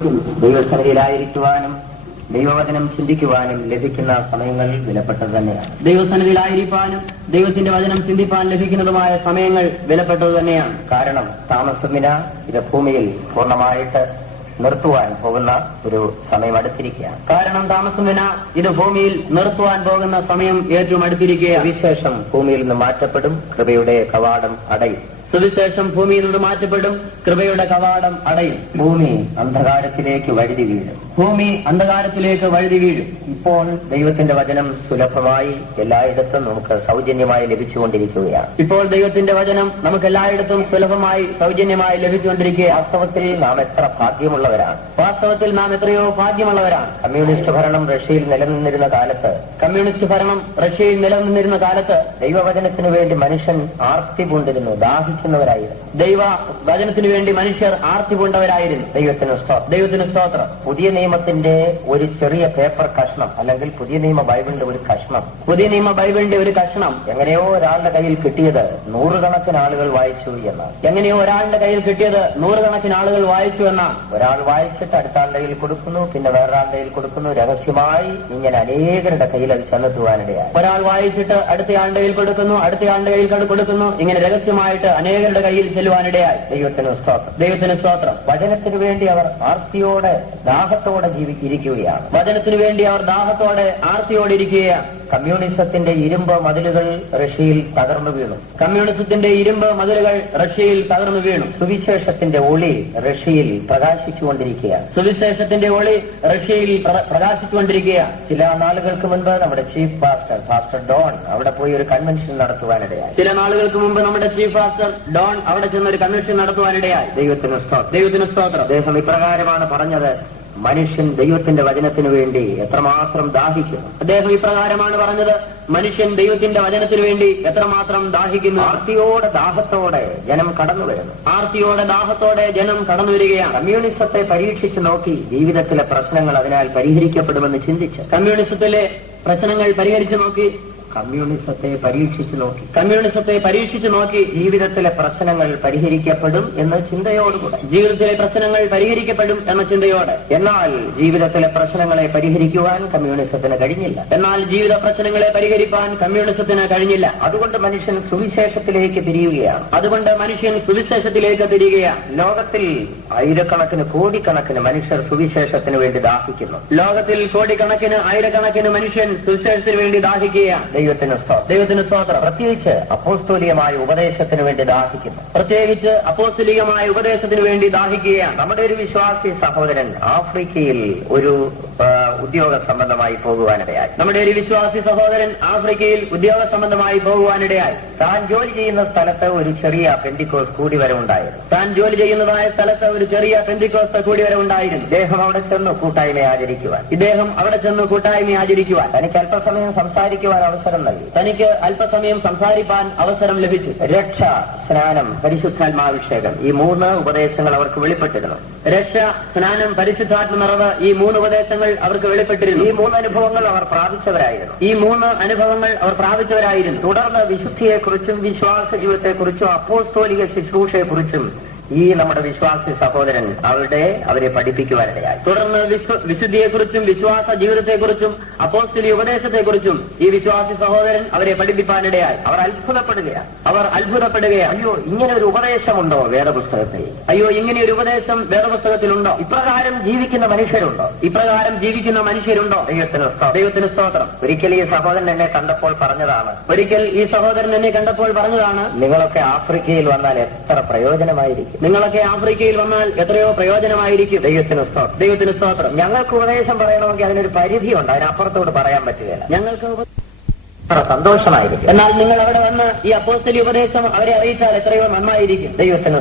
ദൈവസന്നിധിയിലായിരിക്കുവാനും ദൈവവചനം ചിന്തിക്കുവാനും ലഭിക്കുന്ന സമയങ്ങൾ വിലപ്പെട്ടത് തന്നെയാണ്. ദൈവസന്നിധിയിലായിരിക്കാനും ദൈവത്തിന്റെ വചനം ചിന്തിപ്പാൻ ലഭിക്കുന്നതുമായ സമയങ്ങൾ വിലപ്പെട്ടത് തന്നെയാണ്. കാരണം താമസമിന ഇത് ഭൂമിയിൽ പൂർണ്ണമായിട്ട് നിർത്തുവാൻ പോകുന്ന ഒരു സമയം അടുത്തിരിക്കുകയാണ്. കാരണം താമസമിന ഇത് ഭൂമിയിൽ നിർത്തുവാൻ പോകുന്ന സമയം ഏറ്റവും അടുത്തിരിക്കുകയാണ്. വിശേഷം ഭൂമിയിൽ നിന്ന് മാറ്റപ്പെടും, കൃപയുടെ കവാടം അടയും. സുവിശേഷം ഭൂമിയിൽ നിന്ന് മാറ്റപ്പെടും, കൃപയുടെ കവാടം അടയും. ഭൂമി അന്ധകാരത്തിലേക്ക് വഴുതി വീഴും. ഭൂമി അന്ധകാരത്തിലേക്ക് വഴുതി വീഴും. ഇപ്പോൾ ദൈവത്തിന്റെ വചനം സുലഭമായി എല്ലായിടത്തും നമുക്ക് സൗജന്യമായി ലഭിച്ചുകൊണ്ടിരിക്കുകയാണ്. ഇപ്പോൾ ദൈവത്തിന്റെ വചനം നമുക്ക് എല്ലായിടത്തും സുലഭമായി സൗജന്യമായി ലഭിച്ചുകൊണ്ടിരിക്കുക. വാസ്തവത്തിൽ നാം എത്ര ഭാഗ്യമുള്ളവരാണ്. വാസ്തവത്തിൽ നാം എത്രയോ ഭാഗ്യമുള്ളവരാണ്. കമ്മ്യൂണിസ്റ്റ് ഭരണം റഷ്യയിൽ നിലനിന്നിരുന്ന കാലത്ത് ദൈവവചനത്തിനു വേണ്ടി മനുഷ്യൻ ആർത്തി പൂണ്ടിരുന്നു, ദാഹിക്കുന്നവരായിരുന്നു. ദൈവവചനത്തിനു വേണ്ടി മനുഷ്യർ ആർത്തി പൂണ്ടവരായിരുന്നു. ദൈവത്തിന് സ്തോത്രം. പുതിയ നിയമത്തിന്റെ ഒരു ചെറിയ പേപ്പർ കഷ്ണം, അല്ലെങ്കിൽ പുതിയ നിയമ ബൈബിളിന്റെ ഒരു കഷ്ണം, എങ്ങനെയോ ഒരാളുടെ കയ്യിൽ കിട്ടിയത് നൂറുകണക്കിന് ആളുകൾ വായിച്ചു എന്നാണ്. ഒരാൾ വായിച്ചിട്ട് അടുത്ത ആളുടെ കയ്യിൽ കൊടുക്കുന്നു, പിന്നെ വേറൊരാളുടെ കയ്യിൽ കൊടുക്കുന്നു. രഹസ്യമായി ഇങ്ങനെ അനേകരുടെ കയ്യിൽ അത് ചെന്നെത്തുവാനിടയായി. ഒരാൾ വായിച്ചിട്ട് അടുത്തയാളുടെ കയ്യിൽ കൊടുക്കുന്നു, അടുത്തയാളുടെ കയ്യിൽ കൊടുക്കുന്നു. ഇങ്ങനെ രഹസ്യമായിട്ട് അനേകരുടെ കയ്യിൽ ചെല്ലുവാനിടയായി. ദൈവത്തിന് സ്തോത്രം. വചനത്തിനു വേണ്ടി അവർ ആർത്തിയോടെ ദാഹത്തോടെ ഇരിക്കുകയാണ്. വചനത്തിനു വേണ്ടി അവർ ദാഹത്തോടെ ആർത്തിയോടെ ഇരിക്കുകയാണ്. കമ്മ്യൂണിസത്തിന്റെ ഇരുമ്പ് മതിലുകൾ റഷ്യയിൽ തകർന്നു വീണു. സുവിശേഷത്തിന്റെ ഒളി റഷ്യയിൽ പ്രകാശിച്ചുകൊണ്ടിരിക്കുകയാണ്. ചില നാളുകൾക്ക് മുൻപ് നമ്മുടെ ചീഫ് പാസ്റ്റർ ഡോൺ അവിടെ പോയി ഒരു കൺവെൻഷൻ നടത്തുവാനിടയായി. അവിടെ ചെന്ന് ഒരു കൺവെൻഷൻ നടത്തുവാനിടയായി. ദൈവത്തിന് സ്തോത്രം. അദ്ദേഹം ഇപ്രകാരമാണ് പറഞ്ഞത്: മനുഷ്യൻ ദൈവത്തിന്റെ വചനത്തിനു വേണ്ടി എത്രമാത്രം ദാഹിക്കുന്നു. അദ്ദേഹം ഇപ്രകാരമാണ് പറഞ്ഞത്: മനുഷ്യൻ ദൈവത്തിന്റെ വചനത്തിനു വേണ്ടി എത്രമാത്രം ദാഹിക്കുന്നു. ആർത്തിയോടെ ദാഹത്തോടെ ജനം കടന്നു വരികയാണ്. കമ്മ്യൂണിസത്തെ പരീക്ഷിച്ചു നോക്കി ജീവിതത്തിലെ പ്രശ്നങ്ങൾ അതിനാൽ പരിഹരിക്കപ്പെടുമെന്ന് ചിന്തിച്ച് കമ്മ്യൂണിസത്തിലെ പ്രശ്നങ്ങൾ പരിഹരിച്ചു നോക്കി കമ്മ്യൂണിസത്തെ പരീക്ഷിച്ചു നോക്കി ജീവിതത്തിലെ പ്രശ്നങ്ങൾ പരിഹരിക്കപ്പെടും എന്ന ചിന്തയോടുകൂടെ എന്നാൽ ജീവിതത്തിലെ പ്രശ്നങ്ങളെ പരിഹരിക്കുവാൻ കമ്മ്യൂണിസത്തിന് കഴിഞ്ഞില്ല. അതുകൊണ്ട് മനുഷ്യൻ സുവിശേഷത്തിലേക്ക് തിരിയുകയാണ്. ലോകത്തിൽ ആയിരക്കണക്കിന് കോടിക്കണക്കിന് മനുഷ്യർ സുവിശേഷത്തിന് വേണ്ടി ദാഹിക്കുന്നു. മനുഷ്യൻ സുവിശേഷത്തിന് വേണ്ടി ദാഹിക്കുകയാണ്. ദൈവത്തിന് സ്തോത്രം. പ്രത്യേകിച്ച് അപ്പോസ്തോലികമായ ഉപദേശത്തിന് വേണ്ടി ദാഹിക്കുകയാണ്. നമ്മുടെ ഒരു വിശ്വാസി സഹോദരൻ ആഫ്രിക്കയിൽ ഒരു ഉദ്യോഗ സംബന്ധമായി പോകുവാനിടയായി. താൻ ജോലി ചെയ്യുന്ന സ്ഥലത്ത് ഒരു ചെറിയ പെന്തിക്കോസ് കൂടിവരവുണ്ടായിരുന്നു. ഇദ്ദേഹം അവിടെ ചെന്ന് കൂട്ടായ്മ ആചരിക്കുവാൻ തനിക്ക് അല്പസമയം സംസാരിക്കുവാൻ അവസരം നൽകി. സംസാരിപ്പാൻ അവസരം ലഭിച്ചു. രക്ഷ, സ്നാനം, പരിശുദ്ധാത്മാഭിഷേകം, ഈ 3 ഉപദേശങ്ങൾ അവർക്ക് വെളിപ്പെട്ടിരുന്നു. രക്ഷ, സ്നാനം, പരിശുദ്ധാത്മ നിറവ്, ഈ 3 ഉപദേശങ്ങൾ അവർക്ക് വെളിപ്പെട്ടിരുന്നു. ഈ 3 അനുഭവങ്ങൾ അവർ പ്രാപിച്ചവരായിരുന്നു. തുടർന്ന് വിശുദ്ധിയെക്കുറിച്ചും വിശ്വാസ ജീവിതത്തെക്കുറിച്ചും അപ്പോസ്തോലിക ശുശ്രൂഷയെക്കുറിച്ചും ഈ നമ്മുടെ വിശ്വാസി സഹോദരൻ അവരെ പഠിപ്പിക്കുവാനിടയായി. തുടർന്ന് വിശുദ്ധിയെക്കുറിച്ചും വിശ്വാസ ജീവിതത്തെക്കുറിച്ചും അപ്പോസ്തലിക ഉപദേശത്തെക്കുറിച്ചും ഈ വിശ്വാസി സഹോദരൻ അവരെ പഠിപ്പിക്കാനിടയായി. അവർ അത്ഭുതപ്പെടുകയാണ്. അയ്യോ, ഇങ്ങനെ ഒരു ഉപദേശമുണ്ടോ വേദപുസ്തകത്തിൽ? ഇപ്രകാരം ജീവിക്കുന്ന മനുഷ്യരുണ്ടോ? ദൈവത്തിന് സ്തോത്രം. ഒരിക്കൽ ഈ സഹോദരൻ എന്നെ കണ്ടപ്പോൾ പറഞ്ഞതാണ്, നിങ്ങളൊക്കെ ആഫ്രിക്കയിൽ വന്നാൽ എത്ര പ്രയോജനമായിരിക്കും. എത്രയോ പ്രയോജനമായിരിക്കും. ദൈവത്തിന് സ്തോത്രം. ഞങ്ങൾക്ക് ഉപദേശം പറയണമെങ്കിൽ അതിനൊരു പരിധിയുണ്ട്, അതിനപ്പുറത്തോട് പറയാൻ പറ്റുകയില്ല. ഞങ്ങൾക്ക് സന്തോഷമായിരിക്കും. എന്നാൽ നിങ്ങൾ അവിടെ വന്ന് ഈ അപ്പോസ്തലിക ഉപദേശം അവരെ അറിയിച്ചാൽ എത്രയോ നന്നായിരിക്കും. ദൈവത്തിന്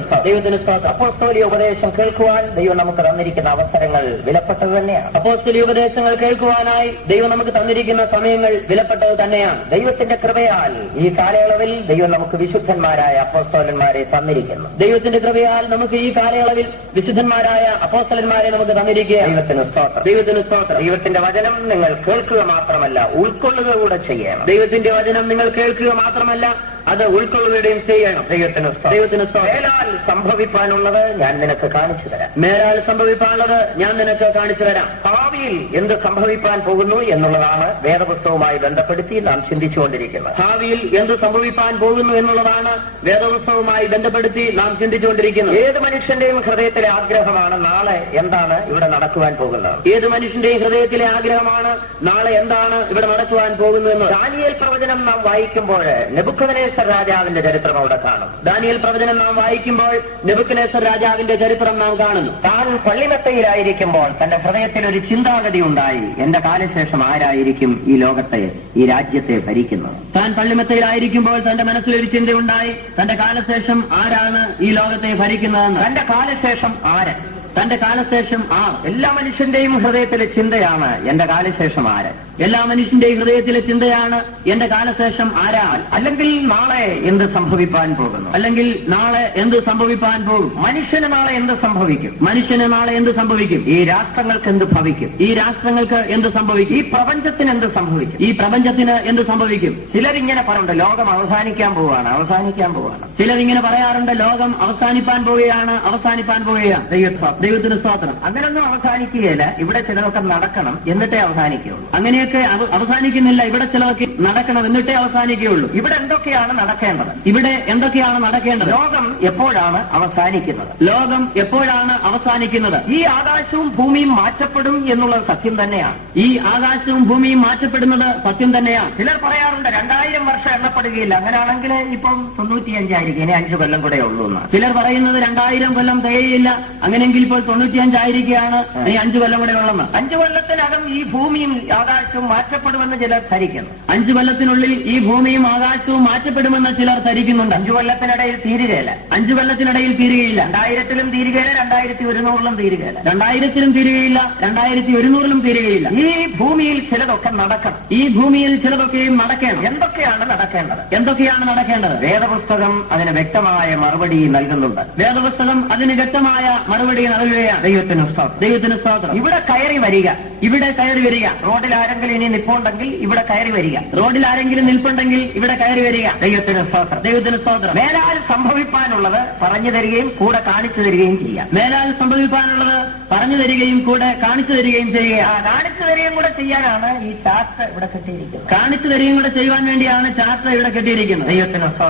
സ്തോത്രം. അപ്പോസ്തലിക ഉപദേശം കേൾക്കുവാൻ ദൈവം നമുക്ക് തന്നിരിക്കുന്ന അവസരങ്ങൾ വിലപ്പെട്ടത് തന്നെയാണ്. അപ്പോസ്തലിക ഉപദേശങ്ങൾ കേൾക്കുവാനായി ദൈവം നമുക്ക് തന്നിരിക്കുന്ന സമയങ്ങൾ വിലപ്പെട്ടത് തന്നെയാണ്. ദൈവത്തിന്റെ കൃപയാൽ ഈ കാലയളവിൽ ദൈവം നമുക്ക് വിശുദ്ധന്മാരായ അപ്പോസ്തലന്മാരെ തന്നിരിക്കുന്നു. ദൈവത്തിന്റെ കൃപയാൽ നമുക്ക് ഈ കാലയളവിൽ വിശുദ്ധന്മാരായ അപ്പോസ്തലന്മാരെ നമുക്ക് തന്നിരിക്കുക. ദൈവത്തിന് സ്തോത്രം. ദൈവത്തിന് സ്തോത്രം. ദൈവത്തിന്റെ വചനം നിങ്ങൾ കേൾക്കുക മാത്രമല്ല, ഉൾക്കൊള്ളുക കൂടെ ചെയ്യണം. ദൈവത്തിന്റെ വചനം നിങ്ങൾ കേൾക്കുക മാത്രമല്ല അത് ഉൾക്കൊള്ളുകയും ചെയ്യണം. ദൈവത്തിന് മേലാൽ സംഭവിപ്പാനുള്ളത് ഞാൻ നിനക്ക് കാണിച്ചു തരാം. മേലാൽ സംഭവിപ്പാനുള്ളത് ഞാൻ നിനക്ക് കാണിച്ചു തരാം. ഭാവിയിൽ എന്ത് സംഭവിപ്പാൻ പോകുന്നു എന്നുള്ളതാണ് വേദപുസ്തകവുമായി ബന്ധപ്പെടുത്തി നാം ചിന്തിച്ചുകൊണ്ടിരിക്കുന്നത്. ഭാവിയിൽ എന്ത് സംഭവിപ്പാൻ പോകുന്നു എന്നുള്ളതാണ് വേദപുസ്തകവുമായി ബന്ധപ്പെടുത്തി നാം ചിന്തിച്ചുകൊണ്ടിരിക്കുന്നത്. ഏത് മനുഷ്യന്റെയും ഹൃദയത്തിലെ ആഗ്രഹമാണ് നാളെ എന്താണ് ഇവിടെ നടക്കുവാൻ പോകുന്നത്. ഏത് മനുഷ്യന്റെയും ഹൃദയത്തിലെ ആഗ്രഹമാണ് നാളെ എന്താണ് ഇവിടെ നടക്കുവാൻ പോകുന്നു എന്ന്. ദാനിയേൽ പ്രവചനം നാം വായിക്കുമ്പോൾ നെബൂഖദ്നേസർ രാജാവിന്റെ ചരിത്രം അവിടെ കാണും. ദാനിയേൽ പ്രവചനം നാം വായിക്കുമ്പോൾ നെബൂഖദ്നേസർ രാജാവിന്റെ ചരിത്രം നാം കാണുന്നു. താൻ പള്ളിമെത്തയിലായിരിക്കുമ്പോൾ തന്റെ ഹൃദയത്തിൽ ഒരു ചിന്താഗതി ഉണ്ടായി, എന്റെ കാലശേഷം ആരായിരിക്കും ഈ ലോകത്തെ, ഈ രാജ്യത്തെ ഭരിക്കുന്നത്. താൻ പള്ളിമെത്തയിലായിരിക്കുമ്പോൾ തന്റെ മനസ്സിലൊരു ചിന്തയുണ്ടായി, തന്റെ കാലശേഷം ആരാണ് ഈ ലോകത്തെ ഭരിക്കുന്നതെന്ന്. തന്റെ കാലശേഷം ആര്, തന്റെ കാലശേഷം എല്ലാ മനുഷ്യന്റെയും ഹൃദയത്തിലെ ചിന്തയാണ് എന്റെ കാലശേഷം ആര്. എല്ലാ മനുഷ്യന്റെയും ഹൃദയത്തിലെ ചിന്തയാണ് എന്റെ കാലശേഷം ആരാ. അല്ലെങ്കിൽ നാളെ എന്ത് സംഭവിപ്പാൻ പോകുന്നു, അല്ലെങ്കിൽ നാളെ എന്ത് സംഭവിപ്പാൻ പോകും. മനുഷ്യന് നാളെ എന്ത് സംഭവിക്കും, മനുഷ്യന് നാളെ എന്ത് സംഭവിക്കും. ഈ രാഷ്ട്രങ്ങൾക്ക് എന്ത് ഭവിക്കും, ഈ രാഷ്ട്രങ്ങൾക്ക് എന്ത് സംഭവിക്കും. ഈ പ്രപഞ്ചത്തിന് എന്ത് സംഭവിക്കും, ഈ പ്രപഞ്ചത്തിന് എന്ത് സംഭവിക്കും. ചിലരിങ്ങനെ പറയുന്നുണ്ട് ലോകം അവസാനിക്കാൻ പോവുകയാണ്, അവസാനിക്കാൻ പോവുകയാണ്. ചിലരിങ്ങനെ പറയാറുണ്ട് ലോകം അവസാനിപ്പാൻ പോവുകയാണ്, അവസാനിപ്പാൻ പോവുകയാണ്. ദൈവത്തിന് സ്തോത്രം. അങ്ങനൊന്നും അവസാനിക്കുകയില്ല. ഇവിടെ ചിലതൊക്കെ നടക്കണം എന്നിട്ടേ അവസാനിക്കുകയുള്ളൂ. അങ്ങനെയൊക്കെ അവസാനിക്കുന്നില്ല. ഇവിടെ ചിലതൊക്കെ നടക്കണം എന്നിട്ടേ അവസാനിക്കുകയുള്ളൂ. ഇവിടെ എന്തൊക്കെയാണ് നടക്കേണ്ടത്, ഇവിടെ എന്തൊക്കെയാണ് നടക്കേണ്ടത്. ലോകം എപ്പോഴാണ് അവസാനിക്കുന്നത്, ലോകം എപ്പോഴാണ് അവസാനിക്കുന്നത്. ഈ ആകാശവും ഭൂമിയും മാറ്റപ്പെടും എന്നുള്ളത് സത്യം തന്നെയാണ്. ഈ ആകാശവും ഭൂമിയും മാറ്റപ്പെടുന്നത് സത്യം തന്നെയാണ്. ചിലർ പറയാറുണ്ട് 2000 വർഷം എണ്ണപ്പെടുകയില്ല. അങ്ങനെയാണെങ്കിൽ ഇപ്പം 95 ആയിരിക്കും, ഇനി 5 കൊല്ലം കൂടെ ഉള്ളൂ എന്ന്. ചിലർ പറയുന്നത് 2000 കൊല്ലം തികയില്ല, അങ്ങനെയെങ്കിൽ ഇപ്പോൾ 95 ആയിരിക്കുകയാണ്, ഈ 5 കൊല്ലം കൂടെ ഉള്ളെന്ന്. 5 കൊല്ലത്തിനകം ഈ ഭൂമിയും ആകാശവും മാറ്റപ്പെടുമെന്ന് ചിലർ ധരിക്കുന്നു. 5 കൊല്ലത്തിനുള്ളിൽ ഈ ഭൂമിയും ആകാശവും മാറ്റപ്പെടുമെന്ന് ചിലർ ധരിക്കുന്നുണ്ട്. 5 കൊല്ലത്തിനിടയിൽ തീരുകയില്ല. 5 കൊല്ലത്തിനിടയിൽ തീരുകയില്ല. 2000-ലും തീരുകയില്ല, 2100-ലും തീരുകയില്ല. 2000-ലും തീരുകയില്ല, 2100-ലും തീരുകയില്ല. ഈ ഭൂമിയിൽ ചിലതൊക്കെ നടക്കണം. ഈ ഭൂമിയിൽ ചിലതൊക്കെയും നടക്കണം. എന്തൊക്കെയാണ് നടക്കേണ്ടത്, എന്തൊക്കെയാണ് നടക്കേണ്ടത്. വേദപുസ്തകം അതിന് വ്യക്തമായ മറുപടി നൽകുന്നുണ്ട്. വേദപുസ്തകം അതിന് വ്യക്തമായ മറുപടി നൽകുകയാണ്. ദൈവത്തിന് സ്തോത്രം. ഇവിടെ കയറി വരിക, ഇവിടെ കയറി വരിക. റോഡിൽ ആരെങ്കിലും ഇനി നിൽപ്പുണ്ടെങ്കിൽ ഇവിടെ കയറി വരിക. റോഡിൽ ആരെങ്കിലും നിൽപ്പുണ്ടെങ്കിൽ ഇവിടെ കയറി വരിക. ദൈവത്തിന് സ്തോത്രം. ദൈവത്തിന് സ്തോത്രം. മേലാൽ സംഭവിപ്പാനുള്ളത് പറഞ്ഞു തരികയും കൂടെ കാണിച്ചു തരികയും ചെയ്യാം. മേലാൽ സംഭവിപ്പാനുള്ളത് പറഞ്ഞു തരികയും കൂടെ കാണിച്ചു തരികയും ചെയ്യുക. കാണിച്ചു തരികയും കൂടെ ചെയ്യാനാണ് ഈ ചാർട്ട് ഇവിടെ കെട്ടിയിരിക്കുന്നത്. കാണിച്ചു തരികയും കൂടെ ചെയ്യുവാൻ വേണ്ടിയാണ് ചാർട്ട് ഇവിടെ കെട്ടിയിരിക്കുന്നത്.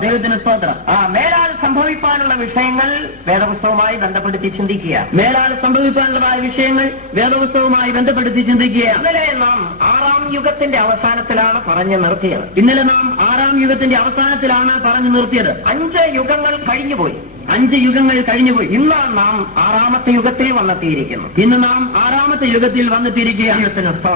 ദൈവത്തിന് സ്തോത്രം. മേലാൽ സംഭവിപ്പാനുള്ള വിഷയങ്ങൾ വേദപുസ്തകവുമായി ബന്ധപ്പെടുത്തി ചിന്തിക്കുക. മേലാൽ സംഭവിക്കാനുള്ളതായ വിഷയങ്ങൾ വേദപുസ്തകവുമായി ബന്ധപ്പെടുത്തി ചിന്തിക്കുക. ഇന്നലെ നാം 6-ാം യുഗത്തിന്റെ അവസാനത്തിലാണ് പറഞ്ഞു നിർത്തിയത്. ഇന്നലെ നാം 6-ാം യുഗത്തിന്റെ അവസാനത്തിലാണ് പറഞ്ഞു നിർത്തിയത്. 5 യുഗങ്ങൾ കഴിഞ്ഞുപോയി. 5 യുഗങ്ങൾ കഴിഞ്ഞുപോയി. ഇന്ന് നാം 6-ാമത്തെ യുഗത്തിൽ വന്നെത്തിയിരിക്കുന്നു. ഇന്ന് നാം 6-ാമത്തെ യുഗത്തിൽ വന്നെത്തിയിരിക്കുകയാണ്.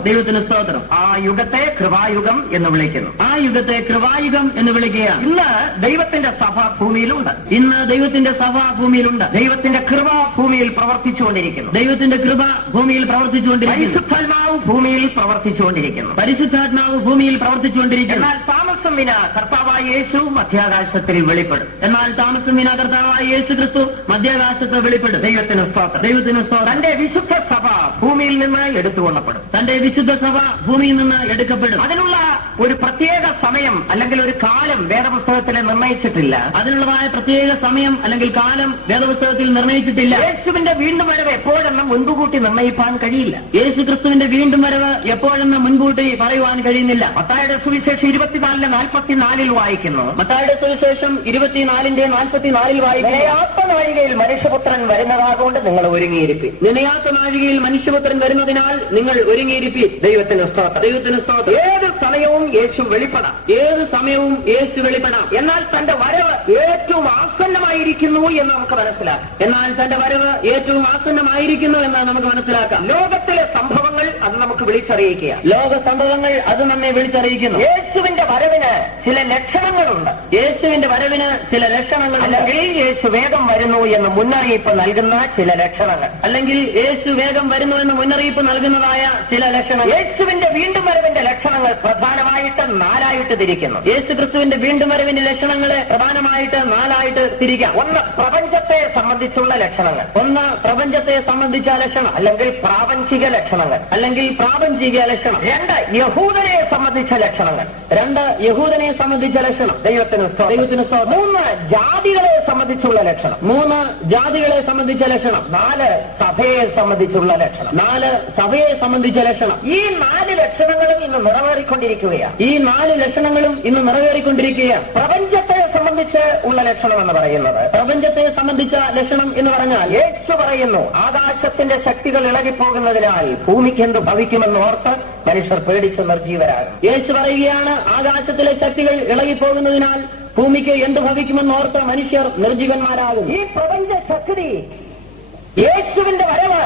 ദൈവത്തിന് സ്തോത്രം. ആ യുഗത്തെ കൃപായുഗം എന്ന് വിളിക്കുന്നു. ആ യുഗത്തെ കൃപായുഗം എന്ന് വിളിക്കുകയാണ്. ഇന്ന് ദൈവത്തിന്റെ സഭ ഭൂമിയിലുണ്ട്. ഇന്ന് ദൈവത്തിന്റെ സഭ ഭൂമിയിലുണ്ട്. ദൈവത്തിന്റെ കൃപ ഭൂമിയിൽ പ്രവർത്തിച്ചുകൊണ്ടിരിക്കുന്നു. ദൈവത്തിന്റെ കൃപ ഭൂമിയിൽ പ്രവർത്തിച്ചുകൊണ്ടിരിക്കുന്നു. പരിശുദ്ധാത്മാവ് ഭൂമിയിൽ പ്രവർത്തിച്ചുകൊണ്ടിരിക്കുന്നു. പരിശുദ്ധാത്മാവ് ഭൂമിയിൽ പ്രവർത്തിച്ചുകൊണ്ടിരിക്കുന്നു. എന്നാൽ താമസം വിന കർത്താവായ യേശു മധ്യാകാശത്തിൽ വെളിപ്പെടും. എന്നാൽ താമസം വിന കർത്താവായ യേശു ക്രിസ്തു മധ്യാകാശത്ത് വെളിപ്പെടും. ദൈവത്തിന് സ്തോത്രം. ദൈവത്തിന് സ്തോത്രം. തന്റെ വിശുദ്ധ സഭ ഭൂമിയിൽ നിന്ന് എടുത്തുകൊള്ളപ്പെടും. തന്റെ വിശുദ്ധ സഭ ഭൂമിയിൽ നിന്ന് എടുക്കപ്പെടും. അതിനുള്ള ഒരു പ്രത്യേക സമയം അല്ലെങ്കിൽ ഒരു കാലം വേദപുസ്തകത്തിൽ നിർണയിച്ചിട്ടില്ല. അതിനുള്ളതായ പ്രത്യേക സമയം അല്ലെങ്കിൽ കാലം വേദപുസ്തകത്തിൽ നിർണയിച്ചിട്ടില്ല. യേശുവിന്റെ വീണ്ടും വരവ് എപ്പോഴെന്ന് മുൻകൂട്ടി നിർണയിപ്പാൻ കഴിയില്ല. യേശു ക്രിസ്തുവിന്റെ വീണ്ടും വരവ് എപ്പോഴെന്ന് മുൻകൂട്ടി പറയുവാൻ കഴിയുന്നില്ല. മത്തായിയുടെ സുവിശേഷം 24:44 വായിക്കുന്നു. മത്തായിയുടെ സുവിശേഷം 24:44 വായിക്കുന്നു. നിലയാത്ത നാഴികയിൽ മനുഷ്യപുത്രൻ വരുന്നതാകൊണ്ട് നിങ്ങൾ ഒരുങ്ങിയിരിപ്പി. നിലയാത്ത നാഴികയിൽ മനുഷ്യപുത്രൻ വരുന്നതിനാൽ നിങ്ങൾ ഒരുങ്ങിയിരിപ്പി. ദൈവത്തിന് സ്തോത്രം. ദൈവത്തിന് സ്തോത്രം. ഏത് സമയവും യേശു വെളിപ്പെടാം. ഏത് സമയവും യേശു വെളിപ്പെടാം. എന്നാൽ തന്റെ വരവ് ഏറ്റവും ആസന്നമായിരിക്കുന്നു എന്ന് നമുക്ക് മനസ്സിലാക്കാം. എന്നാൽ തന്റെ വരവ് ഏറ്റവും ആസന്നമായിരിക്കുന്നു എന്ന് നമുക്ക് മനസ്സിലാക്കാം. ലോകത്തിലെ സംഭവങ്ങൾ അത് നമുക്ക് വിളിച്ചറിയിക്കുക. ലോക സംഭവങ്ങൾ അത് നമ്മെ വിളിച്ചറിയിക്കുന്നു. യേശുവിന്റെ വരവിന് ചില ലക്ഷണങ്ങളുണ്ട്. യേശുവിന്റെ വരവിന് ചില ലക്ഷണങ്ങൾ, അല്ലെങ്കിൽ യേശു വേഗം വരുന്നു എന്ന് മുന്നറിയിപ്പ് നൽകുന്ന ചില ലക്ഷണങ്ങൾ, അല്ലെങ്കിൽ യേശു വേഗം വരുന്നു എന്ന് മുന്നറിയിപ്പ് നൽകുന്നതായ ചില ലക്ഷണങ്ങൾ. യേശുവിന്റെ വീണ്ടും വരവിന്റെ ലക്ഷണങ്ങൾ പ്രധാനമായിട്ട് 4 തിരിക്കുന്നു. യേശു ക്രിസ്തുവിന്റെ വീണ്ടും വരവിന്റെ ലക്ഷണങ്ങളെ പ്രധാനമായിട്ട് 4 തിരിക്കാം. 1 പ്രപഞ്ചത്തെ സംബന്ധിച്ചുള്ള ലക്ഷണങ്ങൾ, 1 പ്രപഞ്ചത്തെ സംബന്ധിച്ച ലക്ഷണം അല്ലെങ്കിൽ പ്രാപഞ്ചിക ലക്ഷണങ്ങൾ, അല്ലെങ്കിൽ പ്രാപഞ്ചിക ലക്ഷണം. 2 യഹൂദരെ സംബന്ധിച്ച ലക്ഷണങ്ങൾ, 2 യഹൂദനെ സംബന്ധിച്ച ലക്ഷണം. ദൈവത്തിന് ദൈവത്തിന് സ്തോത്രം. 3 ജാതികളെ സംബന്ധിച്ചുള്ള ലക്ഷണം. 3 ജാതികളെ സംബന്ധിച്ച ലക്ഷണം. 4 സഭയെ സംബന്ധിച്ചുള്ള ലക്ഷണം. 4 സഭയെ സംബന്ധിച്ച ലക്ഷണം. ഈ 4 ലക്ഷണങ്ങളും ഇന്ന് നിറവേറിക്കൊണ്ടിരിക്കുകയാണ്. ഈ 4 ലക്ഷണങ്ങളും ഇന്ന് നിറവേറിക്കൊണ്ടിരിക്കുകയാണ്. പ്രപഞ്ചത്തെ സംബന്ധിച്ച് ഉള്ള ലക്ഷണം എന്ന് പറയുന്നത്, പ്രപഞ്ചത്തെ സംബന്ധിച്ച ലക്ഷണം എന്ന് പറഞ്ഞാൽ യേശു പറയുന്നു, ആകാശത്തിന്റെ ശക്തികൾ ഇളകിപ്പോകുന്നതിനാൽ ഭൂമിക്ക് എന്ത് ഭവിക്കുമെന്ന് ഓർത്ത് മനുഷ്യർ പേടിച്ച് നിർജീവരാകും. യേശു പറയുകയാണ്, ആകാശത്തിലെ ശക്തികൾ ഇളകിപ്പോകുന്നതിനാൽ ഭൂമിക്ക് എന്ത് ഭവിക്കുമെന്ന് ഓർത്ത് മനുഷ്യർ നിർജീവന്മാരാകും. ഈ പ്രപഞ്ച ശക്തി യേശുവിന്റെ വരവ്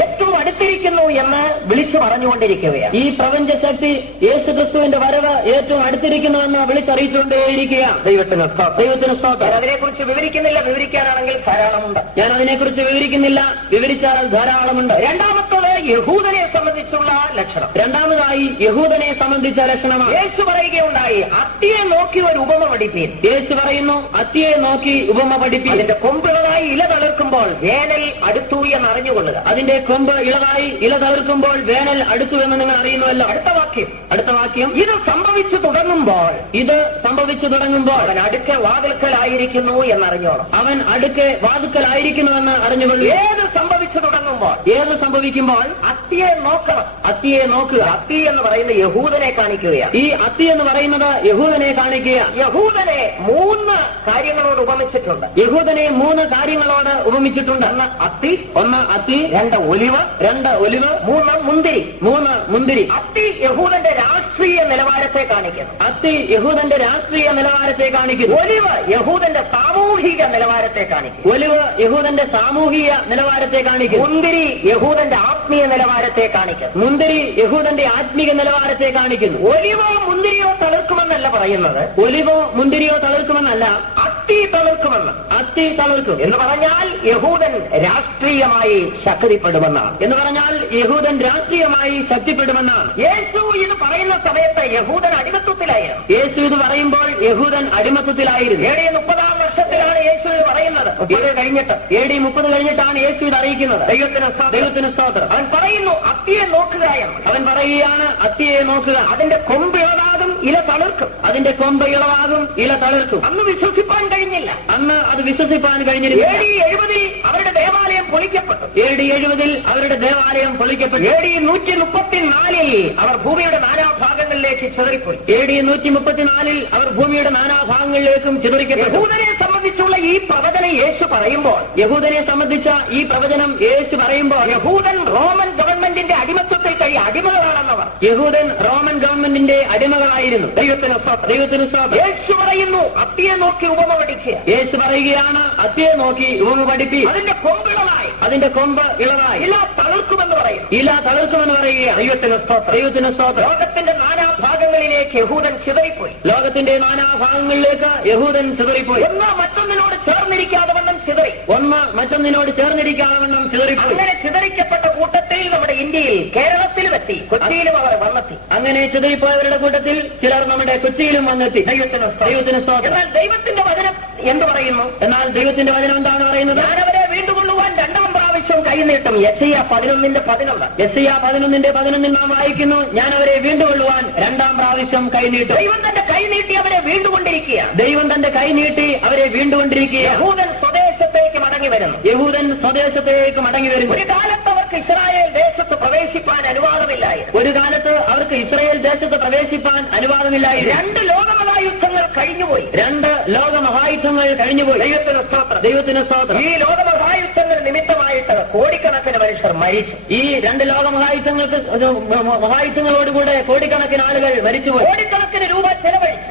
ഏറ്റവും അടുത്തിരിക്കുന്നു എന്ന് വിളിച്ചു പറഞ്ഞുകൊണ്ടിരിക്കുകയാണ്. ഈ പ്രപഞ്ച ശക്തി യേശു ക്രിസ്തുവിന്റെ വരവ് ഏറ്റവും അടുത്തിരിക്കുന്നുവെന്ന് വിളിച്ചറിയിച്ചുകൊണ്ടേയിരിക്കുകയാണ്. ദൈവത്തിന് സ്തോത്രം. ദൈവത്തിന് സ്തോത്രം. അതിനെക്കുറിച്ച് വിവരിക്കുന്നില്ല, വിവരിക്കാനാണെങ്കിൽ ധാരാളമുണ്ട്. ഞാൻ അതിനെക്കുറിച്ച് വിവരിക്കുന്നില്ല, വിവരിച്ചാൽ ധാരാളമുണ്ട്. രണ്ടാമത്തത് യഹൂദനെ സംബന്ധിച്ചുള്ള ലക്ഷണം. രണ്ടാമതായി യഹൂദനെ സംബന്ധിച്ച ലക്ഷണമാണ്. യേശു പറയുകയുണ്ടായി, അത്തിയെ നോക്കി ഒരു ഉപമ പഠിപ്പീൻ. യേശു പറയുന്നു, അത്തിയെ നോക്കി ഉപമ പഠിപ്പീൻ. അതിന്റെ കൊമ്പുകളായി ഇല തളിർക്കുമ്പോൾ വേനൽ അടുത്തു എന്നറിഞ്ഞുകൊള്ളുക. അതിന്റെ കൊമ്പ് ഇളകായി ഇല തളിർക്കുമ്പോൾ വേനൽ അടുത്തുവെന്ന് നിങ്ങൾ അറിയുന്നുവല്ലോ. അടുത്ത വാക്യം ഇത് സംഭവിച്ചു തുടങ്ങുമ്പോൾ അവൻ അടുക്കെ വാതിൽക്കലായിരിക്കുന്നു എന്നറിഞ്ഞോണം. അവൻ അടുക്കെ വാതിൽക്കലായിരിക്കുന്നുവെന്ന് അറിഞ്ഞുകൊള്ളു. ഏത് സംഭവിക്കുമ്പോൾ അത്തിയെ നോക്കണം. അത്തിയെ നോക്കുക. അത്തി എന്ന് പറയുന്ന യഹൂദനെ കാണിക്കുകയാണ്. ഈ അത്തി എന്ന് പറയുന്നത് യഹൂദനെ കാണിക്കുക. യഹൂദനെ 3 കാര്യങ്ങളോട് ഉപമിച്ചിട്ടുണ്ട്. യഹൂദനെ 3 കാര്യങ്ങളോട് ഉപമിച്ചിട്ടുണ്ട്. ഒന്ന് അത്തി, 2 ഒലിവ്, 3 മുന്തിരി. അത്തി യഹൂദന്റെ രാഷ്ട്രീയ നിലവാരത്തെ കാണിക്കുന്നു. ഒലിവ് യഹൂദന്റെ സാമൂഹിക നിലവാരത്തെ കാണിക്കുന്നു. മുന്തിരി യഹൂദന്റെ ആത്മീയ നിലവാരത്തെ കാണിക്കുന്നു. ഒലിവോ മുന്തിരിയോ തളിർക്കുമെന്നല്ല പറയുന്നത്. അത്തി തളിർക്കും എന്ന് പറഞ്ഞാൽ യഹൂദൻ രാഷ്ട്രീയമായി ശക്തിപ്പെടുമെന്നാണ്. യേശു ഇത് പറയുന്ന സമയത്ത് യഹൂദൻ അടിമത്വത്തിലായിരുന്നു. AD 30-ാം വർഷത്തിലാണ് യേശു ഇത് പറയുന്നത്. AD 30 കഴിഞ്ഞിട്ടാണ് യേശു ഇത് അറിയിക്കുന്നത്. ദൈവത്തിന് സ്തോത്രം. അവൻ പറയുന്നു, അത്തിയെ നോക്കുക എന്ന്. അവൻ പറയുകയാണ്, അത്തിയെ നോക്കുക. അതിന്റെ കൊമ്പ് ഇളവാകും, ഇല തളിർക്കും. അന്ന് വിശ്വസിപ്പാൻ കഴിഞ്ഞില്ല. അത് വിശ്വസിപ്പാൻ കഴിഞ്ഞില്ല. AD 70 അവരുടെ ദേവാലയം പൊളിക്കപ്പെട്ടു. AD 70 അവരുടെ ദേവാലയം പൊളിക്കപ്പെട്ടു. AD 134 അവർ ഭൂമിയുടെ നാനാഭാഗങ്ങളിലേക്ക് ചിതറിപ്പോയി. AD 134 അവർ ഭൂമിയുടെ നാനാഭാഗങ്ങളിലേക്കും ചിതറിക്കപ്പെട്ടു. യഹൂദനെ സംബന്ധിച്ചുള്ള ഈ പ്രവചനം യേശു പറയുമ്പോൾ, യഹൂദൻ റോമൻ ഗവൺമെന്റിന്റെ അടിമത്വത്തിൽ അടിമകളാണെന്നവർ. യഹൂദൻ റോമൻ ഗവൺമെന്റിന്റെ അടിമകളായിരുന്നു. ദൈവത്തിന് സ്തോത്രം. യേശു പറയുന്നു, അത്തിയെ നോക്കി ഉപമ പഠിക്കുക. യേശു പറയുകയാണ്, അത്തിയെ നോക്കി ഉപമ പഠിപ്പി. അതിന്റെ കൊമ്പ് ഇളവായി, ഇല തളിർക്കുമെന്ന് പറയുക. ദൈവത്തിന് സ്തോത്രം. ലോകത്തിന്റെ നാനാഭാഗങ്ങളിലേക്ക് യഹൂദൻ ചിതറിപ്പോയി. ഒന്ന് മറ്റൊന്നിനോട് ചേർന്നിരിക്കാതെ വണ്ണം ചിതറി. അങ്ങനെ ചിതറിക്കപ്പെട്ട കൂട്ടത്തിൽ നമ്മുടെ ഇന്ത്യയിൽ, കേരളത്തിലുമെത്തി, കൊച്ചിയിലും അവർ വന്നെത്തി. അങ്ങനെ ചിതറിപ്പോയവരുടെ കൂട്ടത്തിൽ ചിലർ നമ്മുടെ കൊച്ചിയിലും വന്നെത്തി. ദൈവത്തിന് സ്തോത്രം. എന്നാൽ ദൈവത്തിന്റെ വചനം എന്ത് പറയുന്നു? എന്താണ് പറയുന്നത്? ഞാനവരെ വീണ്ടുകൊള്ളുവാൻ 2-ാം പ്രാവശ്യം കൈനീട്ടും. യെശയ്യാ 11:11 നാം വായിക്കുന്നു, ഞാൻ അവരെ വീണ്ടുകൊള്ളുവാൻ 2-ാം പ്രാവശ്യം കൈനീട്ടും. ദൈവം തന്റെ കൈ നീട്ടി അവരെ വീണ്ടുകൊണ്ടിരിക്കുക. യഹൂദൻ സ്വദേശത്തേക്ക് മടങ്ങി വരുന്നു. ഒരു കാലത്ത് അവർക്ക് ഇസ്രായേൽ ദേശത്ത് പ്രവേശിപ്പാൻ അനുവാദമില്ലായിരുന്നു. 2 ലോകമഹായുദ്ധങ്ങൾ കഴിഞ്ഞുപോയി. ദൈവത്തിന് സ്തോത്രം. ഈ ലോകമഹായുദ്ധങ്ങൾ നിമിത്തമായിട്ട് കോടിക്കണക്കിന് മനുഷ്യർ മരിച്ചു. ഈ 2 മഹായുദ്ധങ്ങളോടുകൂടെ കോടിക്കണക്കിന് ആളുകൾ മരിച്ചുപോയി.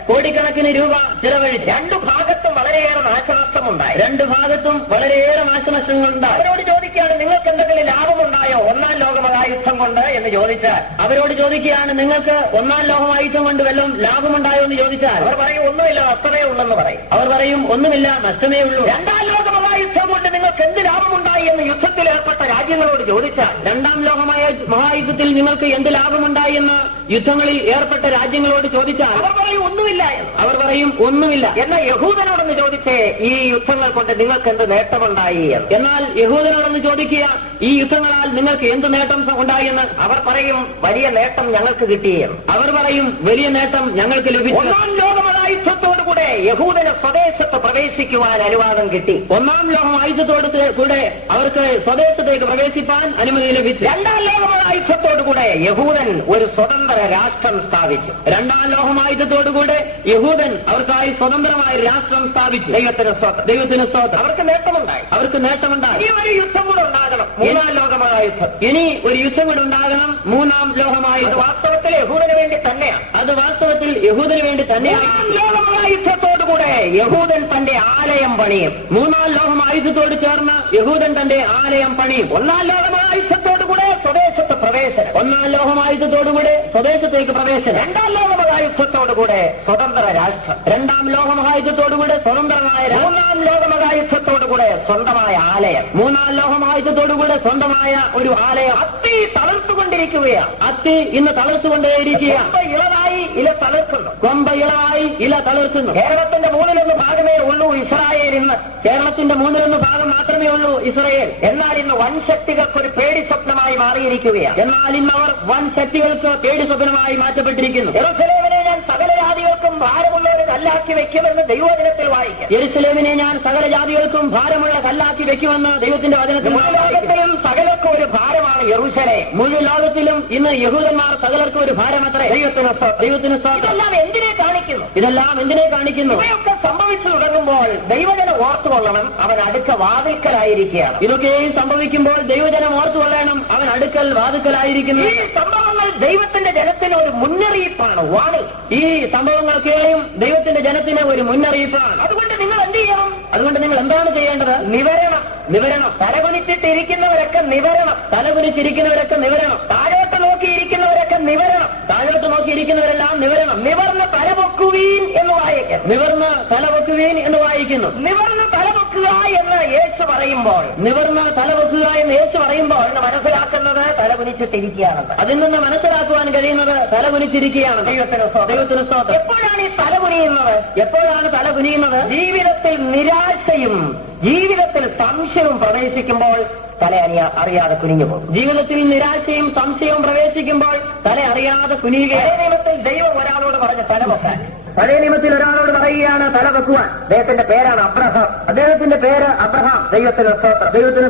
കോടിക്കണക്കിന് രൂപ ചെലവഴിച്ച് 2 ഭാഗത്തും വളരെയേറെ നാശനഷ്ടമുണ്ടായി. അവരോട് ചോദിക്കുകയാണ്, നിങ്ങൾക്ക് എന്തെങ്കിലും ലാഭമുണ്ടായോ 1-ാം ലോകമഹായുദ്ധം കൊണ്ട് എന്ന് ചോദിച്ചാൽ, നിങ്ങൾക്ക് 1-ാം ലോകമഹായുദ്ധം കൊണ്ട് വല്ലതും ലാഭമുണ്ടായോ എന്ന് ചോദിച്ചാൽ അവർ പറയും, ഒന്നുമില്ല, നഷ്ടമേ ഉള്ളെന്ന് പറയും. 2-ാം ലോകമഹായുദ്ധം കൊണ്ട് നിങ്ങൾക്ക് എന്ത് ലാഭമുണ്ടായി എന്ന് യുദ്ധത്തിൽ ഏർപ്പെട്ട രാജ്യങ്ങളോട് ചോദിച്ചാൽ, രണ്ടാം ലോകമായ മഹായുദ്ധത്തിൽ നിങ്ങൾക്ക് എന്ത് ലാഭമുണ്ടായി എന്ന് യുദ്ധങ്ങളിൽ ഏർപ്പെട്ട രാജ്യങ്ങളോട് ചോദിച്ചാൽ അവർ പറയും ഒന്നുമില്ല എന്ന്. അവർ പറയും ഒന്നുമില്ല. എന്നാൽ യഹൂദനോടൊന്ന് ചോദിച്ചേ ഈ യുദ്ധങ്ങൾ കൊണ്ട് നിങ്ങൾക്ക് എന്ത് നേട്ടമുണ്ടായി എന്ന്. എന്നാൽ യഹൂദനോടൊന്ന് ചോദിക്കുക, ഈ യുദ്ധങ്ങളാൽ നിങ്ങൾക്ക് എന്ത് നേട്ടം ഉണ്ടായെന്ന്. അവർ പറയും വലിയ നേട്ടം ഞങ്ങൾക്ക് കിട്ടിയെന്ന്. അവർ പറയും വലിയ നേട്ടം ഞങ്ങൾക്ക് ലഭിച്ചു. ഒന്നാം ലോകമഹായുദ്ധത്തോടുകൂടെ യഹൂദന സ്വദേശത്ത് പ്രവേശിക്കുവാൻ അനുവാദം കിട്ടി. ഒന്നാം ലോകമായുദ്ധത്തോട് കൂടെ അവർക്ക് സ്വദേശത്തേക്ക് പ്രവേശിപ്പാൻ അനുമതി ലഭിച്ചു. രണ്ടാം ലോകമഹായുദ്ധത്തോടുകൂടെ യഹൂദൻ ഒരു സ്വതന്ത്ര രാഷ്ട്രം സ്ഥാപിച്ചു. രണ്ടാം ലോകമായുദ്ധത്തോടുകൂടെ യഹൂദൻ അവർക്കായി സ്വതന്ത്രമായ രാഷ്ട്രം സ്ഥാപിച്ചു. ദൈവത്തിന് സ്തോത്രം. അവർക്ക് നേട്ടമുണ്ടായി. ഇനി ഒരു യുദ്ധം കൂടെ ഉണ്ടാകണം, മൂന്നാം ലോകമഹായുദ്ധം. ഇനി ഒരു യുദ്ധം കൂടെ ഉണ്ടാകണം, മൂന്നാം ലോകമായുദ്ധം. വാസ്തവത്തിൽ യഹൂദന് വേണ്ടി തന്നെയാണ്. അത് വാസ്തവത്തിൽ യഹൂദന് വേണ്ടി തന്നെയാണ്. മൂന്നാം ലോകമഹായുദ്ധത്തോടുകൂടെ യഹൂദൻ തന്റെ ആലയം പണിയും. മൂന്നാം ലോകമായുദ്ധത്തോട് ചേർന്ന് യഹൂദൻ തന്റെ ആലയം പണിയും. ഒന്നാം ലോകമഹായുദ്ധത്തോടുകൂടെ സ്വദേശത്ത് പ്രവേശനം. ഒന്നാം ലോകമായുദ്ധത്തോടുകൂടെ സ്വദേശത്തേക്ക് പ്രവേശനം. രണ്ടാം ലോകമഹായുദ്ധത്തോടുകൂടെ സ്വതന്ത്ര രാഷ്ട്രം. രണ്ടാം ലോകമഹായുദ്ധത്തോടുകൂടെ സ്വതന്ത്രമായ മൂന്നാം ലോകമഹായുദ്ധത്തോടുകൂടെ സ്വന്തമായ ആലയം. മൂന്നാം ലോകമഹായുദ്ധത്തോടുകൂടെ സ്വന്തമായ ഒരു ആലയം. അത്തി തളർത്തുകൊണ്ടിരിക്കുകയാണ്. അത്തി ഇന്ന് തളർത്തുകൊണ്ടേയിരിക്കുക. കൊമ്പ് ഇളവായി ഇല തളർക്കുന്നു. കൊമ്പ് ഇളവായി ഇല തളർത്തുന്നു. കേരളത്തിന്റെ 3/1 ഭാഗമേ ഉള്ളൂ ഇസ്രായേൽ ഇന്ന്. കേരളത്തിന്റെ 3/1 ഭാഗം മാത്രമേ ഉള്ളൂ ഇസ്രായേൽ. എന്നാൽ ഇന്ന് വൻ ശക്തികൾക്ക് ഒരു പേടി സ്വപ്നമായി മാറിയിരിക്കുകയാണ്. എന്നാൽ ഇന്ന് അവർ വൻ ശക്തികൾക്ക് പേടി സ്വപ്നമായി മാറ്റപ്പെട്ടിരിക്കുന്നു. യെരൂശലേമിനെ ഞാൻ സകല ജാതികൾക്കും ഭാരമുള്ള ഒരു കല്ലാക്കി വെക്കുമെന്ന് ദൈവവചനത്തിൽ വായിക്കാം. യെരൂശലേമിനെ ഞാൻ സകല ജാതികൾക്കും ഭാരമുള്ള കല്ലാക്കി വെക്കുമെന്ന് ദൈവത്തിന്റെ വചനത്തിൽ മുഴുവൻ ലോകത്തിലും സകലർക്കും ഒരു ഭാരമാണ് യെരൂശലേം. മുഴുവൻ ലോകത്തിലും ഇന്ന് യഹൂദന്മാർ സകലർക്കും ഒരു ഭാരമത്രേ. ദൈവത്തിന് സ്തോത്രം. ഇതെല്ലാം എന്തിനെ കാണിക്കുന്നു? ഇതെല്ലാം എന്തിനെ കാണിക്കുന്നു? ഇവയൊക്കെ സംഭവിച്ചു തുടങ്ങുമ്പോൾ ദൈവജനം ഓർത്തുകൊള്ളണം, അവൻ അടുക്ക വാതിൽക്കലായിരിക്കുകയാണ്. ഇതൊക്കെയും സംഭവിക്കുമ്പോൾ ദൈവജനം ഓർത്തുകൊള്ളണം, അവൻ അടുക്കൽ വാതുക്കലായിരിക്കുന്നു. ഈ സംഭവങ്ങൾ ദൈവത്തിന്റെ ജനത്തിന് ഒരു മുന്നറിയിപ്പാണ്, വാണി. ഈ സംഭവങ്ങളൊക്കെയും ദൈവത്തിന്റെ ജനത്തിന് ഒരു മുന്നറിയിപ്പാണ്. അതുകൊണ്ട് നിങ്ങൾ എന്ത് ചെയ്യണം? അതുകൊണ്ട് നിങ്ങൾ എന്താണ് ചെയ്യേണ്ടത്? നിവരണം. തലകുനിച്ചിട്ടിരിക്കുന്നവരൊക്കെ നിവരണം. തലകുനിച്ചിരിക്കുന്നവരൊക്കെ നിവരണം. താഴോട്ട് നോക്കിയിരിക്കുന്നവരൊക്കെ നിവരണം. താഴോട്ട് നോക്കിയിരിക്കുന്നവരെല്ലാം നിവരണം. നിവർന്ന് തലപൊക്കുവീൻ എന്ന് വായിക്കണം. നിവർന്ന് തലവെക്കുവീൻ എന്ന് വായിക്കുന്നു. നിവർന്ന് തലപൊക്കുക എന്ന് യേശു പറയുമ്പോൾ, നിവർന്ന് തലവെക്കുക എന്ന് യേശു പറയുമ്പോൾ എന്ന് മനസ്സിലാക്കുന്നത് തലകുനിച്ചിട്ടിരിക്കുകയാണെന്ന്. അതിൽ നിന്ന് മനസ്സിലാക്കുവാൻ കഴിയുന്നത് തലകുനിച്ചിരിക്കുകയാണ്. ദൈവത്തിന് സ്തോത്രം. എപ്പോഴാണ് ഈ തലകുനിയുന്നത്? എപ്പോഴാണ് തലകുനിയുന്നത്? ജീവിതത്തിൽ നിരാശയും ജീവിതത്തിൽ സംശയവും പ്രവേശിക്കുമ്പോൾ തല അറിയാതെ കുനിഞ്ഞു പോകും. ജീവിതത്തിൽ നിരാശയും സംശയവും പ്രവേശിക്കുമ്പോൾ തല അറിയാതെ കുനിയുകയാണ്. നിയമത്തിൽ ദൈവം ഒരാളോട് പറഞ്ഞ് തല വെക്കാൻ. പഴയ നിയമത്തിൽ ഒരാളോട് പറയുകയാണ് തല വെക്കുവാൻ. അദ്ദേഹത്തിന്റെ പേരാണ് അബ്രഹാം. അദ്ദേഹത്തിന്റെ പേര് അബ്രഹാം. ദൈവത്തിന്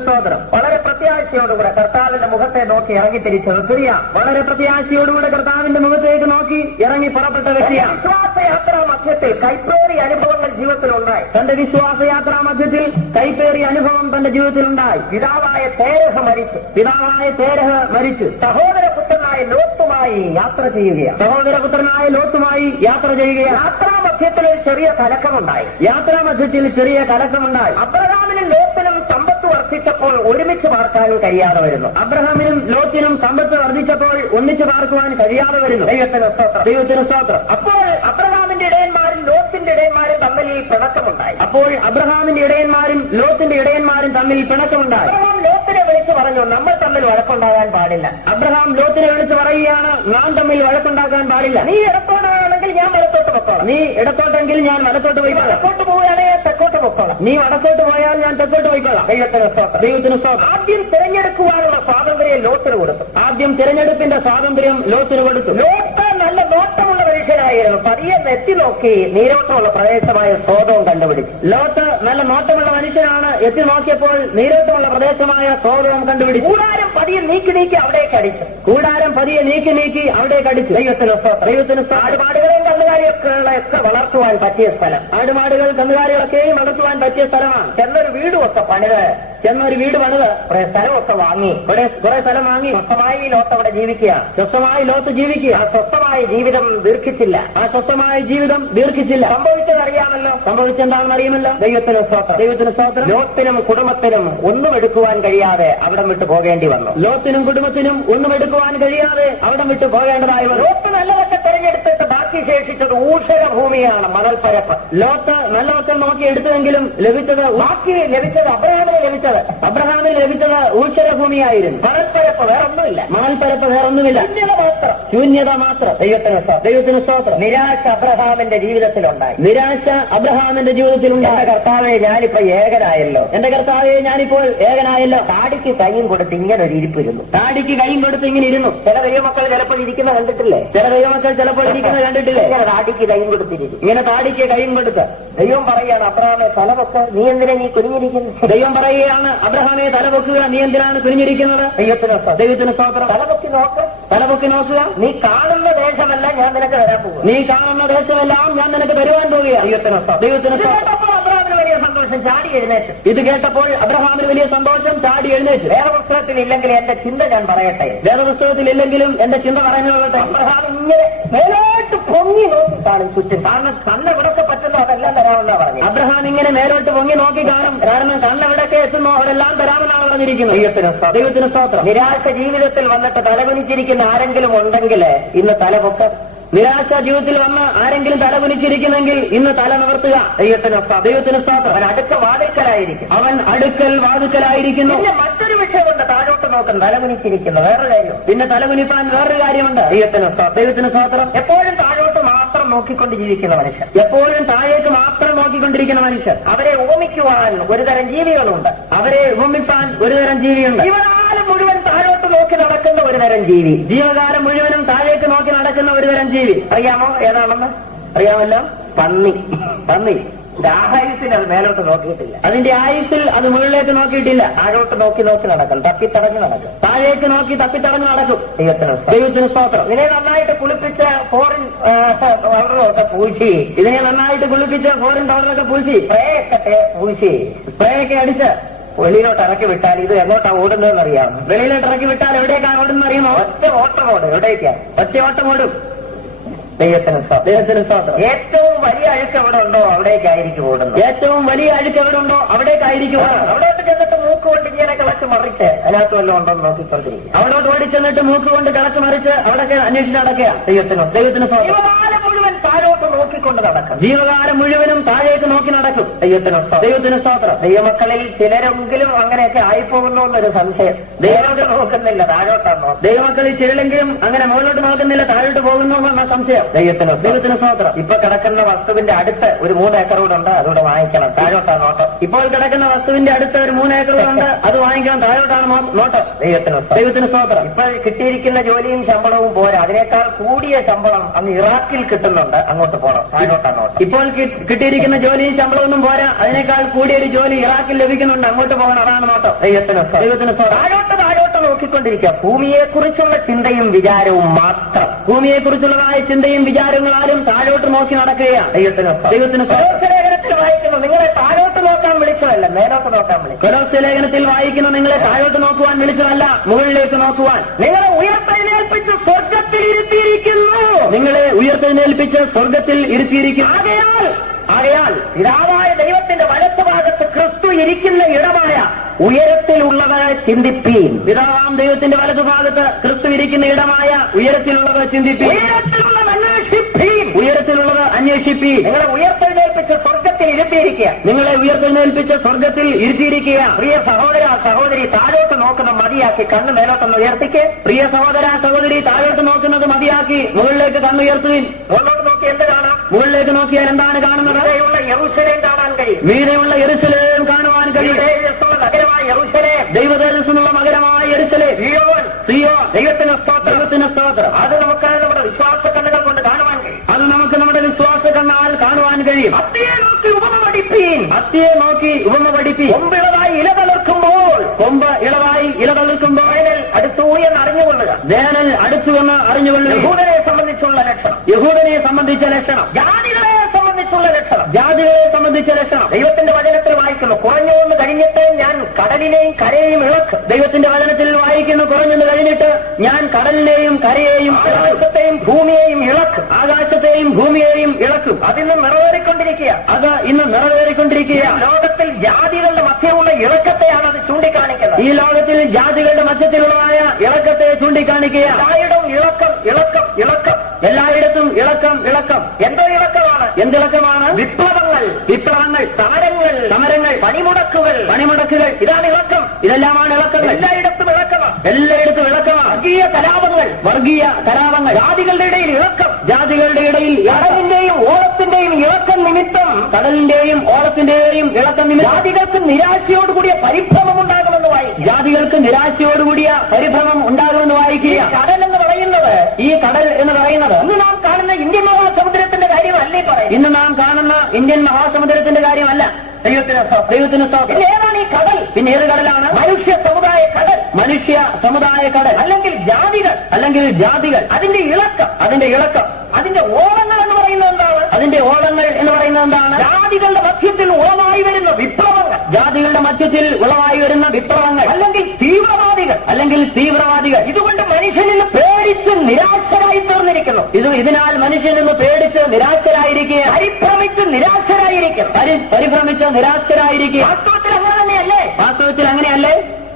സ്തോത്രം. വളരെ പ്രത്യാശയോടുകൂടെ കർത്താവിന്റെ മുഖത്തെ നോക്കി ഇറങ്ങിത്തിരിച്ചത് ശരിയാ. വളരെ പ്രത്യാശയോടുകൂടെ കർത്താവിന്റെ മുഖത്തേക്ക് നോക്കി ഇറങ്ങി പുറപ്പെട്ട വ്യക്തിയാണ്. വിശ്വാസയാത്രാ മധ്യത്തിൽ കൈപ്പേറിയ അനുഭവങ്ങൾ ജീവിതത്തിലുണ്ടായി. തന്റെ വിശ്വാസയാത്രാ മധ്യത്തിൽ കൈപ്പേറിയ അനുഭവം തന്റെ ജീവിതത്തിലുണ്ടായി. പിതാവായ തേരഹ് മരിച്ചു. സഹോദരപുത്രനായ ലോത്തുമായി യാത്ര ചെയ്യുകയാണ്. യാത്രാമധ്യത്തിൽ ഒരു ചെറിയ കലക്കമുണ്ടായി. അബ്രഹാമിനും ലോത്തിനും സമ്പത്ത് വർദ്ധിച്ചപ്പോൾ ഒരുമിച്ച് പാർക്കാനും കഴിയാതെ വരുന്നു. ഒന്നിച്ചു പാർക്കുവാൻ കഴിയാതെ വരുന്നു. ദൈവത്തിന് സ്തോത്രം. അപ്പോൾ അബ്രഹാമിന്റെ ഇടയന്മാരും ലോത്തിന്റെ ഇടയന്മാരും തമ്മിൽ പിണക്കമുണ്ടായി. അബ്രഹാം ലോത്തിനെ വിളിച്ചു പറഞ്ഞു, നമ്മൾ തമ്മിൽ വഴക്കുണ്ടാകാൻ പാടില്ല. അബ്രഹാം ലോത്തിനെ വിളിച്ച് പറയുകയാണ്, നാം തമ്മിൽ വഴക്കുണ്ടാക്കാൻ പാടില്ല. നീ ഇടത്തോട്ടാണെങ്കിൽ ഞാൻ വലത്തോട്ട് പൊക്കോളാം. നീ ഇടത്തോട്ടെങ്കിൽ ഞാൻ വലത്തോട്ട് പോയിക്കോളാം. വടക്കോട്ട് പോവുകയാണെങ്കിൽ തെക്കോട്ട് പൊക്കോളാം. നീ വടക്കോട്ട് പോയാൽ ഞാൻ തെക്കോട്ട് പോയിക്കോളാം. ദൈവത്തിന് സ്തോത്രം. ആദ്യം തിരഞ്ഞെടുക്കുവാനുള്ള സ്വാതന്ത്ര്യം ലോത്തിന് കൊടുത്തു. തിരഞ്ഞെടുപ്പിന്റെ സ്വാതന്ത്ര്യം ലോത്തിന് കൊടുത്തു. ലോത്ത് നല്ല നോട്ടമുള്ള മനുഷ്യനായിരുന്നു. പതിയെ നെറ്റി നോക്കി നീരോട്ടമുള്ള പ്രദേശമായ സോദോം കണ്ടുപിടിച്ചു. ലോത്ത് നല്ല നോട്ടമുള്ള മനുഷ്യനാണ്. എത്തി നോക്കിയപ്പോൾ നീരോട്ടമുള്ള പ്രദേശമായ സോദോം കണ്ടുപിടിച്ചു. കൂടാരം പതിയെ നീക്കി അവിടേക്ക് അടിച്ചു. ദൈവത്തിന് ആടുമാടുകളെയും കന്നുകാലികളൊക്കെ വളർത്തുവാൻ പറ്റിയ സ്ഥലം. ആടുമാടുകൾ കന്നുകാലികളൊക്കെയും വളർത്തുവാൻ പറ്റിയ സ്ഥലമാണ്. ചെന്നൊരു വീടുമൊക്കെ പണിത് കുറെ സ്ഥലമൊക്കെ വാങ്ങി. കുറെ സ്ഥലം വാങ്ങി. സ്വസ്ഥമായി ലോത്ത് അവിടെ ജീവിക്കുക. ആ സ്വസ്ഥമായ ജീവിതം ദീർഘിച്ചില്ല. സംഭവിച്ചെന്താണെന്ന് അറിയുമല്ലോ. ദൈവത്തിന് സ്തോത്രം. ലോത്തിനും കുടുംബത്തിനും ഒന്നും എടുക്കുവാൻ കഴിയാതെ അവിടം വിട്ടു പോകേണ്ടി വന്നു. ലോത്തിനും കുടുംബത്തിനും ഒന്നും എടുക്കുവാൻ കഴിയാതെ അവിടം വിട്ടു പോകേണ്ടതായി വന്നു. ലോത്ത് നല്ലതൊക്കെ തെരഞ്ഞെടുത്തിട്ട് ബാക്കി ബാക്കി ശേഷിച്ചത് ഊഷര ഭൂമിയാണ്, മണൽപ്പരപ്പ്. ലോത്ത് നല്ല വശം നോക്കി എടുത്തുവെങ്കിലും ലഭിച്ചത് ബാക്കി ലഭിച്ചത് അബ്രഹാമിന് ലഭിച്ചത് ഊഷര ഭൂമിയായിരുന്നു. മണൽപ്പരപ്പ് വേറൊന്നുമില്ല, മണൽപ്പരപ്പ് വേറൊന്നുമില്ല, ശൂന്യത മാത്രം. ദൈവത്തിന് സ്തോത്രം. നിരാശ അബ്രഹാമിന്റെ ജീവിതത്തിലുണ്ടായി. നിരാശ അബ്രഹാമിന്റെ ജീവിതത്തിലുണ്ടായി. എന്റെ കർത്താവെ ഞാനിപ്പോ ഏകനായല്ലോ, എന്റെ കർത്താവെ ഞാനിപ്പോൾ ഏകനായല്ലോ. താടിക്ക് കൈയും കൊടുത്ത് ഇങ്ങനെ ഒരു ഇരിപ്പിരുന്നു. താടിക്ക് കൈയും കൊടുത്ത് ഇങ്ങനെ ഇരുന്നു. ചില ദൈവമക്കൾ ചിലപ്പോൾ ഇരിക്കുന്ന കണ്ടിട്ടില്ലേ? ചില ദൈവമക്കൾ ചിലപ്പോൾ ഇരിക്കുന്നത് കണ്ടിട്ടില്ലേ? ഇങ്ങനെ താടിക്ക് കൈയും കൊടുത്തിരിക്കും. ഇങ്ങനെ താടിക്ക് കൈയും കൊടുത്ത് ദൈവം പറയുകയാണ്, അബ്രഹാമെ തലവൊക്കെ നീ എന്തിനാ നീ കുനിഞ്ഞിരിക്കുന്നു? ദൈവം പറയുകയാണ്, അബ്രഹാമെ തലപൊക്കുക, നീ എന്തിനാണ് കുനിഞ്ഞിരിക്കുന്നത്? ദൈവത്തിന് സ്തോത്രം. തലപൊക്കി നോക്ക്, തലപൊക്കി നോക്കുക. നീ കാണുന്ന ദേശമല്ല ഞാൻ നിനക്ക് തരാൻ പോകുക. നീ കാണുന്ന ദേശമെല്ലാം ഞാൻ നിനക്ക് തരുവാൻ പോവുകയാണ്. ദൈവത്തിന് സ്തോത്രം. അബ്രഹാമിന് വലിയ സന്തോഷം, ചാടി എഴുന്നേറ്റ്. ഇത് കേട്ടപ്പോൾ അബ്രഹാമിന് വലിയ സന്തോഷം, ചാടി എഴുന്നേറ്റ്. വേദപുസ്തകത്തിൽ ഇല്ലെങ്കിൽ എന്റെ ചിന്ത ഞാൻ പറയട്ടെ. വേദപുസ്തകത്തിൽ ഇല്ലെങ്കിലും എന്റെ ചിന്ത പറഞ്ഞോട്ടെ. അബ്രഹാം ഇങ്ങനെ മേലോട്ട് പൊങ്ങി നോക്കി കാണും ചുറ്റും. കാരണം കണ്ണെവിടൊക്കെ പറ്റുന്നോ അതെല്ലാം തരാമെന്നാ പറഞ്ഞു. അബ്രഹാം ഇങ്ങനെ മേലോട്ട് പൊങ്ങി നോക്കി കാണും, കാരണം കണ്ണെവിടൊക്കെ എത്തുന്നോ അവിടെല്ലാം തരാമെന്നാണ് പറഞ്ഞിരിക്കുന്നത്. ദൈവത്തിന് സ്തോത്രം. നിരാശ ജീവിതത്തിൽ വന്നിട്ട് തലകുനിച്ചിരിക്കുന്ന ആരെങ്കിലും ഉണ്ടെങ്കിൽ ഇന്ന് തലപൊക്ക. നിരാശ ജീവിതത്തിൽ വന്ന് ആരെങ്കിലും തലകുനിച്ചിരിക്കുന്നെങ്കിൽ ഇന്ന് തല നിവർത്തുക. ദൈവത്തിന് സ്തോത്രം. അവൻ അടുത്ത വാതിൽക്കലായിരിക്കും, അവൻ അടുക്കൽ വാതിൽക്കലായിരിക്കുന്നു. പിന്നെ മറ്റൊരു വിഷയമുണ്ട്, താഴോട്ട് നോക്കും തലകുനിച്ചിരിക്കുന്നു. വേറൊരു കാര്യം, പിന്നെ തലകുനിപ്പാൻ വേറൊരു കാര്യമുണ്ട്. ദൈവത്തിന് സ്തോത്രം. എപ്പോഴും താഴോട്ട് മാത്രം നോക്കിക്കൊണ്ട് ജീവിക്കുന്ന മനുഷ്യർ, എപ്പോഴും താഴേക്ക് മാത്രം നോക്കിക്കൊണ്ടിരിക്കുന്ന മനുഷ്യർ, അവരെ ഓമിക്കുവാൻ ഒരുതരം ജീവികളുണ്ട്. അവരെ ഉപമിപ്പാൻ ഒരുതരം ജീവിയുണ്ട്. ജീവകാലം മുഴുവൻ താഴോട്ട് നോക്കി നടക്കുന്ന ഒരുതരം ജീവി. ജീവകാലം മുഴുവനും താഴേക്ക് നോക്കി നടക്കുന്ന ഒരുതരം ജീവി. അറിയാമോ ഏതാണെന്ന്? അറിയാമല്ലോ, പന്നി. പന്നി. ആയുസിൽ അത് മേലോട്ട് നോക്കിയിട്ടില്ല, അതിന്റെ ആയുസിൽ അത് മുകളിലേക്ക് നോക്കിയിട്ടില്ല. താഴോട്ട് നോക്കി നോക്കി നടക്കും, തപ്പിത്തടഞ്ഞ് നടക്കും. താഴേക്ക് നോക്കി തപ്പിത്തടഞ്ഞ് നടക്കും. ദൈവത്തിന് സ്തോത്രം. ഇതിനെ നന്നായിട്ട് കുളിപ്പിച്ച ഫോറിൻ പൗഡറൊക്കെ പൂശി, ഇതിനെ നന്നായിട്ട് കുളിപ്പിച്ച ഫോറിൻ പൗഡറൊക്കെ പൂശി, സ്പ്രേയൊക്കെ പൂശി, സ്പ്രേയൊക്കെ അടിച്ച് വെളിയിലോട്ട് ഇറക്കി വിട്ടാൽ ഇത് എങ്ങോട്ടാ ഓടുന്നതെന്ന് അറിയാമോ? വെളിയിലോട്ട് ഇറക്കി വിട്ടാൽ എവിടേക്കാണ് ഓടുന്നത് അറിയുമോ? ഒറ്റ ഓട്ടമോട്. എവിടേക്കാ? ഒറ്റ ഓട്ടം ഓടും. ദൈവത്തിന് സ്തോത്രം. ഏറ്റവും വലിയ അഴുക്ക് എവിടെ ഉണ്ടോ അവിടേക്കായിരിക്കും ഓടുന്നത്. ഏറ്റവും വലിയ അഴുക്ക് എവിടെ ഉണ്ടോ അവിടേക്കായിരിക്കും. അവിടോട്ട് ചെന്നിട്ട് മൂക്ക് കൊണ്ട് ഇങ്ങനെ കിളച്ച് മറിച്ച് അതിനകത്ത് വല്ലതും ഉണ്ടോ നോക്കിക്കൊണ്ടിരിക്കും. അവിടോട്ട് ഓടി ചെന്നിട്ട് മൂക്ക് കൊണ്ട് കിളച്ച് മറിച്ച് അവിടേക്ക് അന്വേഷിച്ച് നടക്കുക. ദൈവത്തിന് സ്തോത്രം. ജീവകാലം മുഴുവൻ താഴോട്ട് നോക്കിക്കൊണ്ട് നടക്കും. ജീവകാലം മുഴുവനും താഴേക്ക് നോക്കി നടക്കും. ദൈവത്തിന് സ്തോത്രം. ദൈവമക്കളിൽ ചിലരെങ്കിലും അങ്ങനെയൊക്കെ ആയിപ്പോകുന്നു എന്നൊരു സംശയം. ദൈവമക്കൾ നോക്കുന്നില്ല, താഴോട്ടാണ് നോക്കുന്നത്. ദൈവമക്കളിൽ ചിലരെങ്കിലും അങ്ങനെ മുകളിലോട്ട് നോക്കുന്നില്ല, താഴോട്ട് പോകുന്നു എന്ന സംശയം. ദൈവത്തിന് സ്തോത്രം. ഇപ്പൊ കിടക്കുന്ന വസ്തുവിന്റെ അടുത്ത് ഒരു 3 ഏക്കർ കൂടെ ഉണ്ട്, അതുകൂടെ വാങ്ങിക്കണം. താഴോട്ടാണ് നോട്ടം. ഇപ്പോൾ കിടക്കുന്ന വസ്തുവിന്റെ അടുത്ത് ഒരു 3 ഏക്കർ ഉണ്ട്, അത് വാങ്ങിക്കണം. താഴോട്ടാണ് നോട്ടം. ദൈവത്തിന് സ്തോത്രം. ഇപ്പൊ കിട്ടിയിരിക്കുന്ന ജോലിയും ശമ്പളവും പോരാ, അതിനേക്കാൾ കൂടിയ ശമ്പളം അന്ന് ഇറാഖിൽ കിട്ടുന്നുണ്ട്, അങ്ങോട്ട് പോകണം. താഴോട്ടാണ് നോട്ടം. ഇപ്പോൾ കിട്ടിയിരിക്കുന്ന ജോലിയും ശമ്പളമൊന്നും പോരാ, അതിനേക്കാൾ കൂടിയൊരു ജോലി ഇറാഖിൽ ലഭിക്കുന്നുണ്ട്, അങ്ങോട്ട് പോകണം. അതാണ് നോട്ടം. ദൈവത്തിന് താഴോട്ട് നോക്കിക്കൊണ്ടിരിക്കുക. ഭൂമിയെക്കുറിച്ചുള്ള ചിന്തയും വിചാരവും മാത്രം. ഭൂമിയെക്കുറിച്ചുള്ളതായ ചിന്തയും വിചാരങ്ങളാലും താഴോട്ട് നോക്കി നടക്കുകയാണ്. ദൈവത്തിന് ലേഖനത്തിൽ വായിക്കുന്നു, നിങ്ങളെ താഴോട്ട് നോക്കാൻ വിളിച്ചതല്ല, മേലോട്ട് നോക്കാൻ വിളിച്ചു. കൊലോസ്യ ലേഖനത്തിൽ വായിക്കുന്നു, നിങ്ങളെ താഴോട്ട് നോക്കുവാൻ വിളിച്ചതല്ല, മുകളിലേക്ക് നോക്കുവാൻ. നിങ്ങളെ ഉയർത്തെഴുന്നേൽപ്പിച്ച് സ്വർഗത്തിൽ ഇരുത്തിയിരിക്കുന്നു. നിങ്ങളെ ഉയർത്തെഴുന്നേൽപ്പിച്ച് സ്വർഗത്തിൽ ഇരുത്തിയിരിക്കുന്നു. ആകയാൽ പിതാവായ ദൈവത്തിന്റെ വലത്തുഭാഗത്ത് ക്രിസ്തു ഇരിക്കുന്ന ഇടമായ ഉയരത്തിലുള്ളത് ചിന്തിപ്പീൻ. പിതാവാം ദൈവത്തിന്റെ വലതുഭാഗത്ത് ക്രിസ്തു ഇരിക്കുന്ന ഇടമായ ഉയരത്തിലുള്ളത് ചിന്തിപ്പീൻ. ഉയരത്തിലുള്ളത് അന്വേഷിപ്പീൻ. ഉയരത്തിലുള്ളത് അന്വേഷിപ്പീൻ. നിങ്ങളെ ഉയർത്തെഴുന്നേൽപ്പിച്ച് സ്വർഗത്തിൽ ഇരുത്തിയിരിക്കുക. നിങ്ങളെ ഉയർത്തെഴുന്നേൽപ്പിച്ച് സ്വർഗത്തിൽ ഇരുത്തിയിരിക്കുക. പ്രിയ സഹോദര സഹോദരി, താഴോട്ട് നോക്കുന്ന മതിയാക്കി കണ്ണ് മേലോട്ടൊന്ന് ഉയർത്തിക്ക്. പ്രിയ സഹോദര സഹോദരി, താഴോട്ട് നോക്കുന്നത് മതിയാക്കി മുകളിലേക്ക് കണ്ണുയർത്തുവിൻ. മുകളിലോട്ട് നോക്കി എന്ത് കാണാം? മുകളിലേക്ക് നോക്കിയാൽ എന്താണ് കാണുന്നത്? മീതെയുള്ള യെരൂശലേം കാണാൻ കഴിയും. മീതെയുള്ള യെരൂശലേം കാണുവാൻ കഴിയും. നഗരമായ യെരൂശലേം, ദൈവതേജസ്സുള്ള നഗരമായ യെരൂശലേം, സിയോൻ. ദൈവത്തിന് സ്തോത്രം. അത് നമുക്ക് നമ്മുടെ വിശ്വാസ കണ്ണുകൾ കൊണ്ട് കാണുവാൻ കഴിയും. അത് നമുക്ക് നമ്മുടെ വിശ്വാസ കണ്ണാൽ കാണുവാൻ കഴിയും. അത്തിയെ നോക്കി ഉപമ പഠിപ്പീൻ. അത്തിയെ നോക്കി ഉപമ പഠിപ്പീൻ. കൊമ്പിളവായി ഇല തളിർക്കുമ്പോൾ, കൊമ്പ് ഇളവായി ഇല തളിർക്കുമ്പോൾ വേനൽ അടുത്തു എന്ന് അറിഞ്ഞുകൊള്ളുക. വേനൽ അടുത്തുവെന്ന് അറിഞ്ഞുകൊള്ളുക. യഹൂദനെ സംബന്ധിച്ചുള്ള ലക്ഷണം. യഹൂദനെ സംബന്ധിച്ച ലക്ഷണം. ജാതികളെ സംബന്ധിച്ചുള്ള ലക്ഷണം. ജാതികളെ സംബന്ധിച്ച ലക്ഷണം. ദൈവത്തിന്റെ വചനത്തിൽ വായിക്കുന്നു, കുറഞ്ഞൊന്ന് കഴിഞ്ഞിട്ട് ഞാൻ കടലിനെയും കരയെയും ഇളക്കും. ദൈവത്തിന്റെ വചനത്തിൽ വായിക്കുന്നു, കുറഞ്ഞൊന്ന് കഴിഞ്ഞിട്ട് ഞാൻ കടലിനെയും കരയെയും ആകാശത്തെയും ഭൂമിയെയും ഇളക്കും. ആകാശത്തെയും ഭൂമിയെയും ഇളക്കും. അതിന്ന് നിറവേറിക്കൊണ്ടിരിക്കുക. അത് ഇന്ന് നിറവേറിക്കൊണ്ടിരിക്കുക. ലോകത്തിൽ ജാതികളുടെ മധ്യമുള്ള ഇളക്കത്തെയാണ് അത് ചൂണ്ടിക്കാണിക്കുന്നത്. ഈ ലോകത്തിൽ ജാതികളുടെ മധ്യത്തിലുള്ളതായ ഇളക്കത്തെ ചൂണ്ടിക്കാണിക്കുക. എല്ലായിടവും ഇളക്കം ഇളക്കം ഇളക്കം. എല്ലായിടത്തും ഇളക്കം ഇളക്കം. എന്തോ ഇളക്കമാണ്? എന്തിളക്കമാണ്? വിപ്ലവങ്ങൾ, വിപ്ലവങ്ങൾ, സമരങ്ങൾ, സമരങ്ങൾ, പണിമുടക്കുകൾ, പണിമുടക്കുകൾ. ഇതാണ് ഇളക്കം. ഇതെല്ലാമാണ് ഇളക്കങ്ങൾ. എല്ലായിടത്തും ഇളക്കമാണ്. എല്ലായിടത്തും ഇളക്കമാണ്. വർഗീയ കലാപങ്ങൾ, വർഗീയ കലാപങ്ങൾ. ജാതികളുടെ ഇടയിൽ ഇളക്കം. ജാതികളുടെ ഇടയിൽ കടലിന്റെയും ഓളത്തിന്റെയും ഇളക്കം നിമിത്തം, കടലിന്റെയും ഓളത്തിന്റെയും ഇളക്കം നിമിത്തം ജാതികൾക്ക് നിരാശയോടുകൂടിയ പരിഭ്രമം ഉണ്ടാകുമെന്ന് വായിക്കും. ജാതികൾക്ക് നിരാശയോടുകൂടിയ പരിഭ്രമം ഉണ്ടാകുമെന്ന് വായിക്കുക. കടൽ എന്ന് പറയുന്നത്, ഈ കടൽ എന്ന് പറയുന്നത് ഇന്ന് നാം കാണുന്ന ഇന്ത്യൻ മഹാസമുദ്രത്തിന്റെ കാര്യമല്ലേ പറയുന്നത്. ഇന്ന് നാം കാണുന്ന ഇന്ത്യൻ മഹാസമുദ്രത്തിന്റെ കാര്യമല്ല. ദൈവത്തിന് ദൈവത്തിന് സ്തോത്രം. പിന്നെ ഏതാണ് ഈ കടൽ? പിന്നെ ഏത് കടലാണ്? മനുഷ്യ സമുദായ കടൽ, മനുഷ്യ സമുദായ കടൽ, അല്ലെങ്കിൽ ജാതികൾ, അല്ലെങ്കിൽ ജാതികൾ. അതിന്റെ ഇളക്കം, അതിന്റെ ഇളക്കം, അതിന്റെ ഓളങ്ങൾ എന്ന് പറയുന്നത് എന്താണ്? അതിന്റെ ഓളങ്ങൾ എന്ന് പറയുന്നത് എന്താണ്? ജാതികളുടെ മധ്യത്തിൽ ഉളവായി വരുന്ന വിപ്ലവങ്ങൾ, ജാതികളുടെ മധ്യത്തിൽ ഉളവായി വരുന്ന വിപ്ലവങ്ങൾ, അല്ലെങ്കിൽ തീവ്രവാദികൾ, അല്ലെങ്കിൽ തീവ്രവാദികൾ. ഇതുകൊണ്ട് മനുഷ്യനിൽ നിന്ന് പേടിച്ച് നിരാശരായി തീർന്നിരിക്കുന്നു. ഇതിനാൽ മനുഷ്യൻ നിന്ന് പേടിച്ച് നിരാശരായിരിക്കുക, പരിഭ്രമിച്ച് നിരാശരായിരിക്കുന്നു. പരിഭ്രമിച്ച് നിരാശരായിരിക്കുക. വാസ്തവത്തിൽ അങ്ങനെ തന്നെയല്ലേ? വാസ്തവത്തിൽ അങ്ങനെയല്ലേ?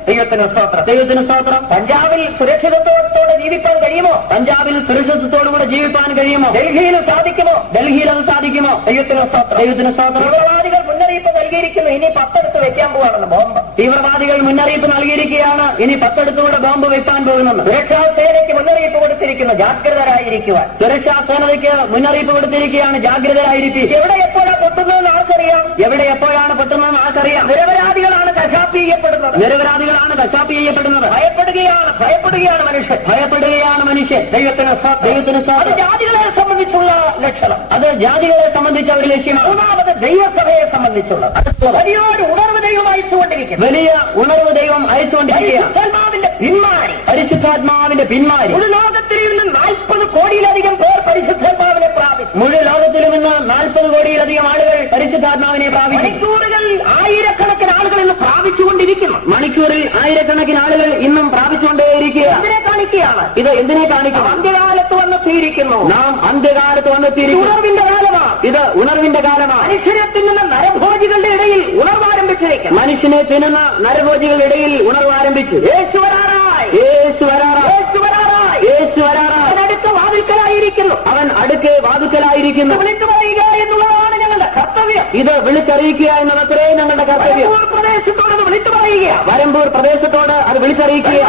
ദൈവത്തിന് സ്തോത്രം. ദൈവത്തിന് സ്തോത്രം. പഞ്ചാബിൽ സുരക്ഷിതത്വത്തോടെ ജീവിക്കാൻ കഴിയുമോ? പഞ്ചാബിൽ സുരക്ഷിതത്വത്തോടുകൂടെ ജീവിക്കാൻ കഴിയുമോ? ഡൽഹിയിൽ സാധിക്കുമോ? ഡൽഹിയിൽ അത് സാധിക്കുമോ? ദൈവത്തിന് സ്തോത്രം. ദൈവത്തിന് സ്തോത്രം. തീവ്രവാദികൾ മുന്നറിയിപ്പ് നൽകിയിരിക്കുന്നു, ഇനി 10 എടുത്ത് വെക്കാൻ പോവാണെന്ന് ബോംബ്. തീവ്രവാദികൾ മുന്നറിയിപ്പ് നൽകിയിരിക്കുകയാണ്, ഇനി 10 എടുത്തുകൂടെ ബോംബ് വെക്കാൻ പോകുന്നത്. സുരക്ഷാ സേനയ്ക്ക് മുന്നറിയിപ്പ് കൊടുത്തിരിക്കുന്നു, ജാഗ്രതരായിരിക്കുവാൻ. സുരക്ഷാ സേനയ്ക്ക് മുന്നറിയിപ്പ് കൊടുത്തിരിക്കുകയാണ്, ജാഗ്രതരായിരിക്കും. എവിടെ എപ്പോഴാണ് പൊട്ടുന്നതെന്ന് ആർക്കറിയാം? എവിടെ എപ്പോഴാണ് പൊട്ടുന്നതെന്ന് ആർക്കറിയാം. നിരപരാധികളാണ് കശാപ്പ് ചെയ്യപ്പെടുന്നത്. നിരപരാധികളാണ് കശാപ്പ് ചെയ്യപ്പെടുന്നത്. ഭയപ്പെടുകയാണ് മനുഷ്യൻ. ഭയപ്പെടുകയാണ് മനുഷ്യൻ. ദൈവത്തിന് ദൈവത്തിന് അത് ജാതികളെ സംബന്ധിച്ചുള്ള ലക്ഷണം. അത് ജാതികളെ സംബന്ധിച്ച ഒരു ലക്ഷ്യമാണ്. മൂന്നാമത് ദൈവസഭയെ സംബന്ധിച്ചുള്ള വലിയൊരു ഉണർവ് ദൈവം അയച്ചുകൊണ്ടിരിക്കുന്നു. വലിയ ഉണർവ് ദൈവം അയച്ചുകൊണ്ടിരിക്കുകയാണ്. പരിശുദ്ധാത്മാവിന്റെ പിന്മാറി, പരിശുദ്ധാത്മാവിന്റെ പിന്മാറി. ഒരു ലോകത്തിൽ നിന്ന് 40 കോടിയിലധികം പേർ പരിശുദ്ധാത്മാവിനെ പ്രാപിച്ചു. മുഴു ലോകത്തിലും ഇന്ന് 40 കോടിയിലധികം ആളുകൾ പരിശുദ്ധാത്മാവിനെ പ്രാപിച്ചു. മണിക്കൂറുകൾ ആയിരക്കണക്കിന് ആളുകൾ ഇന്ന് പ്രാപിച്ചുകൊണ്ടിരിക്കുന്നു. മണിക്കൂറിൽ ആയിരക്കണക്കിന് ആളുകൾ ഇന്നും പ്രാപിച്ചുകൊണ്ടേയിരിക്കുക. എന്തിനെ കാണിക്കുകയാണ്? ഇത് എന്തിനെ കാണിക്കും? അന്ത്യകാലത്ത് വന്നെത്തിയിരിക്കുന്നു. നാം അന്ത്യകാലത്ത് വന്നെത്തിയിരിക്കുന്നു. ഉണർവിന്റെ കാലമാണ്. ഇത് ഉണർവിന്റെ കാലമാണ്. മനുഷ്യനെ തിന്നുന്ന നരഭോജികളുടെ ഇടയിൽ ഉണർവ് ആരംഭിച്ചിരിക്കുന്നു. മനുഷ്യനെ തിന്നുന്ന നരഭോജികളുടെ ഇടയിൽ ഉണർവ് ആരംഭിച്ചു. യേശു വരാറായി, യേശു വരാറായി, യേശു വരാറായി, യേശു വരാറായി. അവൻ അടുത്ത വാതിൽക്കലായിരിക്കുന്നു. അവൻ അടുക്കെ വാതുക്കലായിരിക്കുന്നു. വിളിച്ചു പറയുക എന്നുള്ളതാണ് ഞങ്ങളുടെ കർത്തവ്യം. ഇത് വിളിച്ചറിയിക്കുക എന്നതത്രേ ഞങ്ങളുടെ കർത്തവ്യം. പ്രദേശത്തോട് വിളിച്ചു പറയുക. വരമ്പൂർ പ്രദേശത്തോട് അത് വിളിച്ചറിയിക്കുക.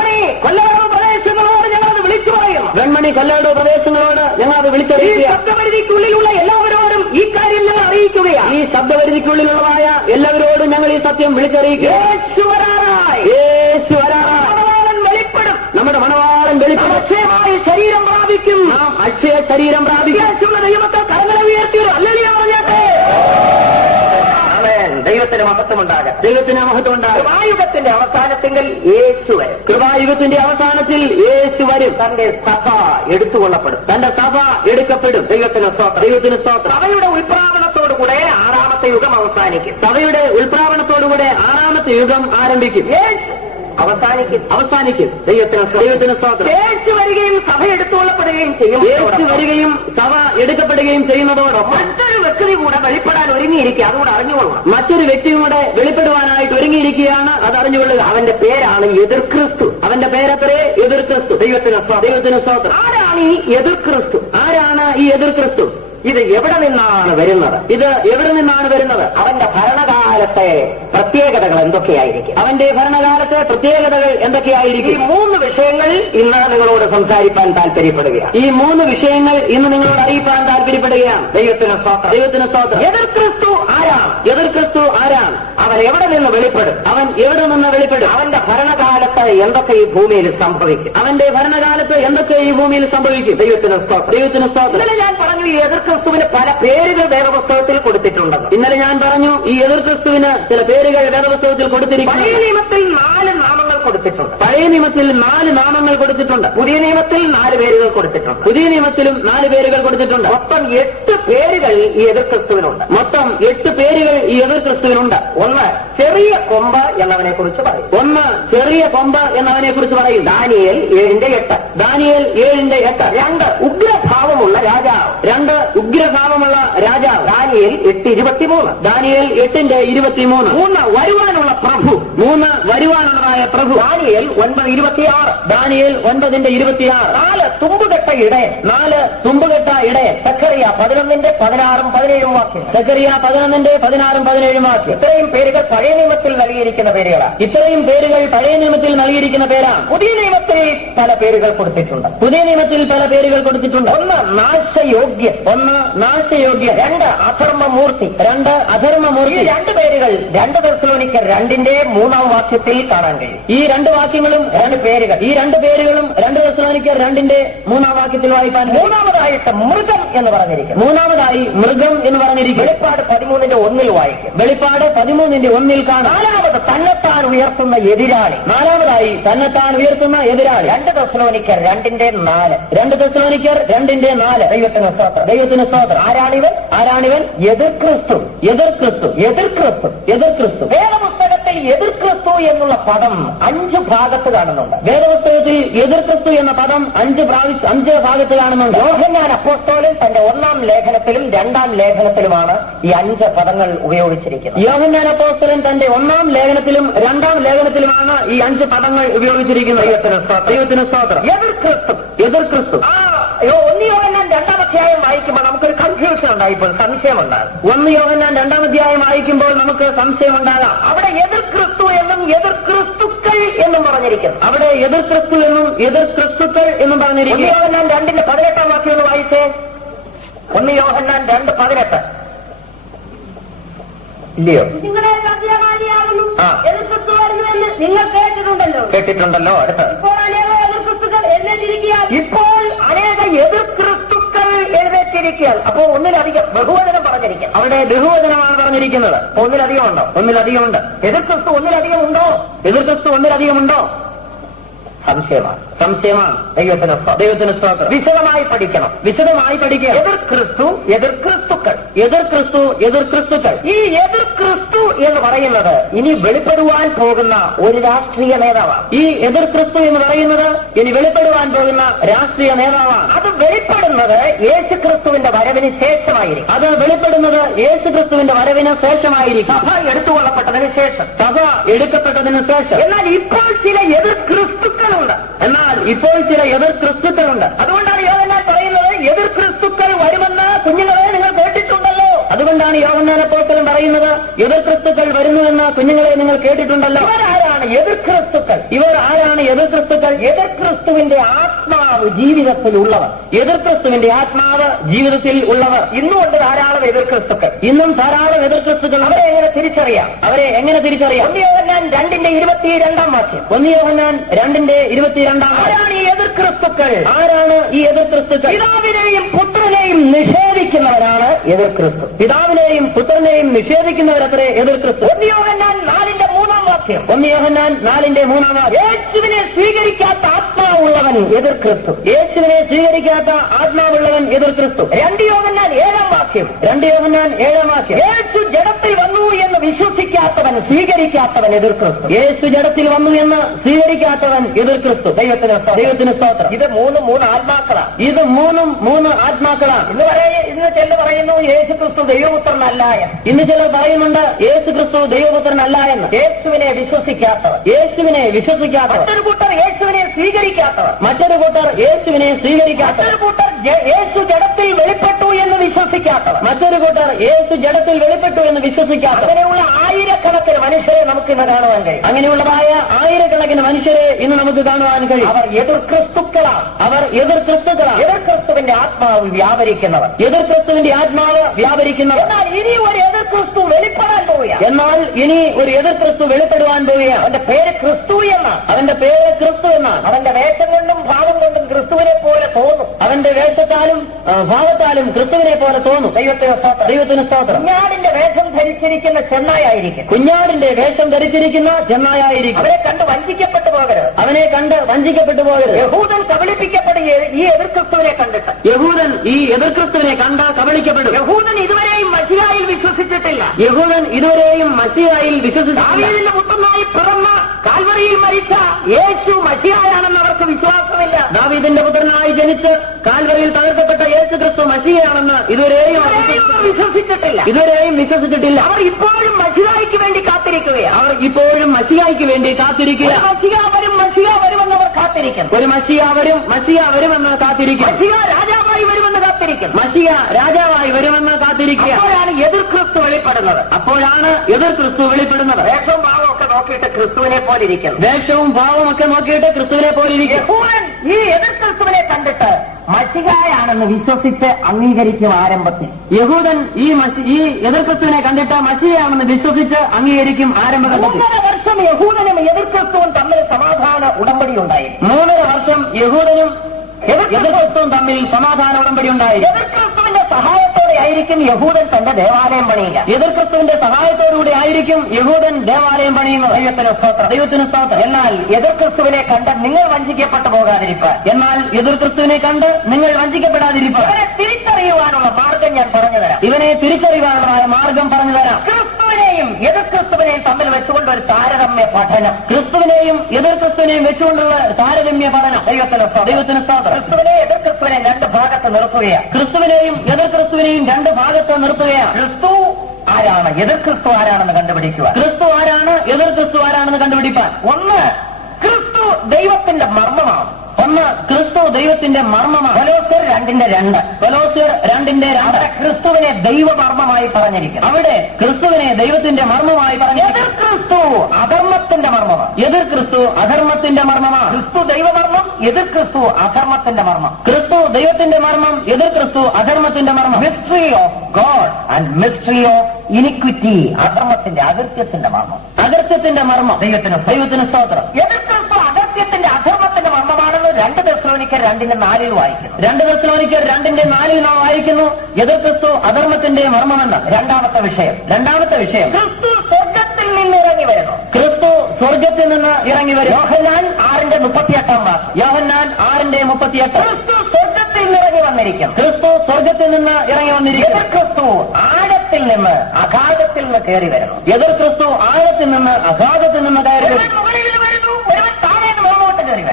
കൊല്ലവട പ്രദേശങ്ങളോട് ഞങ്ങളത് വിളിച്ചു പറയുന്നു. വെൺമണി കല്ലാട് പ്രദേശങ്ങളോട് ഞങ്ങളത് ഈ വിളിച്ചറിയിക്കുക. ശബ്ദപരിധിക്കുള്ളിലുള്ള എല്ലാവരോടും ഈ കാര്യം ഞങ്ങൾ അറിയിക്കുകയാണ്. ഈ ശബ്ദപരിധിക്കുള്ളിലുള്ളതായ എല്ലാവരോടും ഞങ്ങൾ ഈ സത്യം വിളിച്ചറിയിക്കുക. യേശു വരാറായി, യേശു വരാറായി. മണവാളൻ വെളിപ്പെടും. നമ്മുടെ മണവാളൻ വെളിപ്പെടും. അക്ഷയമായ ശരീരം പ്രാപിക്കും. നാം അക്ഷയ ശരീരം പ്രാപിക്കും. യേശുവിന്റെ ദൈവത്തെ കരങ്ങളെ ഉയർത്തിയൊരു ഹല്ലേലൂയ പറഞ്ഞാട്ടെ. ആമേൻ. ദൈവത്തിന് മഹത്വമുണ്ടാകട്ടെ. ദൈവത്തിന് മഹത്വം ഉണ്ടാകും. കൃപായുഗത്തിന്റെ അവസാനത്തെങ്കിൽ യേശു വരും. കൃപായുഗത്തിന്റെ അവസാനത്തിൽ യേശു വരും. തന്റെ സഭ എടുത്തുകൊള്ളപ്പെടും. തന്റെ സഭ എടുക്കപ്പെടും. ദൈവത്തിന് സ്തോത്രം. ദൈവത്തിന് സ്തോത്രം. സഭയുടെ ഉത്പ്രാവണത്തോടുകൂടെ 6ാമത്തെ യുഗം അവസാനിക്കും. സഭയുടെ ഉത്പ്രാവണത്തോടുകൂടെ 6ാമത്തെ യുഗം ആരംഭിക്കും. യേശു അവസാനിക്കും. ദൈവത്തിന് സ്തോത്രം. യേശു വരികയും സഭ എടുത്തുകൊള്ളപ്പെടുകയും ചെയ്യും. യേശു വരികയും സഭ എടുക്കപ്പെടുകയും ചെയ്യുന്നതോടൊപ്പം മറ്റൊരു വ്യക്തി കൂടെ വെളിപ്പെടാൻ ഒരുങ്ങിയിരിക്കുക. അതുകൂടെ അറിഞ്ഞുകൊള്ളണം. മറ്റൊരു വ്യക്തിയും കൂടെ വെളിപ്പെടുവാനായിട്ട് ഒരുങ്ങിയിരിക്കുകയാണ്. അത് അറിഞ്ഞുകൊള്ളുക. അവന്റെ പേരാണ് എതിർ ക്രിസ്തു. അവന്റെ പേരത്രേ എതിർ ക്രിസ്തു. ദൈവത്തിന് സ്തോത്രം. ആരാണ് ഈ എതിർ ക്രിസ്തു? ആരാണ് ഈ എതിർ ക്രിസ്തു? ഇത് എവിടെ നിന്നാണ് വരുന്നത്? ഇത് എവിടെ നിന്നാണ് വരുന്നത്? അവന്റെ ഭരണകാലത്തെ പ്രത്യേകതകൾ എന്തൊക്കെയായിരിക്കും? അവന്റെ ഭരണകാലത്തെ പ്രത്യേകതകൾ എന്തൊക്കെയായിരിക്കും? ഈ 3 വിഷയങ്ങൾ ഇന്ന് നിങ്ങളോട് സംസാരിക്കാൻ താല്പര്യപ്പെടുകയാണ്. ഈ 3 വിഷയങ്ങൾ ഇന്ന് നിങ്ങളോട് അറിയിക്കാൻ താല്പര്യപ്പെടുകയാണ്. ദൈവത്തിന് സ്തോത്രം. എതിർ ക്രിസ്തു ആരാണ്? എതിർ ക്രിസ്തു ആരാണ്? അവൻ എവിടെ നിന്ന് വെളിപ്പെടും? അവൻ എവിടെ നിന്ന് വെളിപ്പെടും? അവന്റെ ഭരണകാലത്ത് എന്തൊക്കെ ഈ ഭൂമിയിൽ സംഭവിക്കും? അവന്റെ ഭരണകാലത്ത് എന്തൊക്കെ ഈ ഭൂമിയിൽ സംഭവിക്കും? ദൈവത്തിന് സ്തോത്രം. ഇന്നലെ ഞാൻ പറഞ്ഞു ഈ എതിർ ക്രിസ്തുവിന് പല പേരുകൾ വേദപുസ്തകത്തിൽ കൊടുത്തിട്ടുണ്ടെന്ന്. ഇന്നലെ ഞാൻ പറഞ്ഞു ഈ എതിർ ക്രിസ്തുവിന് ചില പേരുകൾ വേദപുസ്തകത്തിൽ കൊടുത്തിരിക്കുന്നു. പഴയ നിയമത്തിൽ 4 നാമങ്ങൾ കൊടുത്തിട്ടുണ്ട്. പഴയ നിയമത്തിൽ 4 നാമങ്ങൾ കൊടുത്തിട്ടുണ്ട്. പുതിയ നിയമത്തിൽ 4 പേരുകൾ കൊടുത്തിട്ടുണ്ട്. പുതിയ നിയമത്തിലും 4 പേരുകൾ കൊടുത്തിട്ടുണ്ട്. മൊത്തം 8 പേരുകൾ ഈ എതിർ ക്രിസ്തുവിനുണ്ട്. മൊത്തം 8 പേരുകൾ ഈ എതിർ ക്രിസ്തുവിനുണ്ട്. ഒന്ന് ചെറിയ കൊമ്പ് എന്നവനെ കുറിച്ച് പറയും. ഒന്ന് ചെറിയ കൊമ്പ് എന്നവനെ കുറിച്ച് പറയും. ദാനിയേൽ 7:8. ദാനിയേൽ 7:8. 2 ഉഗ്രഭാവമുള്ള രാജാവ്. 2 ഉഗ്രഭാവമുള്ള രാജാവ്. ദാനിയേൽ 8:23. ദാനിയേൽ 8:23. 3 വരുവാനുള്ള പ്രഭു. 3 വരുവാനുള്ളതായ പ്രഭു. പ്രഭു. ദാനിയേൽ 9:26. ദാനിയേൽ 9:26. 4 തുമ്പുകെട്ട ഇടയൻ. 4 തുമ്പുകെട്ട ഇടയൻ. സഖറിയ 11:16-17 വാക്യം. സഖറിയ 11:16-17 വാക്യം. ഇത്രയും പേരുകൾ പഴയ നിയമത്തിൽ നൽകിയിരിക്കുന്ന പേരുകളാണ്. ഇത്രയും പേരുകൾ പഴയ നിയമത്തിൽ നൽകിയിരിക്കുന്ന പേരാണ്. പുതിയ നിയമത്തിൽ പല പേരുകൾ കൊടുത്തിട്ടുണ്ട്. പുതിയ നിയമത്തിൽ പല പേരുകൾ കൊടുത്തിട്ടുണ്ട്. 1 നാശയോഗ്യൻ, 1 നാശയോഗ്യൻ, 2 അധർമ്മമൂർത്തി, 2 ഈ അധർമ്മമൂർത്തി. 2 പേരുകൾ 2 തെസ്സലോനിക്കർ 2:3 വാക്യത്തിൽ കാണാൻ കഴിയും. ഈ 2 വാക്യങ്ങളും 2 പേരുകൾ. ഈ 2 പേരുകളും 2 തെസ്സലോനിക്കർ 2:3 വാക്യത്തിൽ വായിക്കാൻ കഴിയും. മൂന്നാമതായിട്ട് മൃഗം എന്ന് പറഞ്ഞിരിക്കുന്നു. മൂന്നാമതായി മൃഗം എന്ന് പറഞ്ഞിരിക്കും. വെളിപ്പാട് 13:1 വായിക്കും. വെളിപ്പാട് 13:1 കാണാം. 4 തന്നെത്താൻ ഉയർത്തുന്ന എതിരാളി. 4 തന്നെത്താൻ ഉയർത്തുന്ന എതിരാളി. 2 തെസ്സലോനിക്കർ 2:4. 2 തെസ്സലോനിക്കർ 2:4. ദൈവത്തിന് സ്തോത്രം. ദൈവത്തിന് സ്തോത്രം. ആരാണിവൻ? എതിർ ക്രിസ്തു. എതിർ ക്രിസ്തു. എതിർ ക്രിസ്തു. എതിർ ക്രിസ്തു. വേദപുസ്തകത്തിൽ എതിർ ക്രിസ്തു എന്നുള്ള പദം 5 ഭാഗത്ത് കാണുന്നുണ്ട്. വേദപുസ്തകത്തിൽ എതിർ ക്രിസ്തു എന്ന പദം 5 ഭാഗത്ത് കാണുന്നുണ്ട്. യോഹന്നാൻ അപ്പോസ്തലൻ തന്റെ 1-ാം ലേഖനത്തിലും 2-ാം ലേഖനത്തിലുമാണ് ഈ 5 പദങ്ങൾ ഉപയോഗിച്ചിരിക്കുന്നത്. യോഹന്നാൻ അപ്പോസ്തലൻ തന്റെ 1-ാം ലേഖനത്തിലും 2-ാം ലേഖനത്തിലുമാണ് ഈ 5 പദങ്ങൾ ഉപയോഗിച്ചിരിക്കുന്നത്. ദൈവത്തിന് സ്തോത്രം. എതിർ ക്രിസ്തു. എതിർ ക്രിസ്തു. 1 യോഹന്നാൻ 2-ാം അധ്യായം വായിക്കുമ്പോൾ നമുക്കൊരു കൺഫ്യൂഷൻ ഉണ്ടായിപ്പോൾ സംശയമുണ്ടാകും. 1 യോഹന്നാൻ 2-ാം അധ്യായം വായിക്കുമ്പോൾ നമുക്ക് സംശയമുണ്ടാകാം. അവിടെ എതിർ ക്രിസ്തു എന്നും എതിർ ക്രിസ്തുക്കൾ എന്നും പറഞ്ഞിരിക്കുന്നു. അവിടെ എതിർ ക്രിസ്തു എന്നും എതിർ ക്രിസ്തുക്കൾ എന്നും 1 പറഞ്ഞിരിക്കുന്നു. യോഹന്നാൻ 2:18 വാക്യം ഒന്ന് വായിച്ചേ. 1 യോഹന്നാൻ 2:18. ഇല്ലയോ? നിങ്ങളുടെ സത്യവാദിയാകുന്നു ആ. എതിർക്രിസ്തു വരുന്നുവെന്ന് നിങ്ങൾ കേട്ടിട്ടുണ്ടല്ലോ. കേട്ടിട്ടുണ്ടല്ലോ. അടുത്ത് ഇപ്പോൾ അനേക എതിർക്രിസ്തുക്കൾ എഴുന്നേറ്റിരിക്കുകയാൽ ഇപ്പോൾ അനേക എതിർ ക്രിസ്തുക്കൾ എഴുന്നേറ്റിരിക്കുകയാൽ. അപ്പോ ഒന്നിലധികം ബഹുവചനം പറഞ്ഞിരിക്കും. അവിടെ ബഹുവചനമാണ് പറഞ്ഞിരിക്കുന്നത്. ഒന്നിലധികം ഉണ്ടോ? ഒന്നിലധികമുണ്ട്. എതിർ ക്രിസ്തു ഒന്നിലധികം ഉണ്ടോ? എതിർ ക്രിസ്തു ഒന്നിലധികമുണ്ടോ? സംശയമാണ്. ദൈവത്തിന് സ്തോത്രം. വിശദമായി പഠിക്കണം. വിശദമായി പഠിക്കുക. എതിർ ക്രിസ്തു, എതിർ ക്രിസ്തുക്കൾ. എതിർ ക്രിസ്തു, എതിർ ക്രിസ്തുക്കൾ. ഈ എതിർ ക്രിസ്തു എന്ന് പറയുന്നത് ഇനി വെളിപ്പെടുവാൻ പോകുന്ന ഒരു രാഷ്ട്രീയ നേതാവാണ്. ഈ എതിർ ക്രിസ്തു എന്ന് പറയുന്നത് ഇനി വെളിപ്പെടുവാൻ പോകുന്ന രാഷ്ട്രീയ നേതാവാണ്. അത് വെളിപ്പെടുന്നത് യേശു ക്രിസ്തുവിന്റെ വരവിന് ശേഷമായിരിക്കും. അത് വെളിപ്പെടുന്നത് യേശു ക്രിസ്തുവിന്റെ വരവിന് ശേഷമായിരിക്കും. സഭ എടുത്തുകൊള്ളപ്പെട്ടതിന് ശേഷം. സഭ എടുക്കപ്പെട്ടതിന് ശേഷം. എന്നാൽ ഇപ്പോൾ ചില എതിർ ക്രിസ്തുക്കളുണ്ട്. അതുകൊണ്ടാണ് യോഹന്നാൻ പറയുന്നത് എതിർ ക്രിസ്തുക്കൾ വരുമെന്ന് കുഞ്ഞുങ്ങളെ നിങ്ങൾ കേട്ടിട്ടുണ്ടല്ലോ. അതുകൊണ്ടാണ് യോഹന്നാൻ അപ്പോസ്തലൻ പറയുന്നത് എതിർ ക്രിസ്തുക്കൾ വരുന്നുവെന്ന് കുഞ്ഞുങ്ങളെ നിങ്ങൾ കേട്ടിട്ടുണ്ടല്ലോ. ഇവരാരാണ് എതിർ ക്രിസ്തുക്കൾ? ഇവർ ആരാണ് എതിർ ക്രിസ്തുക്കൾ? എതിർ ക്രിസ്തുവിന്റെ ആത്മാവ് ജീവിതത്തിൽ ഉള്ളവർ. എതിർ ക്രിസ്തുവിന്റെ ആത്മാവ് ജീവിതത്തിൽ ഉള്ളവർ. ഇന്നുകൊണ്ട് ധാരാളം എതിർ ക്രിസ്തുക്കൾ. ഇന്നും ധാരാളം എതിർ ക്രിസ്തുക്കൾ. അവരെ എങ്ങനെ തിരിച്ചറിയാം? 1 യോഹന്നാൻ 2:22 വാക്യം. 1 യോഹന്നാൻ 2:22. ആരാണ് ഈ എതിർ ക്രിസ്തുക്കൾ? ആരാണ് ഈ എതിർ ക്രിസ്തുക്കൾ? പിതാവിനെയും പുത്രനെയും നിഷേധിക്കുന്നവരാണ് എതിർ ക്രിസ്തു. പിതാവിനെയും പുത്രനെയും നിഷേധിക്കുന്നവരത്രേ എതിർ ക്രിസ്തു. 1 യോഹന്നാൻ 4:3 വാക്യം. 1 യോഹന്നാൻ 4:3. യേശുവിനെ സ്വീകരിക്കാത്ത ആത്മാവുള്ളവൻ എതിർ ക്രിസ്തു. യേശുവിനെ സ്വീകരിക്കാത്ത ആത്മാവുള്ളവൻ എതിർ ക്രിസ്തു. 2 യോഹന്നാൻ 7 വാക്യം. 2 യോഹന്നാൻ 7 വാക്യം. യേശു ജഡത്തിൽ വന്നു എന്ന് വിശ്വസിക്കാത്തവൻ സ്വീകരിക്കാത്തവൻ എതിർ ക്രിസ്തു. യേശു ജഡത്തിൽ വന്നു എന്ന് സ്വീകരിക്കാത്തവൻ എതിർ ക്രിസ്തു. ദൈവത്തിന് സ്തോത്രം. ഇത് 3 ആത്മാക്കളാണ്. ഇത് 3 ആത്മാക്കളാണ്. ഇന്ന് ചില പറയുന്നു യേശു ക്രിസ്തു ദൈവപുത്രനല്ല എന്ന്. ഇന്ന് ചിലർ പറയുന്നുണ്ട് യേശു ക്രിസ്തു ദൈവപുത്രനല്ല എന്ന്. യേശുവിനെ വിശ്വസിക്കാത്തവർ. മറ്റൊരു കൂട്ടർ യേശുവിനെ സ്വീകരിക്കാത്തവർ. മറ്റൊരു കൂട്ടർ യേശുവിനെ സ്വീകരിക്കാത്തവർ. മറ്റൊരു കൂട്ടർ യേശു ജഡത്തിൽ വെളിപ്പെട്ടു എന്ന് വിശ്വസിക്കാത്തവർ. മറ്റൊരു കൂട്ടർ യേശു ജഡത്തിൽ വെളിപ്പെട്ടു എന്ന് വിശ്വസിക്കാത്തവർ. അങ്ങനെയുള്ള ആയിരക്കണക്കിന് മനുഷ്യരെ നമുക്ക് ഇന്ന് കാണുവാൻ കഴിയും. അങ്ങനെയുള്ളതായ ആയിരക്കണക്കിന് മനുഷ്യരെ ഇന്ന് നമുക്ക് കാണുവാൻ കഴിയും. അവർ എതിർ ക്രിസ്തുക്കളാണ്. എതിർ ക്രിസ്തുക്കളാണ്. എതിർ ക്രിസ്തുവിന്റെ ആത്മാവ് വ്യാപരിക്കുന്നവർ. എതിർ ക്രിസ്തുവിന്റെ ആത്മാവ് വ്യാപരിക്കുന്നവർ. എന്നാൽ ഇനി ഒരു എതിർ ക്രിസ്തു വെളിപ്പെടാൻ പോവുകയാണ്. എന്നാൽ ഇനി ഒരു എതിർ ക്രിസ്തു വെളിപ്പെടുവാൻ പോവുകയാണ്. അവന്റെ പേര് ക്രിസ്തു എന്നാണ്. അവന്റെ പേര് ക്രിസ്തു എന്നാണ്. അവന്റെ വേഷം കൊണ്ടും ഭാവം കൊണ്ടും ക്രിസ്തുവിനെ പോലെ തോന്നും. അവന്റെ വേഷത്താലും ഭാവത്താലും ക്രിസ്തുവിനെ പോലെ തോന്നും. ദൈവത്തിന് സ്തോത്രം. കുഞ്ഞാടിന്റെ വേഷം ധരിച്ചിരിക്കുന്ന ചെന്നായായിരിക്കും. കുഞ്ഞാടിന്റെ വേഷം ധരിച്ചിരിക്കുന്ന ചെന്നായായിരിക്കും. അവരെ കണ്ട് വഞ്ചിക്കപ്പെട്ടു പോകരുത്. അവനെ കണ്ട് വഞ്ചിക്കപ്പെട്ടു പോകരുത്. യഹൂദൻ കബളിപ്പിക്കപ്പെടുക ഈ എതിർ ക്രിസ്തുവിനെ കണ്ടിട്ട്. യഹൂദൻ ഈ എതിർ ക്രിസ്തുവിനെ കണ്ട് കബളിക്കപ്പെടും. യഹൂദൻ ഇതുവരെയും മശിഹായിൽ വിശ്വസിച്ചിട്ടില്ല. യഹൂദൻ ഇതുവരെയും മശിഹായിൽ വിശ്വസിച്ചിട്ടില്ല. ദാവീദിന്റെ പുത്രനായി പിറന്ന കാൽവറിയിൽ മരിച്ച യേശു മശിഹായാണെന്ന് അവർക്ക് വിശ്വാസമില്ല. ദാവീദിന്റെ പുത്രനായി ജനിച്ച് കാൽവറിയിൽ തകർക്കപ്പെട്ട യേശു ക്രിസ്തു മശിഹയാണെന്ന് ഇതുവരെയും വിശ്വസിച്ചിട്ടില്ല. വിശ്വസിച്ചിട്ടില്ല. അവർ ഇപ്പോഴും മശിഹായ്ക്ക് വേണ്ടി കാത്തിരിക്കുകയാണ്. അവർ ഇപ്പോഴും മശിഹായ്ക്ക് വേണ്ടി കാത്തിരിക്കുക. മശിഹ വരുമെന്നവർ കാത്തിരിക്കുന്നു. ഒരു മശിഹ വരുമെന്ന് കാത്തിരിക്കുക. മശിഹ രാജാവായി വരുമെന്ന് കാത്തിരിക്കുന്നു. മശിഹ രാജാവായി വരുമെന്ന് കാത്തിരിക്കുക. അപ്പോഴാണ് എതിർ ക്രിസ്തു വെളിപ്പെടുന്നത്. വേഷവും ഭാവവും ഒക്കെ നോക്കിയിട്ട് ക്രിസ്തുവിനെ പോലെ ഇരിക്കുന്നു. വേഷവും ഭാവവും ഒക്കെ നോക്കിയിട്ട് ക്രിസ്തുവിനെ പോലെ ഇരിക്കും. യഹൂദൻ ഈ എതിർ ക്രിസ്തുവിനെ കണ്ടിട്ട് മശിഹായാണെന്ന് വിശ്വസിച്ച് അംഗീകരിക്കും. ആരംഭത്തിൽ യഹൂദൻ ഈ എതിർ ക്രിസ്തുവിനെ കണ്ടിട്ട് മശിഹയാണെന്ന് വിശ്വസിച്ച് അംഗീകരിക്കും. ആരംഭഘട്ടത്തിൽ 3 വർഷം യഹൂദനും എതിർ ക്രിസ്തുവും തമ്മിൽ സമാധാന ഉടമ്പടി ഉണ്ടായി. 3 വർഷം യഹൂദനും എതിർ ക്രിസ്തുവും തമ്മിൽ സമാധാന ഉടമ്പടി ഉണ്ടായി. എതിർ ക്രിസ്തുവിന്റെ സഹായത്തോടെ ആയിരിക്കും യഹൂദൻ തന്റെ ദേവാലയം പണിയുക. എതിർ ക്രിസ്തുവിന്റെ സഹായത്തോടുകൂടി ആയിരിക്കും യഹൂദൻ ദേവാലയം പണിയുന്നത്. ദൈവത്തിന് സ്തോത്രം. എന്നാൽ എതിർ ക്രിസ്തുവിനെ കണ്ട് നിങ്ങൾ വഞ്ചിക്കപ്പെട്ടു പോകാതിരിക്കാൻ, എന്നാൽ എതിർ ക്രിസ്തുവിനെ കണ്ട് നിങ്ങൾ വഞ്ചിക്കപ്പെടാതിരിക്കാൻ ഇവരെ തിരിച്ചറിയുവാനുള്ള മാർഗം ഞാൻ പറഞ്ഞുതരാം. ഇവനെ തിരിച്ചറിയുവാനുള്ള മാർഗം പറഞ്ഞുതരാം. ക്രിസ്തുവിനെയും എതിർ ക്രിസ്തുവിനെയും തമ്മിൽ വെച്ചുകൊണ്ട് ഒരു താരതമ്യ പഠനം. ക്രിസ്തുവിനെയും എതിർ ക്രിസ്തുവിനെയും വെച്ചുകൊണ്ടുള്ള താരതമ്യ പഠനം. ദൈവത്തിന് സ്തോത്രം. ക്രിസ്തുവിനെ എതിർ ക്രിസ്തുവിനെ 2 ഭാഗത്ത് നിർത്തുകയാണ്. ക്രിസ്തുവിനെയും എതിർ ക്രിസ്തുവിനെയും 2 ഭാഗത്ത് നിർത്തുകയാണ്. ക്രിസ്തു ആരാണ്, എതിർ ക്രിസ്തു ആരാണെന്ന് കണ്ടുപിടിക്കുക. ക്രിസ്തു ആരാണ്, എതിർ ക്രിസ്തു ആരാണെന്ന് കണ്ടുപിടിപ്പാൻ. ഒന്ന്, ക്രിസ്തു ദൈവത്തിന്റെ മർമ്മമാണ്. ക്രിസ്തു ദൈവത്തിന്റെ മർമ്മമാണ്. കൊലോസ്യർ 2:2. കൊലോസ്യർ 2:2. ക്രിസ്തുവിനെ ദൈവമർമ്മമായി പറഞ്ഞിരിക്കുന്നു. അവിടെ ക്രിസ്തുവിനെ ദൈവത്തിന്റെ മർമ്മമായി പറഞ്ഞിരിക്കുന്നു. എതിർ ക്രിസ്തു അധർമ്മത്തിന്റെ മർമ്മമാണ്. എതിർ ക്രിസ്തു അധർമ്മത്തിന്റെ മർമ്മമാണ്. ക്രിസ്തു ദൈവമർമ്മം, എതിർ ക്രിസ്തു അധർമ്മത്തിന്റെ മർമ്മം. ക്രിസ്തു ദൈവത്തിന്റെ മർമ്മം, എതിർ ക്രിസ്തു അധർമ്മത്തിന്റെ മർമ്മം. Mystery of God and mystery of iniquity. അധർമ്മത്തിന്റെ അകൃത്യത്തിന്റെ മർമ്മം. അകൃത്യത്തിന്റെ മർമ്മം. ദൈവത്തിന് സ്തോത്രം. എതിർ ക്രിസ്തു അകൃത്യത്തിന്റെ അധർമ്മത്തിന്റെ മർമ്മമാണെന്ന് 2 തെസ്സലോനിക്കർ 2:4 വായിക്കുന്നു. 2 തെസ്സലോനിക്കർ 2:4 നാം വായിക്കുന്നു. എതിർ ക്രിസ്തു അധർമ്മത്തിന്റെ മർമ്മമെന്ന്. രണ്ടാമത്തെ വിഷയം ക്രിസ്തു സ്വർഗത്തിൽ നിന്ന് ഇറങ്ങി വരുന്നു. ക്രിസ്തു സ്വർഗത്തിൽ നിന്ന് ഇറങ്ങി വരും. യോഹന്നാൻ 6:38. യോഹന്നാൻ 6:38. ക്രിസ്തു സ്വർഗത്തിൽ നിന്ന് ഇറങ്ങി വന്നിരിക്കും. ക്രിസ്തു സ്വർഗത്തിൽ നിന്ന് ഇറങ്ങി വന്നിരിക്കും. എതിർ ക്രിസ്തു ആഴത്തിൽ നിന്ന് അഗാധത്തിൽ നിന്ന് കയറി വരുന്നു. എതിർ ക്രിസ്തു ആഴത്തിൽ നിന്ന് അഗാധത്തിൽ നിന്ന് കയറി വരും.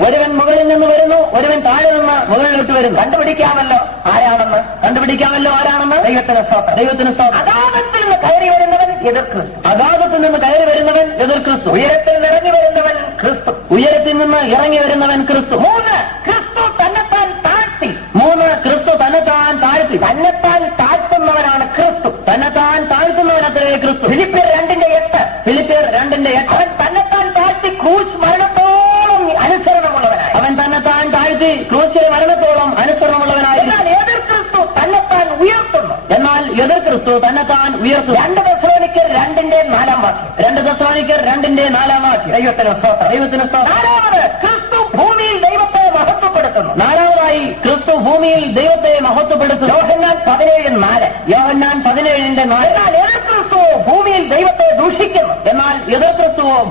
ഒരുവൻ മുകളിൽ നിന്ന് വരുന്നു, ഒരുവൻ താഴെ നിന്ന് മുകളിലോട്ട് വരുന്നു. കണ്ടുപിടിക്കാമല്ലോ ആരാണെന്ന്. ദൈവത്തിന് സ്തോത്രം. അഗാധത്തിൽ നിന്ന് കയറി വരുന്നവൻ എതിർ ക്രിസ്തു. അഗാധത്തിൽ നിന്ന് കയറി വരുന്നവൻ എതിർ ക്രിസ്തു. ഉയരത്തിൽ നിന്ന് ഇറങ്ങി വരുന്നവൻ ക്രിസ്തു. ഉയരത്തിൽ നിന്ന് ഇറങ്ങി വരുന്നവൻ ക്രിസ്തു. 3, ക്രിസ്തു തന്നെത്താൻ താഴ്ത്തി. 3, ക്രിസ്തു തന്നെത്താൻ താഴ്ത്തി. തന്നെത്താൻ താഴ്ത്തുന്നവനാണ് ക്രിസ്തു. തന്നെത്താൻ താഴ്ത്തുന്നവനത്രേ ക്രിസ്തു. ഫിലിപ്പിയർ 2:8. അവൻ തന്നെത്താൻ താഴ്ത്തി ക്രൂശ് മരണത്തോളം അനുസരണമുള്ളവനായി. അവൻ തന്നെത്താൻ താഴ്ത്തി ക്രൂശിലെ മരണത്തോളം അനുസരണമുള്ളവനായി. എന്നാൽ എതിർ ക്രിസ്തു തന്നെത്താൻ ഉയർത്തുന്നു. 2 തെസ്സലോനിക്കർ 2:4 വാക്യം. 2 തെസ്സലോനിക്കർ 2:4 വാക്യം. ദൈവത്തിന് സ്തോത്രം. നാലാമത്, ക്രിസ്തു ഭൂമിയിൽ ദൈവത്തെ മഹത്വപ്പെടുത്തുന്നു. നാലാമതായി ക്രിസ്തു ഭൂമിയിൽ ദൈവത്തെ മഹത്വപ്പെടുത്തുന്നു. യോഹന്നാൻ 17:4. യോഹന്നാൻ 17:4. എന്നാൽ എതിർ ക്രിസ്തു ഭൂമിയിൽ ദൈവത്തെ ദൂഷിക്കുന്നു.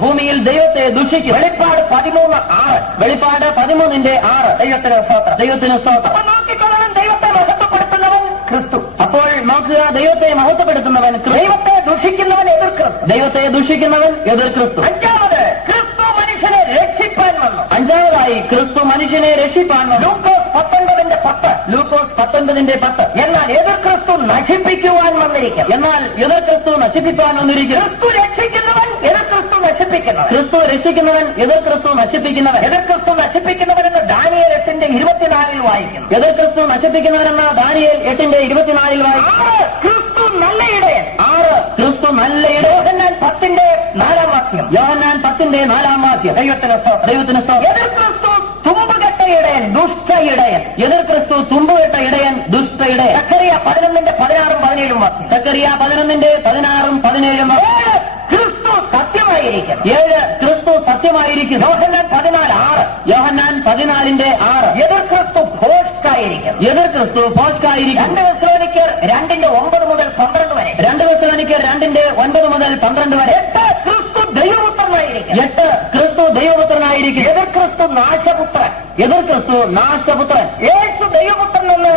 ഭൂമിയിൽ ദൈവത്തെ ദൂഷിക്കും. വെളിപ്പാട് 13:6. വെളിപ്പാട് 13:6. ദൈവത്തിന് സ്തോത്രം. അപ്പൊ നോക്കിക്കൊള്ളവൻ ദൈവത്തെ മഹത്വപ്പെടുത്തുന്നവൻ ക്രിസ്തു. അപ്പോൾ നോക്കുക, ദൈവത്തെ മഹത്വപ്പെടുത്തുന്നവൻ ദൈവത്തെ ദൂഷിക്കുന്നവൻ എതിർ ക്രിസ്തു. ദൈവത്തെ ദൂഷിക്കുന്നവൻ എതിർ ക്രിസ്തു. അഞ്ചാമത്, ക്രിസ്തു മനുഷ്യനെ രക്ഷിപ്പാൻ വന്നു. അഞ്ചാമതായി ക്രിസ്തു മനുഷ്യനെ രക്ഷിപ്പാൻ വന്നു. ലൂക്കോസ് 19:10. ലൂക്കോസ് 19:10. എന്നാൽ എതിർ ക്രിസ്തു നശിപ്പിക്കുവാൻ വന്നിരിക്കും. എന്നാൽ എതിർ ക്രിസ്തു നശിപ്പിക്കാൻ വന്നിരിക്കും. ക്രിസ്തു രക്ഷിക്കുന്നവൻ എതിർ ക്രിസ്തു നശിപ്പിക്കുന്നവൻ. ക്രിസ്തു രക്ഷിക്കുന്നവൻ എതിർ ക്രിസ്തു നശിപ്പിക്കുന്നവൻ. എതിർ ക്രിസ്തു നശിപ്പിക്കുന്നവനെന്ന് ദാനിയേൽ 8:24 വായിക്കുന്നു. എതിർ ക്രിസ്തു നശിപ്പിക്കുന്നവനെന്ന് ദാനിയേൽ 8:24 വായിക്കുന്നു. 6, ക്രിസ്തു നല്ല ഇടയൻ. 6, ക്രിസ്തു നല്ല ഇടയൻ. യോഹന്നാൻ 10:4 വാക്യം. യോഹന്നാൻ 10:4 വാക്യം. ദൈവത്തിന് സ്തോത്രം. എതിർ ക്രിസ്തു തുമ്പുകെട്ട ഇടയൻ, ദുഷ്ട ഇടയൻ. എതിർ ക്രിസ്തു തുമ്പുകെട്ട ഇടയൻ, ദുഷ്ട ഇടയൻ. സക്കറിയ 11:16-17 വാക്യം. സക്കറിയ 11:16-17 വാക്യം. ക്രിസ്തു സത്യമായിരിക്കുന്നു. 7, ക്രിസ്തു സത്യമായിരിക്കുന്നു. യോഹന്നാൻ 14:6. യോഹന്നാൻ 14:6. എതിർ ക്രിസ്തു ഭോഷ്കായിരിക്കുന്നു. എതിർ ക്രിസ്തു ഭോഷ്കായിരിക്കുന്നു. 2 തെസ്സലോനിക്കർ 2:9 മുതൽ 12 വരെ. 2 തെസ്സലോനിക്കർ 2:9 മുതൽ 12 വരെ. 8, ക്രിസ്തു ദൈവപുത്രനായിരിക്കും. 8, ക്രിസ്തു ദൈവപുത്രനായിരിക്കും. എതിർ ക്രിസ്തു നാശപുത്രൻ. എതിർ ക്രിസ്തു നാശപുത്രൻ. യേശു ദൈവപുത്രൻ എന്ന്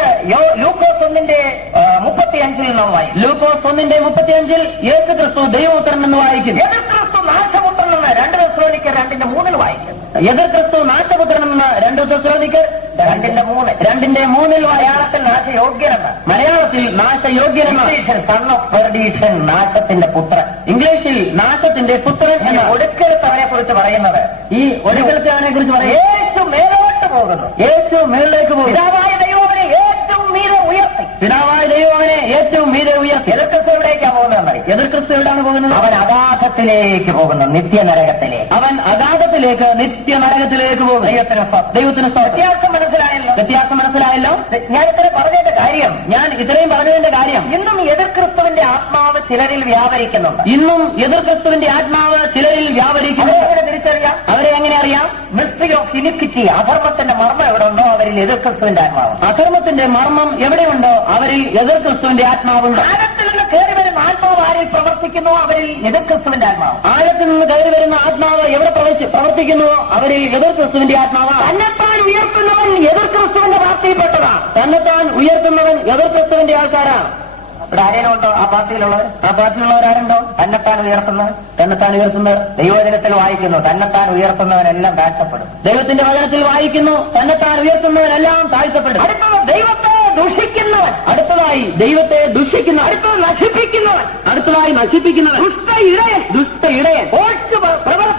ലൂക്കോസ് 1:35 നാം വായിക്കും. ലൂക്കോസ് 1:35 യേശു ക്രിസ്തു ദൈവപുത്രൻ എന്ന് വായിക്കും. എതിർ ക്രിസ്തു നാശപുത്രൻ എന്ന് 2 തെസ്സലോനിക്കർ 2:3 വായിക്കും. എതിർ ക്രിസ്തു നാശപുത്രനെന്ന് 2 തെസ്സലോനിക്കർ 2:3 മലയാളത്തിൽ നാശയോഗ്യനെന്ന്, മലയാളത്തിൽ നാശയോഗ്യനെന്ന്, ഇംഗ്ലീഷിൽ സൺ ഓഫ് പെർഡീഷൻ, നാശത്തിന്റെ പുത്രൻ, ഇംഗ്ലീഷിൽ നാശത്തിന്റെ പുത്രൻ എന്ന എന്ന ഒടുക്കലത്തവനെ കുറിച്ച് പറയുന്നത്. ഈ ഒടുക്കലത്തവനെ കുറിച്ച് പറയും. യേശു മേലോട്ട് പോകുന്നു. യേശു മേളിലേക്ക് പോകും. പിതാവായ ദൈവനെ ഏറ്റവും മീതെ ഉയർത്തി. പിതാവായ ദൈവനെ ഏറ്റവും മീതെ ഉയർത്തി. എതിർ ക്രിസ്തു എവിടേക്കാണ് പോകുന്നത്? എതിർ ക്രിസ്തു എവിടെയാണ് പോകുന്നത്? അവൻ അഗാധത്തിലേക്ക് പോകുന്നു, നിത്യനരകത്തിലേക്ക്. അവൻ അഗാധത്തിലേക്ക്, നിത്യനരകത്തിലേക്ക് പോകും. ദൈവത്തിന് വ്യത്യാസം മനസ്സിലായല്ലോ. വ്യത്യാസം മനസ്സിലായല്ലോ. ഞാൻ ഇത്ര പറഞ്ഞതിന്റെ കാര്യം, ഞാൻ ഇത്രയും പറഞ്ഞതിന്റെ കാര്യം, ഇന്നും എതിർ ക്രിസ്തുവിന്റെ ആത്മാവ് ചിലരിൽ വ്യാപരിക്കുന്നുണ്ട്. ഇന്നും എതിർ ക്രിസ്തുവിന്റെ ആത്മാവ് ചിലരിൽ വ്യാപരിക്കുന്നു. അവരെ തിരിച്ചറിയാം. അവരെ എങ്ങനെ അറിയാം? മിസ്റ്ററി ഓഫ് ഇനിക്വിറ്റി, അധർമ്മത്തിന്റെ മർമ്മം എവിടെ ഉണ്ടോ അവരിൽ എതിർ ക്രിസ്തുവിന്റെ ആത്മാവ്. അധർമ്മത്തിന്റെ മർമ്മം എവിടെയുണ്ടോ അവരിൽ എതിർ ക്രിസ്തുവിന്റെ ആത്മാവുണ്ട്. ആഴത്തിൽ നിന്ന് കയറി വരുന്ന ആത്മാവ് ആരിൽ പ്രവർത്തിക്കുന്നു അവരിൽ എതിർ ക്രിസ്തുവിന്റെ ആത്മാവ്. ആഴത്തിൽ നിന്ന് കയറി വരുന്ന ആത്മാവ് എവിടെ പ്രവർത്തിക്കുന്നുവോ അവരിൽ എതിർ ക്രിസ്തുവിന്റെ ആത്മാവാണ്. തന്നെത്താൻ ഉയർത്തുന്നവൻ എതിർ ക്രിസ്തുവിന്റെ പാർട്ടിയിൽപ്പെട്ടതാണ്. തന്നെത്താൻ ഉയർത്തുന്നവൻ എതിർ ക്രിസ്തുവിന്റെ ആൾക്കാരാണ്. ഇവിടെ ആരേലും ഉണ്ടോ ആ പാർട്ടിയിലുള്ളവർ? ആ പാർട്ടിയിലുള്ളവരാരുണ്ടോ? തന്നെത്താൻ ഉയർത്തുന്നവർ. തന്നെത്താൻ ഉയർത്തുന്നവർ. ദൈവവചനത്തിൽ വായിക്കുന്നു, തന്നെത്താൻ ഉയർത്തുന്നവനെല്ലാം താഴ്ത്തപ്പെടും. ദൈവത്തിന്റെ വചനത്തിൽ വായിക്കുന്നു, തന്നെത്താൻ ഉയർത്തുന്നവനെല്ലാം താഴ്ത്തപ്പെടും. അടുത്തത് ദൈവത്തെ ദുഷിക്കുന്നവൻ. അടുത്തതായി ദൈവത്തെ ദുഷിക്കുന്ന, അടുത്തത് നശിപ്പിക്കുന്നവൻ. അടുത്തതായി നശിപ്പിക്കുന്നവൻ. ദുഷ്ട ഇടയൻ. പോസ്റ്റ്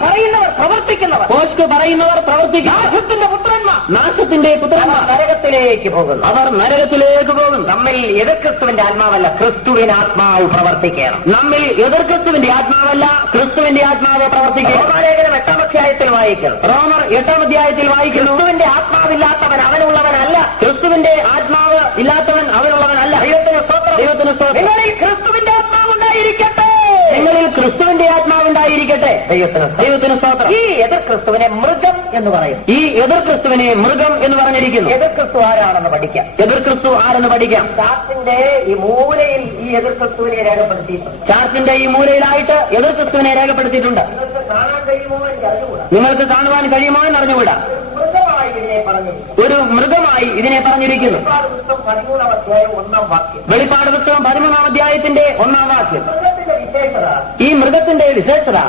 പറയുന്നവർ, പ്രവർത്തിക്കുന്നവർ. പോസ്റ്റ് പറയുന്നവർ, പ്രവർത്തിക്കുന്നവർ. നാശത്തിന്റെ പുത്രന്മാർ. നാശത്തിന്റെ പുത്രന്മാർ നരകത്തിലേക്ക് പോകുന്നു. അവർ നരകത്തിലേക്ക് പോകും. നമ്മിൽ എതിർ ക്രിസ്തുവിന്റെ ആത്മാവല്ല, ക്രിസ്തുവിന്റെ ആത്മാവ് പ്രവർത്തിക്കണം. നമ്മിൽ എതിർ ക്രിസ്തുവിന്റെ ആത്മാവല്ല, ക്രിസ്തുവിന്റെ ആത്മാവ് പ്രവർത്തിക്കണം. റോമാലേഖനം 8-ാം അധ്യായത്തിൽ വായിക്കുന്നു. റോമർ 8-ാം അധ്യായത്തിൽ വായിക്കുന്നു, ക്രിസ്തുവിന്റെ ആത്മാവില്ലാത്തവൻ അവനുള്ളവനല്ല. ക്രിസ്തുവിന്റെ ആത്മാവ് ഇല്ലാത്തവൻ അവനുള്ളവനല്ല. ദൈവത്തിന് സ്തോത്രം. ദൈവത്തിന് സ്തോത്രം. നിങ്ങളിൽ ക്രിസ്തുവിന്റെ ആത്മാവുണ്ടായിരിക്കട്ടെ. നിങ്ങളിൽ ക്രിസ്തുവിന്റെ ആത്മാവുണ്ടായിരിക്കട്ടെ. ദൈവത്തിന് സ്തോത്രം. ഈ എതിർ ക്രിസ്തുവിനെ മൃഗം എന്ന് പറയും. ഈ എതിർ ക്രിസ്തുവിനെ മൃഗം എന്ന് പറഞ്ഞിരിക്കുന്നു. എതിർ ക്രിസ്തു ആരാണെന്ന് പഠിക്കാം. എതിർ ക്രിസ്തു ആരെന്ന് പഠിക്കാം. ചാർട്ടിന്റെ ഈ മൂലയിൽ ഈ എതിർ ക്രിസ്തുവിനെ രേഖപ്പെടുത്തിയിട്ടുണ്ട്. ചാർട്ടിന്റെ ഈ മൂലയിലായിട്ട് എതിർ ക്രിസ്തുവിനെ രേഖപ്പെടുത്തിയിട്ടുണ്ട്. നിങ്ങൾക്ക് കാണാൻ കഴിയുമോ എന്ന് അറിഞ്ഞുകൂടാ. നിങ്ങൾക്ക് കാണുവാൻ കഴിയുമോ എന്ന് അറിഞ്ഞുകൂടാ. മൃഗമായി ഇതിനെ പറഞ്ഞു. ഒരു മൃഗമായി ഇതിനെ പറഞ്ഞിരിക്കുന്നു. വെളിപ്പാട് പുസ്തകം 13-ാം അധ്യായം 1-ാം വാക്യം. വെളിപ്പാട് പുസ്തകം 13-ാം അധ്യായത്തിന്റെ 1-ാം വാക്യം. മൃഗത്തിന്റെ വിശേഷത, ഈ മൃഗത്തിന്റെ വിശേഷത,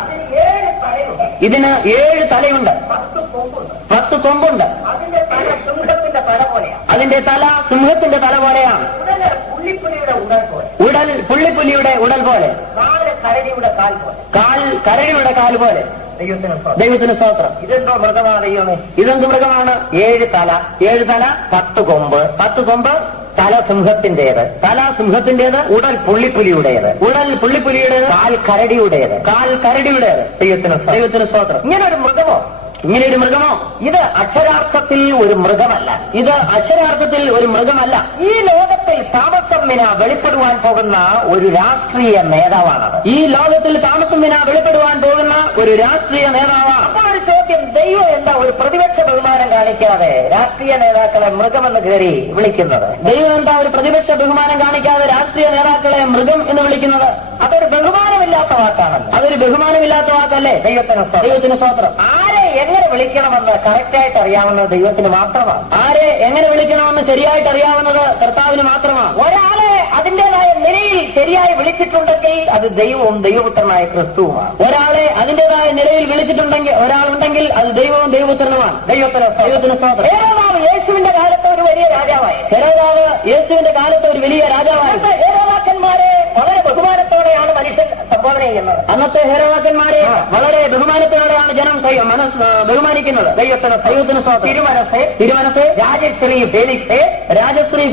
7 തലയുണ്ട്, ഇതിന് 7 തലയുണ്ട്, 10 കൊമ്പുണ്ട്. 10 കൊമ്പുണ്ട്. അതിന്റെ തല സിംഹത്തിന്റെ തല പോലെയാണ്. അതിന്റെ തല സിംഹത്തിന്റെ തല പോലെയാണ്. ഉടല് പുള്ളിപ്പുലിയുടെ ഉടൽ പോലെ. ഉടൽ പുള്ളിപ്പുലിയുടെ ഉടൽ പോലെ. കാല് കരടിയുടെ കാൽ പോലെ. കാൽ കരടിയുടെ കാൽ പോലെ. ദൈവത്തിന് സ്തോത്രം. ഇതെന്തോ മൃഗമാണ് ദൈവമേ? ഇതെന്ത് മൃഗമാണ്? 7 തല, 7 തല, 10 കൊമ്പ്. 10 കൊമ്പ്. തല സിംഹത്തിന്റേത്, തല സിംഹത്തിന്റേത്. ഉടൽ പുള്ളിപ്പുലിയുടേത്, ഉടൽ പുള്ളിപ്പുലിയുടേത്. കാൽ കരടിയുടേത്. കാൽ കരടിയുടേത്. ദൈവത്തിന് സ്തോത്രം. ഇങ്ങനൊരു മൃഗമോ? ഇങ്ങനെയൊരു മൃഗമോ? ഇത് അക്ഷരാർത്ഥത്തിൽ ഒരു മൃഗമല്ല. ഇത് അക്ഷരാർത്ഥത്തിൽ ഒരു മൃഗമല്ല. ഈ ലോകത്തിൽ താമസം വിന വെളിപ്പെടുവാൻ പോകുന്ന ഒരു രാഷ്ട്രീയ നേതാവാണത്. ഈ ലോകത്തിൽ താമസം വിന വെളിപ്പെടുവാൻ പോകുന്ന ഒരു രാഷ്ട്രീയ നേതാവാണ്. അപ്പോൾ ഒരു ചോദ്യം, ദൈവം എന്താ ഒരു പ്രതിപക്ഷ ബഹുമാനം കാണിക്കാതെ രാഷ്ട്രീയ നേതാക്കളെ മൃഗമെന്ന് കയറി വിളിക്കുന്നത്? ദൈവം എന്താ ഒരു പ്രതിപക്ഷ ബഹുമാനം കാണിക്കാതെ രാഷ്ട്രീയ നേതാക്കളെ മൃഗം എന്ന് വിളിക്കുന്നത്? അതൊരു ബഹുമാനമില്ലാത്ത വാക്കാണല്ലോ. അതൊരു ബഹുമാനമില്ലാത്ത വാക്കല്ലേ? ദൈവത്തിന് സ്തോത്രം. ആരെ എങ്ങനെ വിളിക്കണമെന്ന് കറക്റ്റായിട്ട് അറിയാവുന്നത് ദൈവത്തിന് മാത്രമാണ്. ആരെ എങ്ങനെ വിളിക്കണമെന്ന് ശരിയായിട്ട് അറിയാവുന്നത് കർത്താവിന് മാത്രമാണ്. ഒരാളെ അതിന്റേതായ നിലയിൽ ശരിയായി വിളിച്ചിട്ടുണ്ടെങ്കിൽ അത് ദൈവവും ദൈവപുത്രനായ ക്രിസ്തുവുമാണ്. ഒരാളെ അതിന്റേതായ നിലയിൽ വിളിച്ചിട്ടുണ്ടെങ്കിൽ ഒരാളുണ്ടെങ്കിൽ അത് ദൈവവും ദൈവപുത്രനുമാണ്. ദൈവത്തിന് സ്തോത്രം. ഹേരോദാവ് യേശുവിന്റെ കാലത്ത് ഒരു വലിയ രാജാവായി. ഹെരോദാവ് യേശുവിന്റെ കാലത്ത് ഒരു വലിയ രാജാവായിരുന്നു. ഹേരോദാക്കന്മാരെ വളരെ ബഹുമാനത്തോടെയാണ് മനുഷ്യൻ സംബോധന ചെയ്യുന്നത്. അന്നത്തെ ഹെരോദാക്കന്മാരെ വളരെ ബഹുമാനത്തോടെയാണ് ജനം ബഹുമാനിക്കുന്നത്. ദൈവത്തിന് സ്തോത്രം. തിരുമനസ്, രാജശ്രീ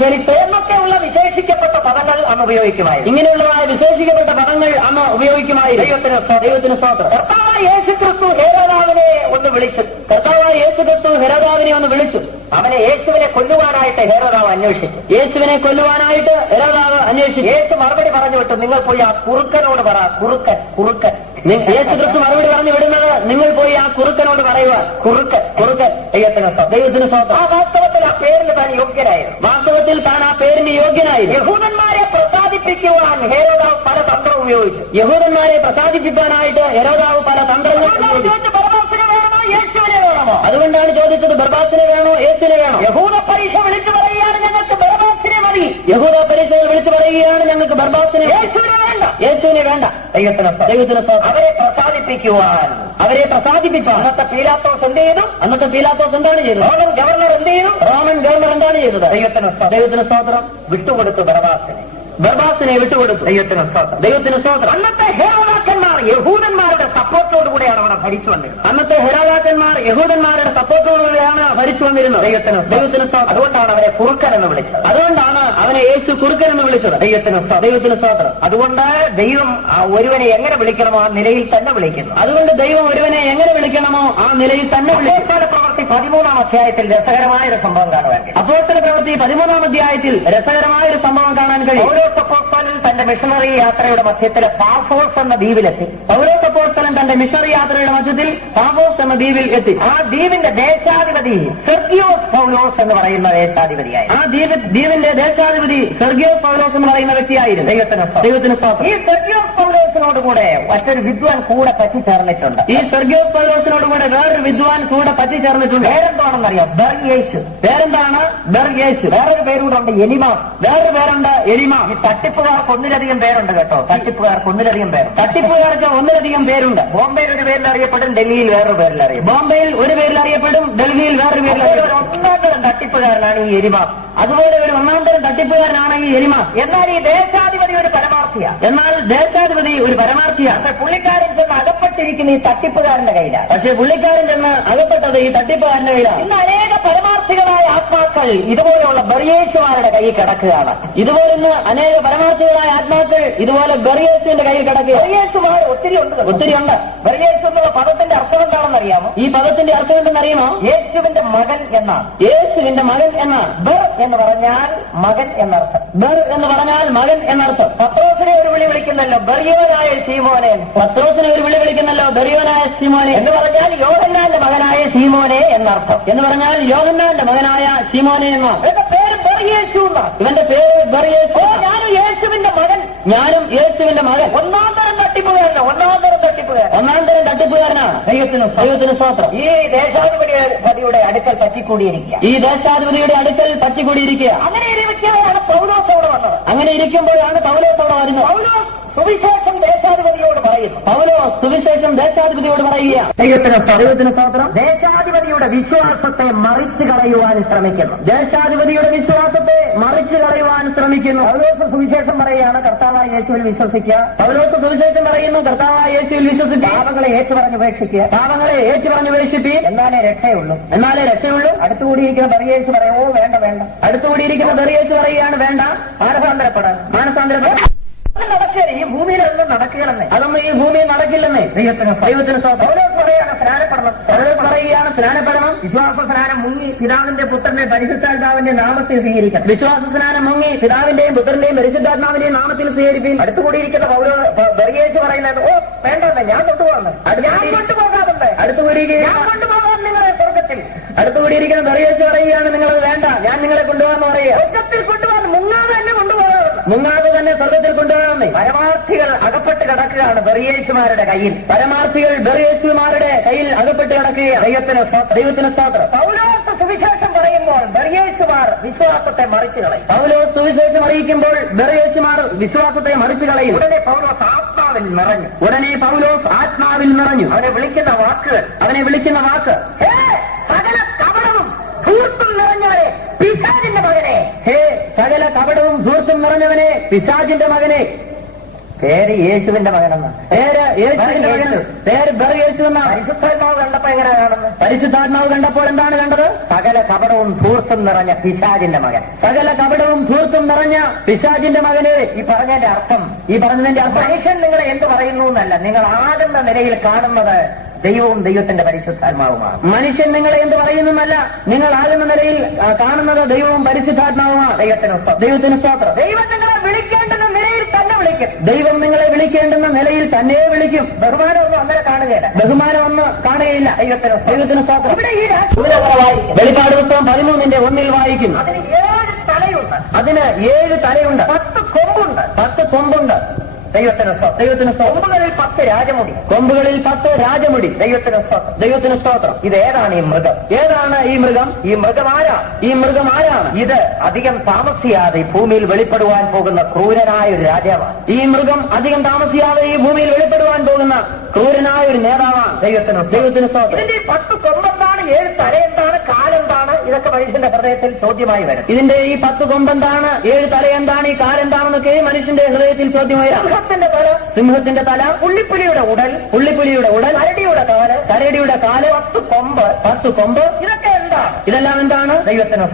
ഫെലിക്സ് എന്നൊക്കെയുള്ള വിശേഷിക്കപ്പെട്ട പദങ്ങൾ അന്ന് ഉപയോഗിക്കുമായിരുന്നു. ഇങ്ങനെയുള്ളതായ വിശേഷിക്കപ്പെട്ട പദങ്ങൾ അന്ന് ഉപയോഗിക്കുമായിരുന്നു. ദൈവത്തിന് സ്തോത്രം. കർത്താവായ യേശുക്രിസ്തു ഹേരോദാവിനെ ഒന്ന് വിളിച്ചു. കർത്താവായ യേശുക്രിസ്തു ഹെരോദാവിനെ ഒന്ന് വിളിച്ചു. അവനെ യേശുവിനെ കൊല്ലുവാനായിട്ട് ഹേരോദാവ് അന്വേഷിച്ചു. യേശുവിനെ കൊല്ലുവാനായിട്ട് ഹെരോദാവ് അന്വേഷിച്ചു. യേശു മറുപടി പറഞ്ഞു വിട്ടു, നിങ്ങൾ പോയി ആ കുറുക്കനോട് പറ. കുറുക്കൻ. യേശുക്രിസ്തു മറുപടി പറഞ്ഞു വിടുന്നത്, നിങ്ങൾ പോയി ആ കുറുക്കനോട് പറയുക. കുറുക്കൻ. ദൈവത്തിന് സ്തോത്രം. ആ വാസ്തവത്തിൽ ആ പേരിന് താൻ യോഗ്യനായിരുന്നു. വാസ്തവത്തിൽ താൻ ആ പേരിന് യോഗ്യനായിരുന്നു. യഹൂദന്മാരെ പ്രസാദിപ്പിക്കുവാൻ ഹേരോദാവ് പല തന്ത്രം ഉപയോഗിച്ചു. യഹൂദന്മാരെ പ്രസാദിപ്പിക്കാനായിട്ട് ഹെരോദാവ് പല തന്ത്രങ്ങൾ ഉപയോഗിച്ചു. ബർബാസിനെ വേണമോ യേശുവിനെ വേണമോ? അതുകൊണ്ടാണ് ചോദിച്ചത്, ബർബാസിനെ വേണോ യേശുവിനെ വേണോ? യഹൂദ പരീക്ഷ വിളിച്ചു പറയുകയാണ്, ഞങ്ങൾക്ക് ബർബാസിനെ മതി. വിളിച്ചു പറയുകയാണ്, ഞങ്ങൾക്ക് ബർബാസിനെ യേശുവിനെ വേണ്ട. യേശുവിനെ വേണ്ട. ദൈവത്തിന് അവരെ പ്രസാദിപ്പിക്കുവാൻ അന്നത്തെ പീലാത്തോസ് എന്ത് ചെയ്തു? എന്താണ് ചെയ്തത്? റോമൻ ഗവർണർ എന്ത് ചെയ്തു? എന്താണ് ചെയ്തത്? ദൈവത്തിന് സ്തോത്രം. വിട്ടുകൊടുത്തു ബർബാസിനെ വിട്ടുകൊടുത്തു. ദൈവത്തിന് സ്തോത്രം. അന്നത്തെ ഹെരോദാക്കന്മാർ യഹൂദന്മാരുടെ സപ്പോർട്ടോടുകൂടെയാണ് അവിടെ ഭരിച്ചു വന്നിരുന്നത്. യഹൂദന്മാരുടെ സപ്പോർട്ടോടുകൂടെയാണ് ഭരിച്ചു വന്നിരുന്നത്. ദൈവത്തിന് സ്തോത്രം. അതുകൊണ്ടാണ് അവരെ കുറുക്കൻ എന്ന് വിളിച്ചത്. അതുകൊണ്ടാണ് അവനെ യേശു കുറുക്കൻ എന്ന് വിളിച്ചത്. ദൈവത്തിന് സ്തോത്രം. അതുകൊണ്ട് ദൈവം ഒരുവനെ എങ്ങനെ വിളിക്കണമോ ആ നിലയിൽ തന്നെ വിളിക്കുന്നു. അതുകൊണ്ട് ദൈവം ഒരുവനെ എങ്ങനെ വിളിക്കണമോ ആ നിലയിൽ തന്നെ വിളിക്കും. പ്രവൃത്തി 13-ാം അധ്യായത്തിൽ രസകരമായൊരു സംഭവം കാണുവാൻ കഴിയും. അപ്പോസ്തല പ്രവൃത്തി 13-ാം അധ്യായത്തിൽ രസകരമായൊരു സംഭവം കാണാൻ കഴിയും. അപ്പോസ്തലൻ തന്റെ മിഷണറി യാത്രയുടെ മധ്യത്തിലെ പാഫോസ് എന്ന ദ്വീപിലെത്തി. അപ്പോസ്തലൻ തന്റെ മിഷണറി യാത്രയുടെ മധ്യത്തിൽ പാഫോസ് എന്ന ദ്വീപിൽ എത്തി. ആ ദ്വീപിന്റെ ദേശാധിപതി സെർഗിയോസ് പൗലോസ് എന്ന് പറയുന്ന ദേശാധിപതിയായി. ആ ദ്വീപിന്റെ ദേശാധിപതി സെർഗിയോസ് പൗലോസ് എന്ന് പറയുന്ന വ്യക്തിയായിരുന്നു. ദൈവത്തിന് സ്തോത്രം. ഈ സെർഗിയോസ് പൗലോസിനോടുകൂടെ മറ്റൊരു വിദ്വാൻ കൂടെ പറ്റിച്ചേർന്നിട്ടുണ്ട്. ഈ സെർഗിയോസ് പൗലോസിനോടുകൂടെ വേറൊരു വിദ്വാൻ കൂടെ പറ്റിച്ചേർന്നിട്ടുണ്ട്. പേരെന്താണെന്നറിയാം? ബർയേശു. പേരെന്താണ്? ബർയേശു. വേറൊരു പേരൂടുണ്ട്, എലിമാസ്. വേറൊരു പേരുണ്ട്, എലിമാസ്. ഈ തട്ടിപ്പുകാർക്ക് ഒന്നിലധികം പേരുണ്ട് കേട്ടോ. തട്ടിപ്പുകാർക്ക് ഒന്നിലധികം പേരുണ്ട്. ബോംബെയിൽ ഒരു പേരിൽ അറിയപ്പെടും, ഡൽഹിയിൽ വേറൊരു പേരിൽ അറിയപ്പെടും. ബോംബെയിൽ ഒരു പേരിൽ അറിയപ്പെടും, ഡൽഹിയിൽ വേറൊരു പേരിൽ അറിയപ്പെടും. ഒന്നാം തരം തട്ടിപ്പുകാരനാണ് ഈ എലിമാസ്. അതുപോലെ ഒരു ഒന്നാം തരം തട്ടിപ്പുകാരനാണ് ഈ എലിമാസ്. എന്നാൽ ഈ ദേശാധിപതി ഒരു പരമാർത്ഥിയാണ്. പക്ഷെ പുള്ളിക്കാരൻ ചെന്ന് അകപ്പെട്ടിരിക്കുന്ന ഈ തട്ടിപ്പുകാരന്റെ കയ്യിലാണ്. അകപ്പെട്ടത് ഈ തട്ടിപ്പുകാരന്റെ കയ്യിലാണ്. ഇന്ന് അനേക പരമാർത്ഥികളായ ആത്മാക്കൾ ഇതുപോലെയുള്ള ബർയേശുമാരുടെ കയ്യിൽ കിടക്കുകയാണ്. ഇതുപോലൊന്ന് അനേക പരമാർത്ഥികളായ ആത്മാക്കൾ ഇതുപോലെ ബർയേശുവിന്റെ കയ്യിൽ കിടക്കുക. ബർയേശുമാർ ഒത്തിരി ഉണ്ട്. ബർയേശു എന്നുള്ള പദത്തിന്റെ അർത്ഥം എന്താണെന്ന് അറിയാമോ? ഈ പദത്തിന്റെ അർത്ഥം എന്തെന്നറിയാമോ? യേശുവിന്റെ മകൻ എന്നാണ്. യേശുവിന്റെ മകൻ എന്നാണ്. ബർ എന്ന് പറഞ്ഞാൽ മകൻ എന്നർത്ഥം. ബർ എന്ന് പറഞ്ഞാൽ മകൻ എന്നർത്ഥം. പത്രോസിനെ ഒരു വിളി വിളിക്കുന്നല്ലോ, ബർയോനായ ശീമോനെ. പത്രോസിനെ ഒരു വിളി വിളിക്കുന്നല്ലോ, ബർയോനായ ശീമോനെ എന്ന് പറഞ്ഞാൽ യോഹന്നാന്റെ മകനായ ശീമോനെ എന്നർത്ഥം. എന്ന് പറഞ്ഞാൽ യോഹന്നാന്റെ മകനായ ശീമോനെ എന്നാണ്. ഇവന്റെ പേര് ബർയേശു എന്നാണ്. ഇവന്റെ പേര് ബർയേശു. ഞാനും യേശുവിന്റെ മകൻ. ഞാനും യേശുവിന്റെ മകൻ. ഒന്നാം തരം തട്ടിപ്പുകാരനാണ്. ദൈവത്തിന് സ്തോത്രം. ഈ ദേശാധിപതിയുടെ അടുക്കൽ പറ്റിക്കൂടിയിരിക്കുക. അങ്ങനെ ഇരിക്കുകയാണ് പൗലോസ് അവിടെ വന്നത്. അങ്ങനെ ഇരിക്കുമ്പോഴാണ് പൗലോസ് അവിടെ വരുന്നത്. പൗലോസ് സുവിശേഷം ദേശാധിപതിയോട് പറയുന്നു. ദൈവത്തിന് സ്തോത്രം. ദേശാധിപതിയുടെ വിശ്വാസത്തെ മറിച്ചു കളയുവാൻ ശ്രമിക്കുന്നു. പൗലോസ് സുവിശേഷം പറയുകയാണ്, കർത്താവായ യേശുവിൽ വിശ്വസിക്കുക. പൗലോസ് സുവിശേഷം പറയുന്നു, കർത്താവായ യേശുവിൽ വിശ്വസിക്കുക. പാപങ്ങളെ ഏറ്റുപറഞ്ഞുപേക്ഷിക്കുക. എന്നാലേ രക്ഷയുള്ളൂ. അടുത്തുകൂടിയിരിക്കുന്ന ബർയേശു പറയോ വേണ്ട. അടുത്തുകൂടിയിരിക്കുന്ന ബർയേശു പറയുകയാണ് വേണ്ട. മാനസാന്തരപ്പെടാൻ. നടക്കുകയാണ്. ഈ ഭൂമിയിലൊന്നും നടക്കുകയാണെന്നേ. അതൊന്നും ഈ ഭൂമിയിൽ നടക്കില്ലെന്നേ. ദൈവത്തിന് പറയുകയാണ് സ്നാനപ്പെടണം. വിശ്വാസ സ്നാനം മുങ്ങി പിതാവിന്റെ പുത്രന്റെ പരിശുദ്ധാത്മാവിന്റെ നാമത്തിൽ സ്വീകരിക്കണം. വിശ്വാസ സ്നാനം മുങ്ങി പിതാവിന്റെയും പുത്രന്റെയും പരിശുദ്ധാത്മാവിന്റെയും നാമത്തിൽ സ്വീകരിപ്പിൻ. അടുത്തുകൂടിയിരിക്കുന്ന ബർയേശു പറയുന്നത് വേണ്ടല്ലേ, ഞാൻ കൊണ്ടുപോകാറുണ്ട്. കൊണ്ടുപോകാൻ നിങ്ങളെ സ്വർഗത്തിൽ. അടുത്തുകൂടിയിരിക്കുന്ന ബർയേശു പറയുകയാണ് നിങ്ങളത് വേണ്ട, ഞാൻ നിങ്ങളെ കൊണ്ടുപോകാന്ന് പറയുക. സ്വർഗത്തിൽ കൊണ്ടുപോകാൻ മുങ്ങാതെ തന്നെ കൊണ്ടുപോകാറുണ്ട്. മുങ്ങാതെ തന്നെ സ്വർഗത്തിൽ കൊണ്ടുപോകാമെന്നേ. പരമാർത്ഥികൾ അകപ്പെട്ട് കിടക്കുകയാണ് ബർയേശുമാരുടെ കയ്യിൽ. അകപ്പെട്ട് കിടക്കുകയാണ്. ദൈവത്തിന് സ്തോത്രം. പൗലോസ് സുവിശേഷം പറയുമ്പോൾ ബർയേശുമാർ വിശ്വാസത്തെ മറിച്ചു കളയും. പൗലോസ് സുവിശേഷം അറിയിക്കുമ്പോൾ ബർയേശുമാർ വിശ്വാസത്തെ മറിച്ചു കളയും. ഉടനെ പൗലോസ് ആത്മാവിൽ നിറഞ്ഞു. അവനെ വിളിക്കുന്ന വാക്ക് സകല കപടവും ധൂർത്തും നിറഞ്ഞവരെ പിശാചിന്റെ മകനെ. സകല കപടവും ധൂർത്തും നിറഞ്ഞവനെ, പിശാചിന്റെ മകനെ. പേര് യേശുവിന്റെ മകനെന്ന്. പേര് ബർയേശു എന്നാണ്. പരിശുദ്ധാത്മാവ് കണ്ടപ്പോ എങ്ങനെ കാണുന്നത്? പരിശുദ്ധാത്മാവ് കണ്ടപ്പോൾ എന്താണ് കണ്ടത്? സകല കപടവും ധൂർത്തും നിറഞ്ഞ പിശാചിന്റെ മകൻ. മകനെ. ഈ പറഞ്ഞതിന്റെ അർത്ഥം മനുഷ്യൻ നിങ്ങളെ എന്ത് പറയുന്നു എന്നല്ല, നിങ്ങൾ ആകുന്ന നിലയിൽ കാണുന്നത് ദൈവവും ദൈവത്തിന്റെ പരിശുദ്ധാത്മാവുമാണ്. മനുഷ്യൻ നിങ്ങളെ എന്ത് പറയുന്നല്ല, നിങ്ങൾ ആകുന്ന നിലയിൽ കാണുന്നത് ദൈവവും പരിശുദ്ധാത്മാവുമാണ്. ദൈവത്തിന് സ്തോത്രം. ദൈവം നിങ്ങളെ വിളിക്കേണ്ടുന്ന നിലയിൽ തന്നെ വിളിക്കും. ബഹുമാനമൊന്നും അങ്ങനെ കാണുകയില്ല. ദൈവത്തിന് സ്തോത്രം. ഇവിടെ ഈ വെളിപ്പാട് പുസ്തകം 13:1 വായിക്കുന്നു. അതിന് 7 തലയുണ്ട്. 7 തലയുണ്ട്. 10 കൊമ്പുണ്ട്. ദൈവത്തിന് സ്തോത്രം. ദൈവത്തിന് സ്തോത്രം. കൊമ്പുകളിൽ 10 രാജമുടി. കൊമ്പുകളിൽ 10 രാജമുടി. ദൈവത്തിന് സ്തോത്രം. ദൈവത്തിന് സ്തോത്രം. ഇതേതാണ് ഈ മൃഗം? ഏതാണ് ഈ മൃഗം? ഈ മൃഗം ആരാ? ഈ മൃഗം ആരാണ്? ഇത് അധികം താമസിയാതെ ഈ ഭൂമിയിൽ വെളിപ്പെടുവാൻ പോകുന്ന ക്രൂരനായ ഒരു രാജാവാണ്. ഈ മൃഗം അധികം താമസിയാതെ ഈ ഭൂമിയിൽ വെളിപ്പെടുവാൻ പോകുന്ന ക്രൂരനായ ഒരു നേതാവാണ്. ദൈവത്തിന് സ്തോത്രം. ഇതിന്റെ 10 കൊമ്പെന്താണ്, 7 തലയെന്താണ്, കാലെന്താണ്? ഇതൊക്കെ മനുഷ്യന്റെ ഹൃദയത്തിൽ ചോദ്യമായി വരും. ഇതിന്റെ ഈ 10 കൊമ്പെന്താണ്, 7 തല എന്താണ്, ഈ കാലെന്താണെന്നൊക്കെ മനുഷ്യന്റെ ഹൃദയത്തിൽ ചോദ്യമായി വരാം. സിംഹത്തിന്റെ തല, പുള്ളിപ്പുലിയുടെ ഉടൽ, കരടിയുടെ കാല്, 10 കൊമ്പ്, ഇതൊക്കെ എന്താണ്? ഇതെല്ലാം എന്താണ്? ദൈവത്തിന്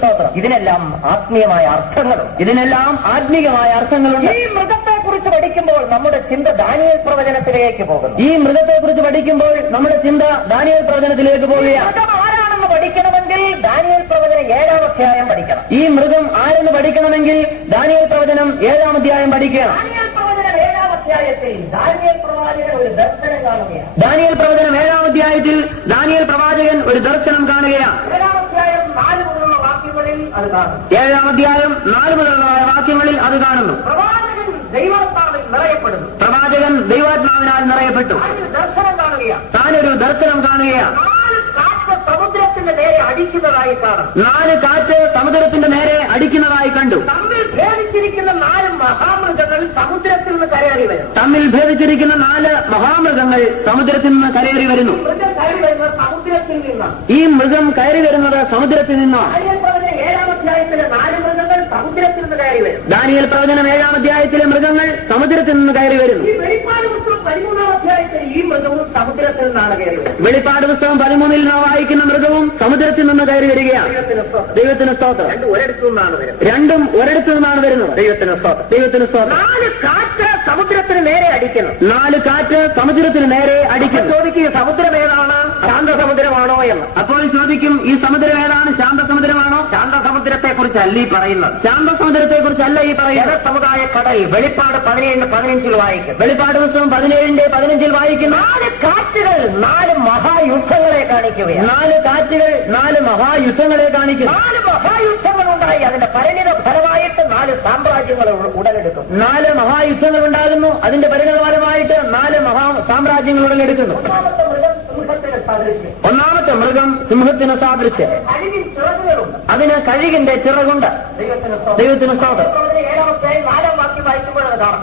സ്തോത്രം. ഇതിനെല്ലാം ആത്മീയമായ അർത്ഥങ്ങളുണ്ട്. ഇതിനെല്ലാം ആത്മീയമായ അർത്ഥങ്ങളുണ്ട്. ഈ മൃഗത്തെ കുറിച്ച് പഠിക്കുമ്പോൾ നമ്മുടെ ചിന്ത ദാനിയേൽ പ്രവചനത്തിലേക്ക് പോകുന്നു. ഈ മൃഗത്തെ കുറിച്ച് പഠിക്കുമ്പോൾ നമ്മുടെ ചിന്ത ദാനിയേൽ പ്രവചനത്തിലേക്ക് പോവുകയാണ്. മൃഗം ആരാണെന്ന് പഠിക്കണമെങ്കിൽ ദാനിയേൽ പ്രവചനം 7-ാം അധ്യായം പഠിക്കണം. ഈ മൃഗം ആരെന്ന് പഠിക്കണമെങ്കിൽ ദാനിയേൽ പ്രവചനം 7-ാം അധ്യായം പഠിക്കണം. ദാനിയേൽ പ്രവചനം 7-ാം അധ്യായത്തിൽ ദാനിയേൽ പ്രവാചകൻ ഒരു ദർശനം കാണുകയാണ്. ദാനിയേൽ പ്രവചനം 7-ാം അധ്യായത്തിൽ ദാനിയേൽ പ്രവാചകൻ ഒരു ദർശനം കാണുകയാണ്. 7-ാം അധ്യായം 4 മുതലുള്ള വാക്യങ്ങളിൽ അത് കാണുന്നു. 7-ാം അധ്യായം 4 മുതലുള്ള വാക്യങ്ങളിൽ അത് കാണുന്നു. പ്രവാചകൻ ദൈവാത്മാവിൽ നിറയപ്പെടുന്നു. പ്രവാചകൻ ദൈവാത്മാവിനാൽ നിറയപ്പെട്ടു. ദർശനം കാണുകയാണ്. താനൊരു ദർശനം കാണുകയാണ്. 4 കാറ്റ് സമുദ്രത്തിന്റെ നേരെ അടിക്കുന്നതായി കാണും. 4 കാറ്റ് സമുദ്രത്തിന്റെ നേരെ അടിക്കുന്നതായി കണ്ടു. തമ്മിൽ ഭേദിച്ചിരിക്കുന്ന 4 മഹാമൃഗങ്ങൾ സമുദ്രത്തിൽ നിന്ന് കരയേറി വരും. തമ്മിൽ ഭേദിച്ചിരിക്കുന്ന 4 മഹാമൃഗങ്ങൾ സമുദ്രത്തിൽ നിന്ന് കരയേറി വരുന്നു. മൃഗം കയറി വരുന്നത് സമുദ്രത്തിൽ നിന്നാണ്. ഈ മൃഗം കയറി വരുന്നത് സമുദ്രത്തിൽ നിന്നാണ്. ദാനിയേൽ പ്രവചനം 7-ാം അധ്യായത്തിലെ 4 മൃഗങ്ങൾ സമുദ്രത്തിൽ നിന്ന് കയറി വരും. ദാനിയേൽ പ്രവചനം 7-ാം അധ്യായത്തിലെ മൃഗങ്ങൾ സമുദ്രത്തിൽ നിന്ന് കയറി വരുന്നു. ഈ വെളിപ്പാട് പുസ്തകം 13-ാം അധ്യായത്തിൽ ഈ മൃഗവും സമുദ്രത്തിൽ നിന്നാണ് കയറി വരുന്നത്. വെളിപ്പാട് പുസ്തകം 13-ൽ നാം വായിക്കുന്ന മൃഗവും സമുദ്രത്തിൽ നിന്ന് കയറി വരികയാണ്. ദൈവത്തിന് സ്തോത്രം. രണ്ടും ഒരിടത്തു നിന്നാണ് വരുന്നത്. ദൈവത്തിന് സ്തോത്രം. 4 കാറ്റ് സമുദ്രത്തിന് നേരെ അടിക്കണം. 4 കാറ്റ് സമുദ്രത്തിന് നേരെ അടിക്കുന്നു. ചോദിക്കുക, സമുദ്രം ഏതാണ്? ശാന്തസമുദ്രമാണോ എന്ന്. അപ്പോൾ ചോദിക്കും, ഈ സമുദ്രം ഏതാണ്? ശാന്തസമുദ്രമാണോ? ശാന്തസമുദ്രത്തെ കുറിച്ചല്ല ഈ പറയുന്നത്. ശാന്തസമുദ്രത്തെ കുറിച്ചല്ല ഈ പറയുന്നത്. സമുദായ കടൽ വെളിപ്പാട് 17-15 വായിക്കും. വെളിപ്പാട് പുസ്തകം 17-15 വായിക്കുന്നു. 4 കാറ്റുകൾ 4 മഹായുദ്ധങ്ങളെ കാണിക്കുകയാണ്. 4 കാറ്റുകൾ 4 മഹായുദ്ധങ്ങളെ കാണിക്കുന്നു. 4 മഹായുദ്ധങ്ങളുണ്ടായി. അതിന്റെ പരിണിത ഫലമായിട്ട് 4 സാമ്രാജ്യങ്ങൾ ഉടലെടുക്കും. 4 മഹായുദ്ധങ്ങൾ ഉണ്ടാകുന്നു. അതിന്റെ പരിണതഫലമായിട്ട് 4 സാമ്രാജ്യങ്ങൾ ഉടലെടുക്കുന്നു. ഒന്നാമത്തെ മൃഗം സിംഹത്തിന് സാദൃശ്യം. അതിന് കഴുകിന്റെ ചിറകുണ്ട്. ദൈവത്തിന് സ്തോത്രം.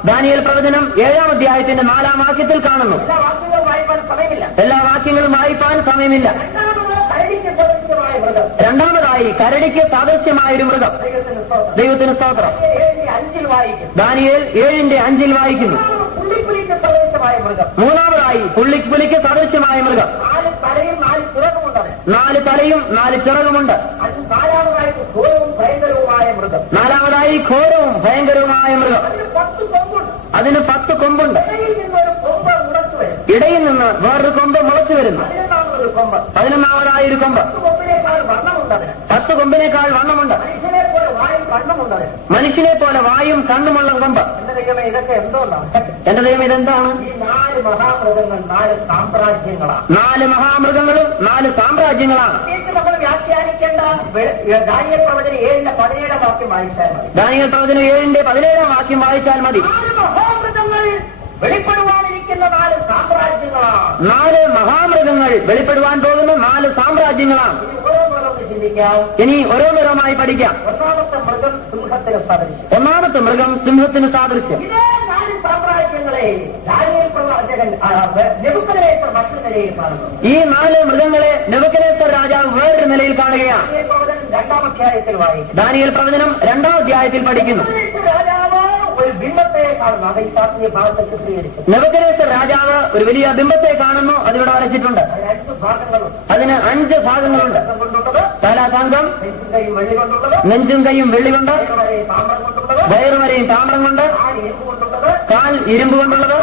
ദാനിയേൽ പ്രവചനം 7-ാം അധ്യായത്തിന്റെ 4-ാം വാക്യത്തിൽ കാണുന്നു. എല്ലാ വാക്യങ്ങളും വായിപ്പാൻ സമയമില്ല. രണ്ടാമതായി കരടിക്ക് സാദൃശ്യമായ ഒരു മൃഗം. ദൈവത്തിന് സ്തോത്രം. ദാനിയേൽ 7-5 വായിക്കുന്നു. മൂന്നാമതായി പുള്ളിക്ക് സദൃശ്യമായ മൃഗം. 4 തലയും 4 ചിറകുമുണ്ട്. നാലാമതായി ഘോരവും ഭയങ്കരവുമായ മൃഗം. അതിന് 10 കൊമ്പുണ്ട്. ഇടയിൽ നിന്ന് വേറൊരു കൊമ്പ് മുളച്ചു വരുന്നു. 11ാമതായി ഒരു കൊമ്പ്. 10 കൊമ്പിനേക്കാൾ വണ്ണമുണ്ട്. മനുഷ്യനെ പോലെ വായും കണ്ണുമുള്ള കൊമ്പ്. എന്റെ ദൈവം ഇതെന്താണ്? 4 മഹാമൃഗങ്ങൾ 4 സാമ്രാജ്യങ്ങളാണ്. 4 മഹാമൃഗങ്ങളും 4 സാമ്രാജ്യങ്ങളാണ്. നമ്മൾ വ്യാഖ്യാനിക്കേണ്ട ദാനിയേൽ പ്രവചനം 7-17 വാക്യം വായിച്ചാൽ മതി. ദാനിയേൽ പ്രവചനം 7-17 വാക്യം വായിച്ചാൽ മതി. 4 മഹാമൃഗങ്ങൾ വെളിപ്പെടുവാനിരിക്കുന്ന 4 സാമ്രാജ്യങ്ങളാണ്. 4 മഹാമൃഗങ്ങൾ വെളിപ്പെടുവാൻ പോകുന്ന 4 സാമ്രാജ്യങ്ങളാണ്. ചിന്തിക്കാം. ഇനി ഓരോന്നോരോമായി പഠിക്കാം. ഒന്നാമത്തെ മൃഗം സിംഹത്തിന് സാദൃശ്യം. ഒന്നാമത്തെ മൃഗം സിംഹത്തിന് സാദൃശ്യം. ഇതേ 4 സാമ്രാജ്യങ്ങളെ ദാനിയേൽ പ്രവാചകൻ നെബൂഖദ്നേസർ മറ്റൊരു നിലയിൽ കാണുന്നു. ഈ 4 മൃഗങ്ങളെ നെബൂഖദ്നേസർ രാജാവ് വേറൊരു നിലയിൽ കാണുകയാണ്. 2-ാം അധ്യായത്തിൽ വായിക്കും. ദാനിയേൽ പ്രവചനം 2-ാം അധ്യായത്തിൽ പഠിക്കുന്നു. രാജാവ് ഒരു ബിംബത്തെ കാണുന്നു. അത് ഈ ആത്മീയ ഭാഗത്തെ ചിത്രീകരിച്ചു. നെബൂഖദ്നേസർ രാജാവ് ഒരു വലിയ ബിംബത്തെ കാണുന്നു. അതിവിടെ വരച്ചിട്ടുണ്ട്. അതിന് 5 ഭാഗങ്ങളുണ്ട്. അതിന് 5 ഭാഗങ്ങളുണ്ട്. തലാസാംഗം, നെഞ്ചും കൈയും വെള്ളി കൊണ്ട്, വയറുവരെയും താമ്രം കൊണ്ട്, കാൽ ഇരുമ്പ് കൊണ്ടുള്ളത്,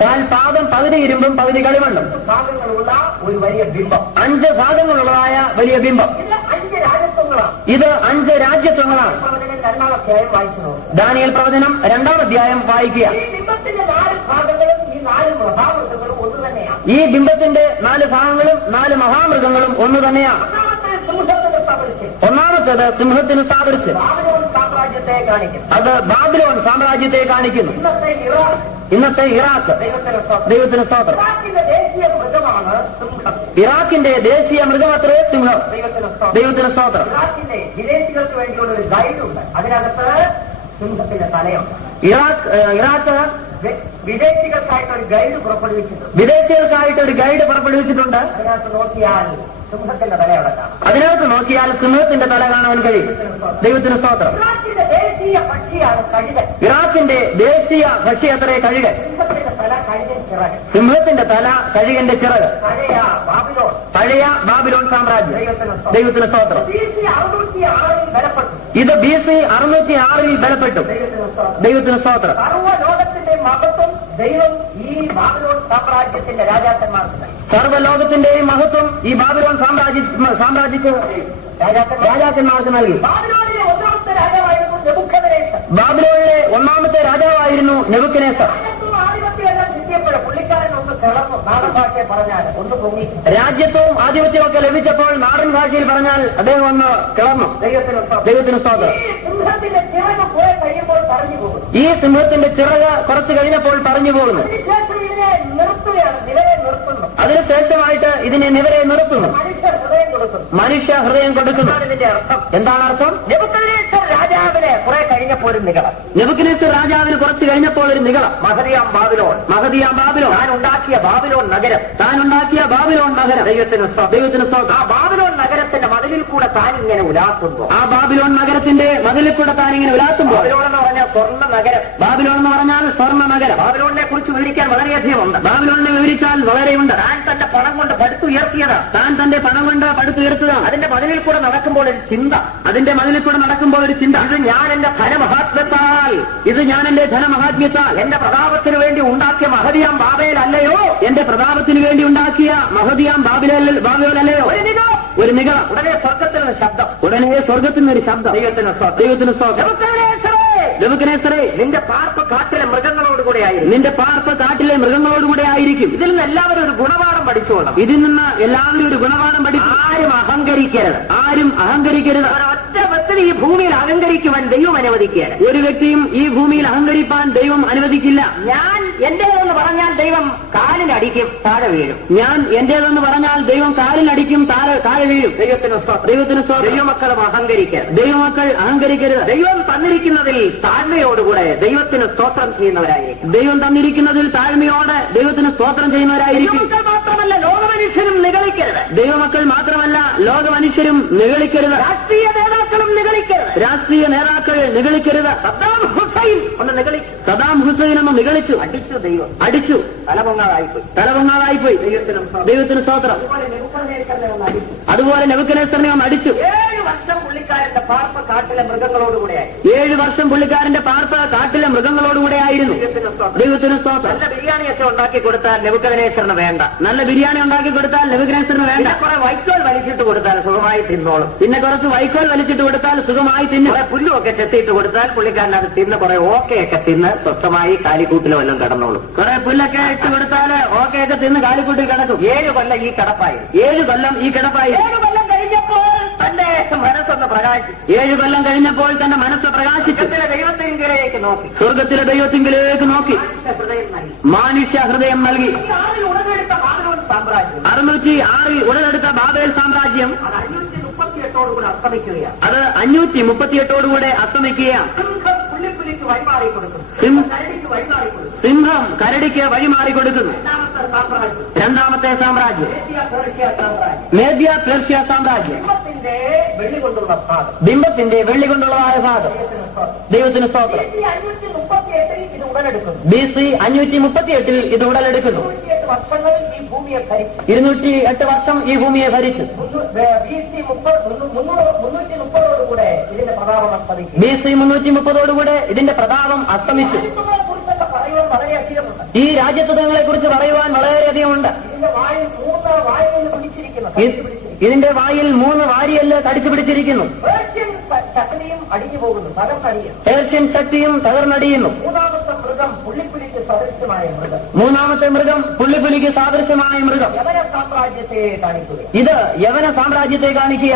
കാൽ പാദം പകുതി ഇരുമ്പും പകുതി കളിമണ്ണും. ഭാഗങ്ങളുള്ള ഒരു വലിയ ബിംബം. 5 ഭാഗങ്ങളുള്ളതായ വലിയ ബിംബം. ഇത് 5 രാജ്യത്വങ്ങളാണ്. 2-ാം അധ്യായം വായിച്ചു. ദാനിയേൽ പ്രവചനം 2-ാം അധ്യായം വായിക്കുക. ഈ ബിംബത്തിന്റെ 4 ഭാഗങ്ങളും ഈ 4 മഹാമൃഗങ്ങളും ഒന്ന് തന്നെയാണ്. ഈ ബിംബത്തിന്റെ 4 ഭാഗങ്ങളും 4 മഹാമൃഗങ്ങളും ഒന്ന് തന്നെയാണ്. ഒന്നാമത്തേത് സിംഹത്തിന് സാദൃശ്യം. ഒന്നാമത്തേത് സിംഹത്തിന് സാദൃശ്യം. ബാബിലോൺ സാമ്രാജ്യത്തെ കാണിക്കുന്നു. അത് ബാബിലോൺ സാമ്രാജ്യത്തെ കാണിക്കുന്നു. ഇന്നത്തെ ഇറാഖ് ഇറാഖ് ദൈവത്തിന് സ്തോത്രം. ഇറാഖിന്റെ ദേശീയ മൃഗമാണ് സിംഹം. ഇറാഖിന്റെ ദേശീയ മൃഗമത്രേ സിംഹം. ദൈവത്തിന് സ്തോത്രം. ഇറാഖിന്റെ വിദേശികൾക്ക് വേണ്ടിയുള്ള ഒരു ഗൈഡുണ്ട്. അതിനകത്ത് സിംഹത്തിന്റെ തലയുണ്ട്. ഇറാഖ് വിദേശികൾക്കായിട്ട് ഒരു ഗൈഡ് പുറപ്പെടുവിച്ചിട്ടുണ്ട്. വിദേശികൾക്കായിട്ട് ഒരു ഗൈഡ് പുറപ്പെടുവിച്ചിട്ടുണ്ട്. അതിനകത്ത് നോക്കിയാൽ സിംഹത്തിന്റെ തല അവിടെ കാണാം. അതിനകത്ത് നോക്കിയാൽ സിംഹത്തിന്റെ തല കാണാൻ കഴിയും. ദൈവത്തിന് സ്തോത്രം. ഇറാഖിന്റെ ദേശീയ പക്ഷിയാണ് കഴുകൻ. ഇറാഖിന്റെ ദേശീയ ഭക്ഷ്യ അത്രേ കഴുകൻ. സിംഹത്തിന്റെ തല കഴുകൻ ചിറകൻ. സിംഹത്തിന്റെ തല കഴുകന്റെ ചിറക്. പഴയ ബാബിലോൺ, പഴയ ബാബിലോൺ സാമ്രാജ്യം. ദൈവത്തിന് സ്തോത്രം. BC 606 ബലപ്പെട്ടു. ഇത് BC 606 ബലപ്പെട്ടു. ദൈവത്തിന് സ്തോത്രം. സർവ്വലോകത്തിന്റെ മഹത്വം ദൈവം ഈ ബാബിലോൺ സാമ്രാജ്യത്തിന്റെ രാജാക്കന്മാർക്ക് നൽകി. സർവ്വലോകത്തിന്റെയും മഹത്വം ഈ ബാബിലോൺ സാമ്രാജ്യത്തിന് രാജാക്കന്മാർക്ക് നൽകി. ബാബിലോണിലെ ഒന്നാമത്തെ രാജാവായിരുന്നു നെബൂഖദ്നേസർ. ബാബിലോണിലെ ഒന്നാമത്തെ രാജാവായിരുന്നു നെബൂഖദ്നേസർ. ആധിപത്യമെല്ലാം കിട്ടിയപ്പോൾ പുള്ളിക്കാരൻ ഒന്ന് കിളർന്നു. നാടൻ ഭാഷയെ പറഞ്ഞാൽ ഒന്ന് പൊങ്ങി. രാജ്യത്വവും ആധിപത്യമൊക്കെ ലഭിച്ചപ്പോൾ നാടൻ ഭാഷയിൽ പറഞ്ഞാൽ അദ്ദേഹം ഒന്ന് കിളർന്നു. ദൈവത്തിന് സ്തോത്രം. ഈ സിംഹത്തിന്റെ ചിറക് കുറെ കഴിയുമ്പോൾ പറഞ്ഞു പോകുന്നു. ഈ സിംഹത്തിന്റെ ചിറക് കുറച്ചു കഴിഞ്ഞപ്പോൾ പറഞ്ഞു പോകുന്നു. അതിനുശേഷം ഇതിനെ നിർത്തുകയാണ്, നിലയെ നിർത്തുന്നു. അതിനുശേഷമായിട്ട് ഇതിനെ നിവരെ നിർത്തുന്നു. മനുഷ്യർ ഹൃദയം കൊടുക്കുന്നു. മനുഷ്യ ഹൃദയം കൊടുക്കുന്നു. ഇതിന്റെ അർത്ഥം എന്താണ് അർത്ഥം? നെബൂഖദ്നേസർ രാജാവിനെ കുറെ കഴിഞ്ഞപ്പോൾ ഒരു നികളം. നെബൂഖദ്നേസർ രാജാവിന് കുറച്ചു കഴിഞ്ഞപ്പോൾ ഒരു നികളം. മഹദിയാം ബാബിലോൺ, മഹദിയാം ബാബിലോൺ, താൻ ഉണ്ടാക്കിയ ബാബിലോൺ നഗരം, താൻ ഉണ്ടാക്കിയ ബാബിലോൺ നഗരം. ദൈവത്തിന് സ്തോത്രം. ആ ബാബിലോൺ നഗരത്തിന്റെ മതിലിൽ കൂടെ താൻ ഇങ്ങനെ ഉലാത്തുമ്പോ, ആ ബാബിലോൺ നഗരത്തിന്റെ മതിലിൽ കൂടെ താൻ ഇങ്ങനെ ഉലാത്തുമ്പോൾ, ബാബിലോൺ എന്ന് പറഞ്ഞാൽ സ്വർണ്ണ നഗരം. ബാബിലോൺ എന്ന് പറഞ്ഞാൽ സ്വർണ്ണ നഗരം. ബാബിലോണിനെ കുറിച്ച് വിവരിക്കാൻ വളരെയധികം ഉണ്ട്. ബാബിലോണിനെ വിവരിച്ചാൽ വളരെയുണ്ട്. താൻ തന്റെ പണം കൊണ്ട് പടുത്തുയർത്തിയതാണ്. താൻ തന്റെ പണം കൊണ്ട് പടുത്തുയർത്തതാണ്. അതിന്റെ മതിലിൽ കൂടെ നടക്കുമ്പോൾ ഒരു ചിന്ത, അതിന്റെ മതിലിൽ കൂടെ നടക്കുമ്പോൾ ഒരു ചിന്ത, ഇത് ഞാൻ എന്റെ ധനമഹാത്മ്യത്താൽ, ഇത് ഞാൻ എന്റെ ധനമഹാത്മ്യത്താൽ എന്റെ പ്രതാപത്തിന് വേണ്ടി ഉണ്ടാക്കിയ മഹദിയാം ബാബേലല്ലയോ, എന്റെ പ്രതാപത്തിന് വേണ്ടി ഉണ്ടാക്കിയ മഹദിയാം ബാബിലോലല്ലയോ. ഒരു നികളം. ഉടനെ സ്വർഗത്തിൽ നിന്ന് ശബ്ദം, ഉടനെ സ്വർഗത്തിൽ നിന്നൊരു ശബ്ദം. ദൈവത്തിന് സ്തോത്രം. നെബൂഖദ്നേസറേ, നിന്റെ പാർപ്പ് കാട്ടിലെ മൃഗങ്ങളോടുകൂടെ ആയിരിക്കും. നിന്റെ പാർപ്പ് കാട്ടിലെ മൃഗങ്ങളോടുകൂടെ ആയിരിക്കും. ഇതിൽ നിന്ന് എല്ലാവരും ഒരു ഗുണപാഠം പഠിച്ചുകൊള്ളണം. ഇതിൽ നിന്ന് എല്ലാവരും ഒരു ഗുണപാഠം പഠിക്കും. ആരും അഹങ്കരിക്കരുത്. ആരും അഹങ്കരിക്കരുത്. ഒരൊറ്റ വ്യക്തി ഈ ഭൂമിയിൽ അഹങ്കരിക്കുവാൻ ദൈവം അനുവദിക്കുകയാണ്. ഒരു വ്യക്തിയും ഈ ഭൂമിയിൽ അഹങ്കരിപ്പാൻ ദൈവം അനുവദിക്കില്ല. ഞാൻ എന്റേതെന്ന് പറഞ്ഞാൽ ദൈവം കാലിനടിക്കും, താഴെ വീഴും. ഞാൻ എന്റേതെന്ന് പറഞ്ഞാൽ ദൈവം കാലിനടിക്കും, താഴെ വീഴും. ദൈവത്തിന് സ്തോത്രം. ദൈവമക്കളും അഹങ്കരിക്കരുത്. ദൈവമക്കൾ അഹങ്കരിക്കരുത്. ദൈവം തന്നിരിക്കുന്നതിൽ താഴ്മയോടുകൂടെ ദൈവത്തിന് സ്തോത്രം ചെയ്യുന്നവരായിരിക്കും. ദൈവം തന്നിരിക്കുന്നതിൽ താഴ്മയോടെ ദൈവത്തിന് സ്തോത്രം ചെയ്യുന്നവരായിരിക്കും. ദൈവമക്കൾ മാത്രമല്ല ലോകമനുഷ്യരും നിഗളിക്കരുത്. ദൈവമക്കൾ മാത്രമല്ല ലോകമനുഷ്യരും നിഗളിക്കരുത്. രാഷ്ട്രീയ നേതാക്കളും നിഗളിക്കരുത്. രാഷ്ട്രീയ നേതാക്കൾ നിഗളിക്കരുത്. സദ്ദാം ഹുസൈൻ ഒന്ന് നിഗളിച്ചു. സദ്ദാം ഹുസൈൻ ഒന്ന് നിഗളിച്ചു. അടിച്ചു. ദൈവം അടിച്ചു. തലപൊങ്ങാതായിപ്പോയി. ദൈവത്തിന് സ്തോത്രം. അതുപോലെ നെബൂഖദ്നേസറിനെ ഒന്ന് അടിച്ചു. 7 വർഷം പുള്ളിക്കാരന്റെ പാർപ്പ് കാട്ടിലെ മൃഗങ്ങളോടുകൂടെയായി. 7 വർഷം പുള്ളിക്കാരന്റെ പാർപ്പ് കാട്ടിലെ മൃഗങ്ങളോടുകൂടെ ആയിരുന്നു. ദൈവത്തിന് സ്തോത്രം. നല്ല ബിരിയാണിയൊക്കെ ഉണ്ടാക്കി കൊടുത്താൽ നെബൂഖദ്നേസറിന് വേണ്ട. നല്ല ബിരിയാണി ഉണ്ടാക്കി കൊടുത്താൽ നെബൂഖദ്നേസറിന് വേണ്ട. കുറെ വൈക്കോൽ വലിച്ചിട്ട് കൊടുത്താൽ സുഖമായി തിന്നോളും. പിന്നെ കുറച്ച് വൈക്കോൽ വലിച്ചിട്ട് കൊടുത്താൽ സുഖമായി തിന്നും. കുറെ പുല്ലുമൊക്കെ ചെത്തിയിട്ട് കൊടുത്താൽ പുള്ളിക്കാരൻ അത് തിന്ന് കുറെ ഓക്കെയൊക്കെ തിന്ന് സ്വസ്ഥമായി കാലിക്കൂട്ടിലോ വല്ലതും കിടന്നോളും. കുറെ പുല്ലൊക്കെ ഇട്ട് കൊടുത്താൽ ഓക്കെയൊക്കെ തിന്ന് കാലിക്കൂട്ടിൽ കിടക്കും. 7 കൊല്ലം ഈ കിടപ്പായി. 7 കൊല്ലം ഈ കിടപ്പായി. 7 കൊല്ലം കഴിഞ്ഞപ്പോൾ തന്റെ മനസ്സൊന്ന് പ്രകാശിച്ചു. 7 കൊല്ലം കഴിഞ്ഞപ്പോൾ തന്റെ മനസ്സ് പ്രകാശിച്ചു. ദൈവത്തിങ്കിലേക്ക് നോക്കി. സ്വർഗത്തിലെ ദൈവത്തിങ്കിലേക്ക് നോക്കി. മാനുഷ്യ ഹൃദയം നൽകി. 606 ഉടലെടുത്ത ബാബിലോൺ സാമ്രാജ്യം, 606 ഉടലെടുത്ത ബാബേൽ സാമ്രാജ്യം അത് 538 അസ്തമിക്കുകയാണ്. അത് 538 അസ്തമിക്കുകയാണ്. പുള്ളിപ്പുലിക്ക് വഴിമാറി കൊടുക്കുന്നു. കരടിക്ക് വഴിമാറി കൊടുക്കുന്നു. സിംഹം കരടിക്ക് വഴിമാറി കൊടുക്കുന്നു. രണ്ടാമത്തെ സാമ്രാജ്യം മേദ്യ പേർഷ്യ സാമ്രാജ്യം. ബിംബത്തിന്റെ വെള്ളി കൊണ്ടുള്ള ഭാഗം. ബിംബത്തിന്റെ വെള്ളി കൊണ്ടുള്ളതായ ഭാഗം. ദൈവത്തിന് സ്തോത്രം. 538 ഇത് ഉടലെടുക്കുന്നു. BC 538 ഇത് ഉടലെടുക്കുന്നു. 208 വർഷങ്ങൾ ഈ ഭൂമിയെ ഭരിച്ചു. 208 വർഷം ഈ ഭൂമിയെ ഭരിച്ചു. BC 330 ഇതിന്റെ പ്രതാപം അസ്തമിക്കും. BC 330 ഇതിന്റെ പ്രതാപം അസ്തമിച്ചു. കുറിച്ചൊക്കെ പറയുവാൻ വളരെയധികമുണ്ട്. ഈ രാജ്യത്വങ്ങളെ കുറിച്ച് പറയുവാൻ വളരെയധികമുണ്ട്. ഇതിന്റെ വായിൽ 3 വായിൽ നിന്ന് പിടിച്ചിരിക്കുന്നു. ഇതിന്റെ വായിൽ 3 വാരിയല്ല് കടിച്ചു പിടിച്ചിരിക്കുന്നു. പേർഷ്യൻ ശക്തിയും അടിഞ്ഞു പോകുന്നു, തകർന്നടിയുന്നു. പേർഷ്യൻ ശക്തിയും തകർന്നടിയുന്നു. മൂന്നാമത്തെ മൃഗം പുള്ളിപ്പുലിക്ക് സദൃശമായ മൃഗം. മൂന്നാമത്തെ മൃഗം പുള്ളിപ്പുലിക്ക് സാദൃശ്യമായ മൃഗം. യവന സാമ്രാജ്യത്തെ കാണിക്കുക. ഇത് യവന സാമ്രാജ്യത്തെ കാണിക്കുക,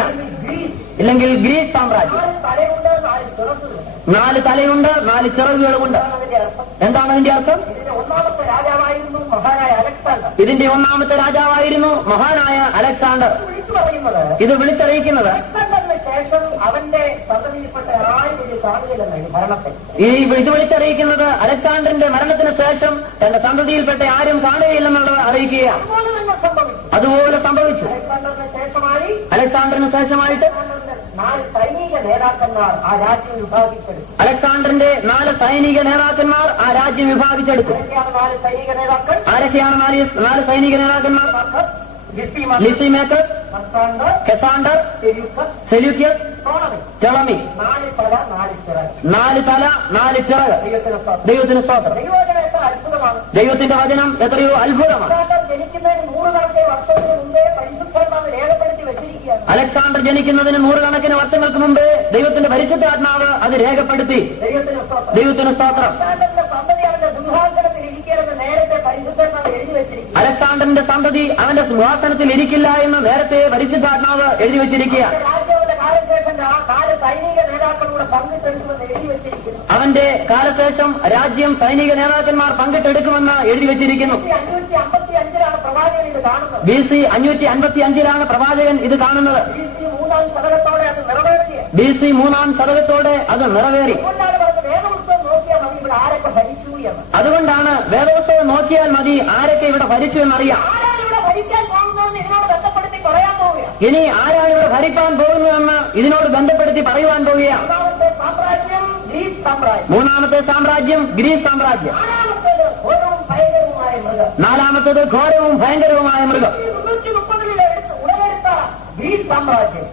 ഇല്ലെങ്കിൽ ഗ്രീസ് സാമ്രാജ്യം. 4 തലയുണ്ട്, 4 ചിറകുകളുണ്ട്. 4 തലയുണ്ട്, 4 ചിറകുകളുമുണ്ട്. അതിന്റെ അർത്ഥം എന്താണ് അതിന്റെ അർത്ഥം? ഇതിന്റെ ഒന്നാമത്തെ രാജാവായിരുന്നു മഹാനായ അലക്സാണ്ടർ. ഇതിന്റെ ഒന്നാമത്തെ രാജാവായിരുന്നു മഹാനായ അലക്സാണ്ടർ. വിളിച്ചു പറയുന്നത് ഇത് വിളിച്ചറിയിക്കുന്നത് അലക്സാണ്ടറിന് ശേഷം അവന്റെ സന്തതിയിൽപ്പെട്ട ആരും ഇത് കാണുകയില്ലെന്നാണ് ഭരണത്തെ. ഇത് വിളിച്ചറിയിക്കുന്നത് അലക്സാണ്ടറിന്റെ മരണത്തിന് ശേഷം തന്റെ സന്തതിയിൽപ്പെട്ട ആരും കാണുകയില്ലെന്നുള്ളത് അറിയിക്കുകയാണ്. അതുപോലെ തന്നെ സംഭവിച്ചു. അതുപോലെ സംഭവിച്ചു. അലക്സാണ്ടറിന് ശേഷമായിട്ട് 4 സൈനിക നേതാക്കന്മാർ ആ രാജ്യം വിഭാഗിച്ചെടുത്തു. അലക്സാണ്ടറിന്റെ 4 സൈനിക നേതാക്കന്മാർ ആ രാജ്യം വിഭാഗിച്ചെടുത്തു. ആരൊക്കെയാണ് 4 സൈനിക നേതാക്കൾ? ആരൊക്കെയാണ് 4 സൈനിക നേതാക്കന്മാർ? ലിസിമേക്കർ, കെസാണ്ടർ, സെല്യൂക്കസ്, ടോളമി. 4 തല 4 ചിറക്. 4 തല 4 ചിറക്. ദൈവത്തിന് സ്തോത്രം. ദൈവവചനം എത്ര അത്ഭുതമാണ്. ദൈവത്തിന്റെ വചനം എത്രയോ അത്ഭുതമാണ്. ജനിക്കുന്നതിന് 100 വർഷത്തിന് മുമ്പേ പരിശുദ്ധാത്മാവ് രേഖപ്പെടുത്തി വെച്ചിരിക്കുകയാണ്. അലക്സാണ്ടർ ജനിക്കുന്നതിന് 100 വർഷങ്ങൾക്ക് മുമ്പേ ദൈവത്തിന്റെ പരിശുദ്ധാത്മാവ് അത് രേഖപ്പെടുത്തി. ദൈവത്തിന് സ്തോത്രം. അലക്സാണ്ടറിന്റെ സന്തതി അവന്റെ സിംഹാസനത്തിൽ ഇരിക്കില്ല എന്ന് നേരത്തെ പരിശുദ്ധാത്മാവ് എഴുതി വെച്ചിരിക്കുകയാണ്. അവന്റെ കാലശേഷം രാജ്യം സൈനിക നേതാക്കന്മാർ പങ്കിട്ടെടുക്കുമെന്ന് എഴുതി വെച്ചിരിക്കുന്നു. BC 555 പ്രവാചകൻ ഇത് കാണുന്നത്. BC 3 ശതകത്തോടെ അത് നിറവേറി. അതുകൊണ്ടാണ് വേദപുസ്തകം നോക്കിയാൽ മതി ആരൊക്കെ ഇവിടെ ഭരിച്ചു എന്നറിയാം. ഇനി ആരാണ് ഇവിടെ ഭരിക്കാൻ പോകുന്നതെന്ന് ഇതിനോട് ബന്ധപ്പെടുത്തി പറയുവാൻ പോവുകയാണ്. മൂന്നാമത്തെ സാമ്രാജ്യം ഗ്രീസ് സാമ്രാജ്യം. 4-മത്തേത് ഘോരവും ഭയങ്കരവുമായ മൃഗം.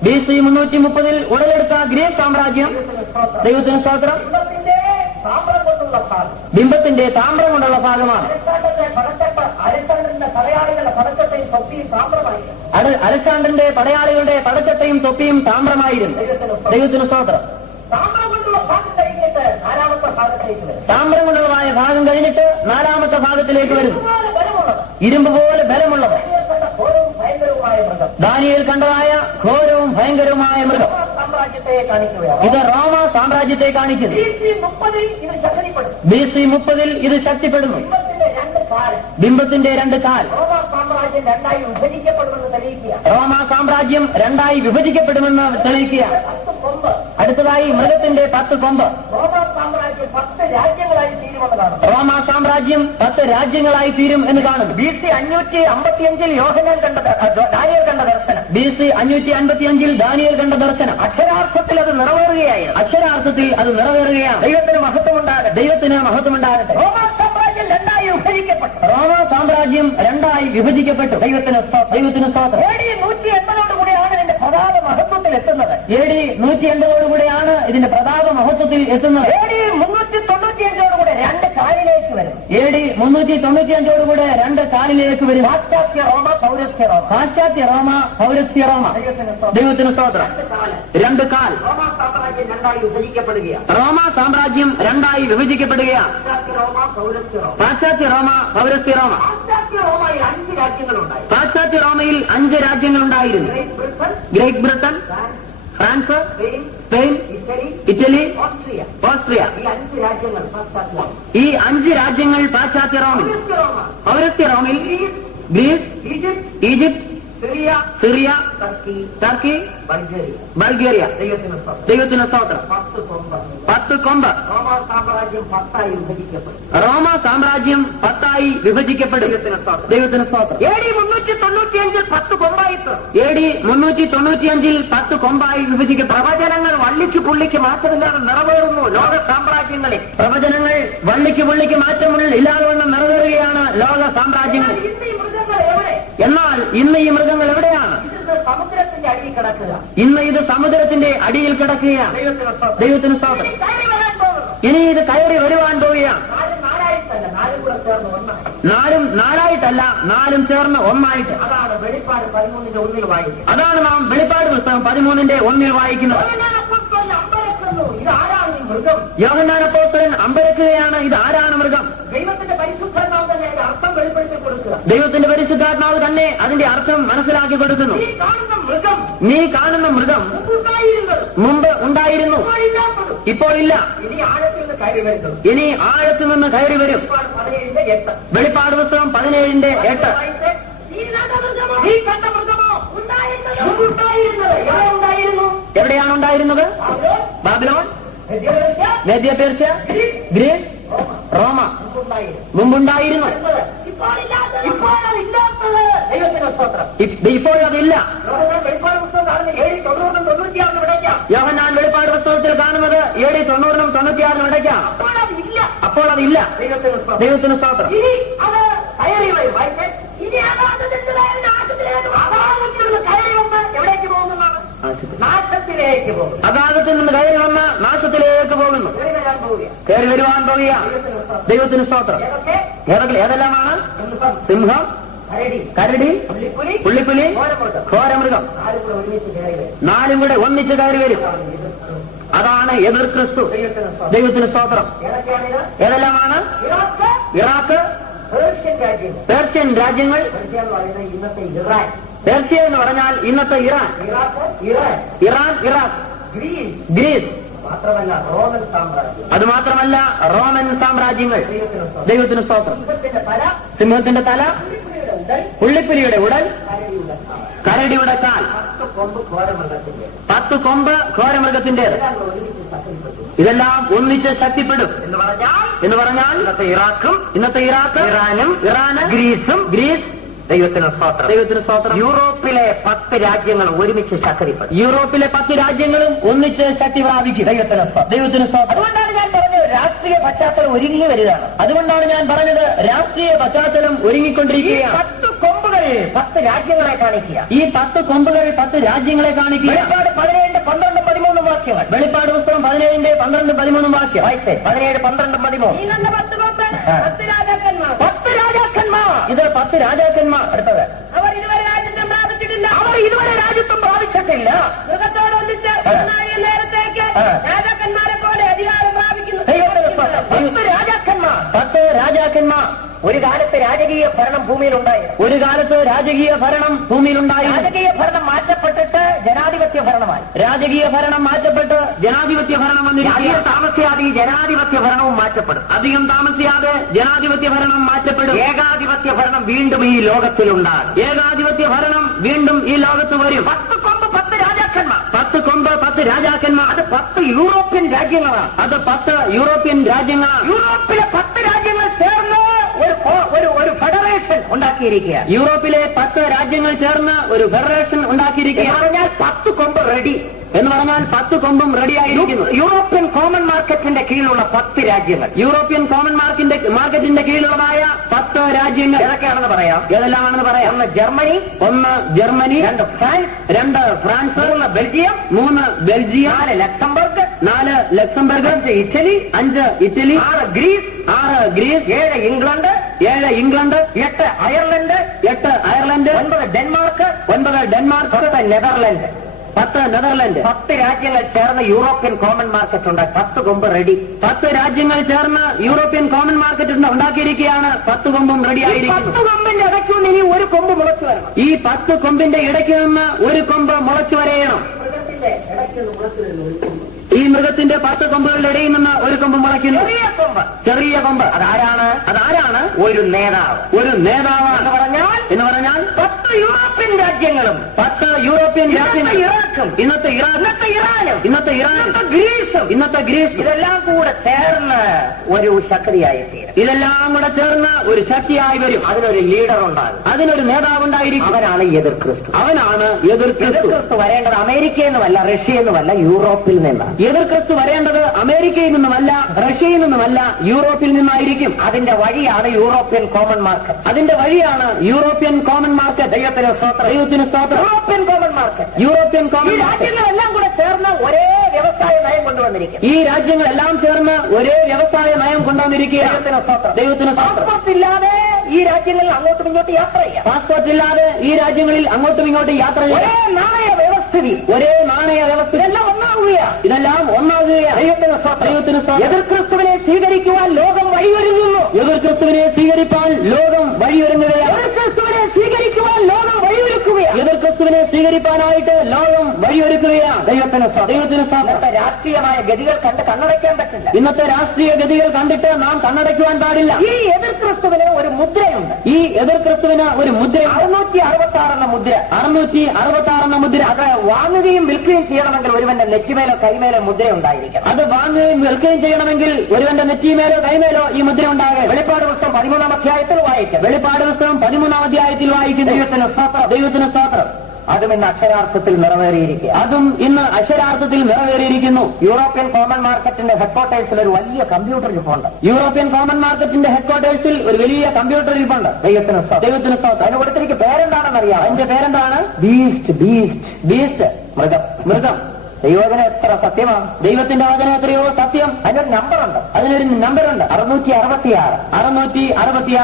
BC 330 ഉടലെടുത്ത ഗ്രീസ് സാമ്രാജ്യം. ദൈവത്തിന് സ്തോത്രം. ബിംബത്തിന്റെ താമ്രം കൊണ്ടുള്ള ഭാഗമാണ്. അലക്സാണ്ടറിന്റെ പടയാളികളുടെ പടച്ചട്ടയും തൊപ്പിയും താമ്രമായിരുന്നു. ദൈവത്തിന് സ്തോത്രം. താമ്രം കൊണ്ടുള്ളതായ ഭാഗം കഴിഞ്ഞിട്ട് 4-മത്തെ ഭാഗത്തിലേക്ക് വരുന്നു. ഇരുമ്പ് പോലെ ബലമുള്ളത്. ദാനിയേൽ കണ്ടതായ ഘോരവും ഭയങ്കരവുമായ മൃഗം. ഇത് റോമ സാമ്രാജ്യത്തെ കാണിക്കുന്നു. BC 30 ഇത് ശക്തിപ്പെടുന്നു. ബിംബത്തിന്റെ 2 കാൽ. റോമ സാമ്രാജ്യം 2 വിഭജിക്കപ്പെടുമെന്ന് തെളിയിക്കുക. അടുത്തതായി മൃഗത്തിന്റെ 10 കൊമ്പ്. റോമ സാമ്രാജ്യം 10 രാജ്യങ്ങളായി തീരും എന്ന് കാണുന്നു. BC 555 യോഹന്നാൻ ദാനിയേൽ കണ്ട ദർശനം. BC 555 ദാനിയേൽ കണ്ട ദർശനം. അക്ഷരാർത്ഥത്തിൽ അത് നിറവേറുകയായിരുന്നു. അക്ഷരാർത്ഥത്തിൽ അത് നിറവേറുകയാണ്. ദൈവത്തിന് മഹത്വമുണ്ടാകട്ടെ. ദൈവത്തിന് മഹത്വമുണ്ടാകട്ടെ. റോമ സാമ്രാജ്യം 2 വിഭജിക്കപ്പെട്ടു. റോമ സാമ്രാജ്യം 2 വിഭജിക്കപ്പെട്ടു. ദൈവത്തിന് സ്തോത്രം. AD 180 കൂടിയാണ് ഇതിന്റെ പ്രതാപ മഹത്വത്തിൽ എത്തുന്നത്. AD 180 ഇതിന്റെ പ്രതാപ മഹത്വത്തിൽ എത്തുന്നത്. AD 395 2 കാലിലേക്ക് വരും. AD 395 2 കാലിലേക്ക് വരും. പാശ്ചാത്യ റോമ, പൗരസ്ത്യ റോമ. പാശ്ചാത്യ റോമ, പൗരസ്ത്യ റോമ. ദൈവത്തിന് സ്തോത്രം. 2 കാൽ. റോമ സാമ്രാജ്യം 2 വിഭജിക്കപ്പെടുകയാണ്. റോമ സാമ്രാജ്യം 2 വിഭജിക്കപ്പെടുകയാണ്. പാശ്ചാത്യ റോമ, പൗരസ്ത്യ റോമ. പാശ്ചാത്യ റോമയിൽ 5 രാജ്യങ്ങളുണ്ടായി. പാശ്ചാത്യ റോമയിൽ 5 രാജ്യങ്ങളുണ്ടായിരുന്നു. Great Britain, France, Spain, Italy, Austria. ഈ 5 രാജ്യങ്ങൾ പാശ്ചാത്യ റോമിൽ. പൗരസ്ത്യ റോമിൽ Greece, Egypt, Syria, Turkey, Bulgaria. ദൈവത്തിന് സ്തോത്രം. 10 കൊമ്പ്. റോമ സാമ്രാജ്യം 10 വിഭജിക്കപ്പെടും. റോമ സാമ്രാജ്യം 10 വിഭജിക്കപ്പെടും. ദൈവത്തിന് സ്തോത്രം. AD 395 10 കൊമ്പായിട്ട്. AD 395 10 കൊമ്പായി വിഭജിക്കപ്പെടും. പ്രവചനങ്ങൾ വള്ളിക്ക് പുള്ളിക്ക് മാറ്റമില്ലാതെ നിറവേറുന്നു ലോക സാമ്രാജ്യങ്ങളിൽ. പ്രവചനങ്ങൾ വള്ളിക്ക് പുള്ളിക്ക് മാറ്റമില്ലാതെ വണ്ണം നിറവേറുകയാണ് ലോക സാമ്രാജ്യങ്ങൾ. എന്നാൽ ഇന്ന് ഈ മൃഗങ്ങൾ എവിടെയാണ്? സമുദ്രത്തിന്റെ അടിയിൽ കിടക്കുക. ഇന്ന് ഇത് സമുദ്രത്തിന്റെ അടിയിൽ കിടക്കുകയാണ്. ദൈവത്തിന് സ്തോത്രം. ഇനി ഇത് കയറി വരുവാൻ പോവുകയാണ്. നാലായിട്ടല്ല, നാലും കൂടെ ചേർന്ന് ഒന്നായി. നാലും നാലായിട്ടല്ല, നാലും ചേർന്ന് ഒന്നായിട്ട്. അതാണ് വെളിപ്പാട് 13:1 വായിക്കുന്നത്. അതാണ് നാം വെളിപ്പാട് പുസ്തകം 13:1 വായിക്കുന്നത്. യോഹന്നാൻ അപ്പോസ്തലൻ അമ്പരക്കുന്നു, ഇതാരാണ് ഈ മൃഗം? യോഹന്നാൻ അപ്പോസ്തലൻ അമ്പരക്കുകയാണ്, ഇത് ആരാണ് മൃഗം? ദൈവത്തിന്റെ പരിശുദ്ധാത്മാവ് തന്നെ അതിന്റെ അർത്ഥം വെളിപ്പെടുത്തി കൊടുക്കുക. ദൈവത്തിന്റെ പരിശുദ്ധാത്മാവ് തന്നെ അതിന്റെ അർത്ഥം മനസ്സിലാക്കി കൊടുക്കുന്നു. ഈ കാണുന്ന മൃഗം നീ കാണുന്ന മൃഗം ഉണ്ടായിരുന്നത് മുമ്പ് ഉണ്ടായിരുന്നു, ഇപ്പോൾ ഇല്ല. ഇനി ആഴത്തിൽ നിന്ന് കയറി വരുന്നത്. ഇനി ആഴത്തു നിന്ന് കയറി വരും. 17:8. വെളിപ്പാട് പുസ്തകം 17:8. ഈ കണ്ട മൃഗമോ ഉണ്ടായിരുന്നത് എവിടെ ഉണ്ടായിരുന്നു? എവിടെയാണ് ഉണ്ടായിരുന്നത്? ബാബിലോൺ, മേദ്യ പേർഷ്യ, ഗ്രീസ്, റോമ. മുമ്പുണ്ടായിരുന്നു, ദൈവത്തിന് സ്തോത്രം. ഇപ്പോൾ അതില്ല. വെളിപ്പാട് പുസ്തകം കാണുന്ന 7:90-96 വിടയ്ക്കാം. യോഹന്നാൻ വെളിപ്പാട് പുസ്തകത്തിൽ കാണുന്നത് 7:90-96 ഇടയ്ക്കാം. അപ്പോൾ അതില്ല. ദൈവത്തിന് സ്തോത്രം. ഇനി അത് കയറി വരും. വായിച്ചേ. ഇനി ആകാശത്തിൽ കയറി വന്ന് എവിടേക്ക് പോകുന്നതാണ്? നാശത്തിലേക്ക് പോകും. അഗാധത്തിൽ നിന്ന് കയറി വന്ന് നാശത്തിലേക്ക് പോകുന്നു. കയറി വരുവാൻ പോവുക. ദൈവത്തിന് സ്തോത്രം. ഏതെല്ലാമാണ്? സിംഹം, കരടി, പുള്ളിപ്പുലി, ഘോരമൃഗം. നാലും കൂടെ ഒന്നിച്ച് കയറി വരും. അതാണ് എതിർ ക്രിസ്തു. ദൈവത്തിന് സ്തോത്രം. ഏതെല്ലാമാണ്? ഇറാഖ്, പേർഷ്യൻ രാജ്യങ്ങൾ. പേർഷ്യ എന്ന് പറഞ്ഞാൽ ഇന്നത്തെ ഇറാൻ. Iran, Iraq, Greece. മാത്രമല്ല റോമൻ സാമ്രാജ്യം. അത് മാത്രമല്ല റോമൻ സാമ്രാജ്യങ്ങൾ. ദൈവത്തിന് സ്തോത്രം. സിംഹത്തിന്റെ തല, പുള്ളിപ്പുലിയുടെ ഉടൽ, കരടിയുടെ കാൽ, 10 കൊമ്പ് ഘോരമൃഗത്തിന്റേത്. ഇതെല്ലാം ഒന്നിച്ച് ശക്തിപ്പെടും എന്ന് പറഞ്ഞാൽ ഇന്നത്തെ ഇറാഖ്, ഇറാന്, ഗ്രീസ്. ദൈവത്തിന് സ്തോത്രം. ദൈവത്തിന് സ്തോത്രം. യൂറോപ്പിലെ 10 രാജ്യങ്ങൾ ഒരുമിച്ച് ശക്തിപ്പെടും. യൂറോപ്പിലെ 10 രാജ്യങ്ങളും ഒന്നിച്ച് ശക്തി പ്രാപിക്കും. ദൈവത്തിന് സ്തോത്രം. അതുകൊണ്ടാണ് ഞാൻ പറഞ്ഞത് രാഷ്ട്രീയ പശ്ചാത്തലം ഒരുങ്ങി വരികയാണ്. അതുകൊണ്ടാണ് ഞാൻ പറഞ്ഞത് രാഷ്ട്രീയ പശ്ചാത്തലം ഒരുങ്ങിക്കൊണ്ടിരിക്കുകയാണ്. 10 കൊമ്പുകൾ 10 രാജ്യങ്ങളെ കാണിക്കുക. ഈ 10 കൊമ്പുകൾ 10 രാജ്യങ്ങളെ കാണിക്കുക. വെളിപ്പാട് 17:12-13 വാക്യങ്ങൾ. വെളിപ്പാട് പുസ്തകം 17:12-13 വാക്യം. 17:12-13. ഈ കണ്ട 10 കൊമ്പ് 10 രാജാക്കന്മാർ. 10 രാജാക്കന്മാർ. ഇത് 10 രാജാക്കന്മാർ. അടുത്തത് അവർ ഇതുവരെ രാജ്യത്വം പ്രാപിച്ചിട്ടില്ല. അവർ ഇതുവരെ രാജ്യത്വം പ്രാപിച്ചിട്ടില്ല. മൃഗത്തോടൊന്നിച്ച് ഒന്നായ നേരത്തേക്ക് രാജാക്കന്മാരെ പോലെ അധികാരം പ്രാപിക്കുന്നു. 10 രാജാക്കന്മാർ. 10 രാജാക്കന്മാർ. ഒരു കാലത്ത് രാജകീയ ഭരണം ഭൂമിയിലുണ്ടായിരുന്നു. ഒരു കാലത്ത് രാജകീയ ഭരണം ഭൂമിയിലുണ്ടായി. രാജകീയ ഭരണം മാറ്റപ്പെട്ടിട്ട് ജനാധിപത്യ ഭരണമായി. രാജകീയ ഭരണം മാറ്റപ്പെട്ട് ജനാധിപത്യ ഭരണം വന്നിരിക്കുക. അധികം താമസിയാതെ ഈ ജനാധിപത്യ ഭരണവും മാറ്റപ്പെടും. അധികം താമസിയാതെ ജനാധിപത്യ ഭരണം മാറ്റപ്പെടും. ഏകാധിപത്യ ഭരണം വീണ്ടും ഈ ലോകത്തിലുണ്ടാകും. ഏകാധിപത്യ ഭരണം വീണ്ടും ഈ ലോകത്ത് വരും. 10 കൊമ്പ് 10 രാജാക്കന്മാർ. 10 കൊമ്പ് 10 രാജാക്കന്മാർ. അത് 10 യൂറോപ്യൻ രാജ്യങ്ങളാണ്. അത് 10 യൂറോപ്യൻ രാജ്യങ്ങളാണ്. യൂറോപ്പിലെ 10 രാജ്യങ്ങൾ ചേർന്ന് ഒരു ഫെഡറേഷൻ ഉണ്ടാക്കിയിരിക്കുക. യൂറോപ്പിലെ 10 രാജ്യങ്ങൾ ചേർന്ന് ഒരു ഫെഡറേഷൻ ഉണ്ടാക്കിയിരിക്കുക. പറഞ്ഞാൽ 10 കൊമ്പ് റെഡി എന്ന് പറഞ്ഞാൽ 10 കൊമ്പും റെഡിയായിരിക്കുന്നു. യൂറോപ്യൻ കോമൺ മാർക്കറ്റിന്റെ കീഴിലുള്ള 10 രാജ്യങ്ങൾ. യൂറോപ്യൻ കോമൺ മാർക്കറ്റിന്റെ കീഴിലുള്ളതായ 10 രാജ്യങ്ങൾ ഏതൊക്കെയാണെന്ന് പറയാം. ഏതെല്ലാമാണെന്ന് പറയാം. 1 Germany, 2 France, 2 France, 3 Belgium, 3 Belgium, 4 Luxembourg, 4 Luxembourg, 5 Italy, 5 Italy, 6 Greece, 7 England, 8 Ireland, 9 Denmark, 10 Netherland. 10 രാജ്യങ്ങൾ ചേർന്ന് യൂറോപ്യൻ കോമൺ മാർക്കറ്റ് ഉണ്ട്. 10 കൊമ്പ് റെഡി. 10 രാജ്യങ്ങൾ ചേർന്ന് യൂറോപ്യൻ കോമൺ മാർക്കറ്റ് ഉണ്ടാക്കിയിരിക്കുകയാണ്. 10 കൊമ്പും റെഡിയായിരിക്കുന്നു. 10 കൊമ്പിന്റെ ഇടയ്ക്കൊണ്ട് ഇനി ഒരു കൊമ്പ് മുളച്ചു വരണം. ഈ 10 കൊമ്പിന്റെ ഇടയ്ക്ക് നിന്ന് ഒരു കൊമ്പ് മുളച്ചു വരയണം. ഈ മൃഗത്തിന്റെ 10 കൊമ്പുകളുടെ ഇടയിൽ നിന്ന് ഒരു കൊമ്പ് മുളയ്ക്കുന്നു. ചെറിയ കൊമ്പ്. അതാരാണ്? ഒരു നേതാവ്. ഒരു നേതാവാണ് എന്ന് പറഞ്ഞാൽ 10 യൂറോപ്യൻ രാജ്യങ്ങളും 10 യൂറോപ്യൻ രാജ്യങ്ങൾ. ഇറാഖും, ഇന്നത്തെ ഇറാനും, ഇന്നത്തെ ഗ്രീസും, ഇന്നത്തെ ഗ്രീസ്. ഇതെല്ലാം കൂടെ ചേർന്ന് ഒരു ശക്തിയായി തീരും. ഇതെല്ലാം കൂടെ ചേർന്ന് ഒരു ശക്തിയായി വരും. അതിനൊരു ലീഡർ ഉണ്ടാകും. അതിനൊരു നേതാവുണ്ടായിരിക്കും. അവനാണ് എതിർ ക്രിസ്തു. അവനാണ് എതിർ ക്രിസ്തു. വരേണ്ടത് അമേരിക്കയിൽ നിന്നുമല്ല, റഷ്യയിൽ നിന്നുമല്ല, യൂറോപ്പിൽ നിന്നാണ്. എതിർ ക്രിസ്തു വരേണ്ടത് അമേരിക്കയിൽ നിന്നുമല്ല, റഷ്യയിൽ നിന്നുമല്ല, യൂറോപ്പിൽ നിന്നായിരിക്കും. അതിന്റെ വഴിയാണ് യൂറോപ്യൻ കോമൺ മാർക്കറ്റ്. അതിന്റെ വഴിയാണ് യൂറോപ്യൻ കോമൺ മാർക്കറ്റ്. ദൈവത്തിന് സ്തോത്രം. European common market. ഈ രാജ്യങ്ങളെല്ലാം കൂടെ ചേർന്ന് ഒരേ വ്യവസായ നയം കൊണ്ടുവന്നിരിക്കുന്നു. ഈ രാജ്യങ്ങളെല്ലാം ചേർന്ന് ഒരേ വ്യവസായ നയം കൊണ്ടുവന്നിരിക്കുക. ദൈവത്തിന് പാസ്പോർട്ട് ഇല്ലാതെ ഈ രാജ്യങ്ങളിൽ അങ്ങോട്ടും ഇങ്ങോട്ടും യാത്ര ചെയ്യാം. പാസ്പോർട്ട് ഇല്ലാതെ ഈ രാജ്യങ്ങളിൽ അങ്ങോട്ടും ഇങ്ങോട്ടും യാത്ര ചെയ്യാം. ഒരേ നാണയ വ്യവസ്ഥിതി, ഒരേ നാണയ വ്യവസ്ഥ, ഇതെല്ലാം ഒന്നാവുകയാണ്. ഇതെല്ലാം ഒന്നാകുകയാണ്. ദൈവത്തിന് എതിർ ക്രിസ്തുവിനെ സ്വീകരിക്കുവാൻ ലോകം വഴിയൊരുങ്ങുന്നു. എതിർ ക്രിസ്തുവിനെ സ്വീകരിപ്പാൻ ലോകം വഴിയൊരുങ്ങുകയാണ്. എതിർ ക്രിസ്തുവിനെ സ്വീകരിക്കുവാൻ ലോകം വഴിയൊരുക്കുകയാണ്. എതിർ ക്രിസ്തുവിനെ സ്വീകരിപ്പാനായിട്ട് ലോകം വഴിയൊരുക്കുകയാണ്. ദൈവത്തിന് ഇന്നത്തെ രാഷ്ട്രീയമായ ഗതികൾ കണ്ട് കണ്ണടയ്ക്കാൻ പറ്റില്ല. ഇന്നത്തെ രാഷ്ട്രീയ ഗതികൾ കണ്ടിട്ട് നാം കണ്ണടയ്ക്കുവാൻ പാടില്ല. ഈ എതിർ ക്രിസ്തുവിന് ഒരു മുദ്രയുണ്ട്. ഈ എതിർ ക്രിസ്തുവിന് ഒരു മുദ്ര, 666 എന്ന മുദ്ര. 666 എന്ന മുദ്ര. അത് വാങ്ങുകയും വിൽക്കുകയും ചെയ്യണമെങ്കിൽ ഒരുവന്റെ നെറ്റിമേലോ കൈമേലോ മുദ്ര ഉണ്ടായിരിക്കണം. അത് വാങ്ങുകയും വിൽക്കുകയും ചെയ്യണമെങ്കിൽ ഒരുവന്റെ നെറ്റിമേലോ കൈമേലോ ഈ മുദ്ര ഉണ്ടാകെ. വെളിപ്പാട് പുസ്തകം 13-ാം അധ്യായത്തിൽ വായിക്കാം. വെളിപ്പാട് പുസ്തകം 13-ാം അധ്യായത്തിൽ വായിക്കുന്നു. ദൈവത്തിന് സ്തോത്രം. അതും ഇന്ന് അക്ഷരാർത്ഥത്തിൽ നിറവേറിയിരിക്കുക. അതും ഇന്ന് അക്ഷരാർത്ഥത്തിൽ നിറവേറിയിരിക്കുന്നു. യൂറോപ്യൻ കോമൺ മാർക്കറ്റിന്റെ ഹെഡ്ക്വാർട്ടേഴ്സിൽ ഒരു വലിയ കമ്പ്യൂട്ടർ ഇരിപ്പുണ്ട്. യൂറോപ്യൻ കോമൺ മാർക്കറ്റിന്റെ ഹെഡ്ക്വാർട്ടേഴ്സിൽ ഒരു വലിയ കമ്പ്യൂട്ടർ ഇരിപ്പുണ്ട്. ദൈവത്തിന് സ്തോത്രം. അതിന് കൊടുത്തിരിക്കുന്ന പേരെന്താണെന്നറിയാം. അതിന്റെ പേരെന്താണ്? ബീസ്റ്റ്. മൃഗം. ദൈവവചന എത്ര സത്യമാണ്. ദൈവത്തിന്റെ വചന എത്രയോ സത്യം. അതിനൊരു നമ്പറുണ്ട്. 666.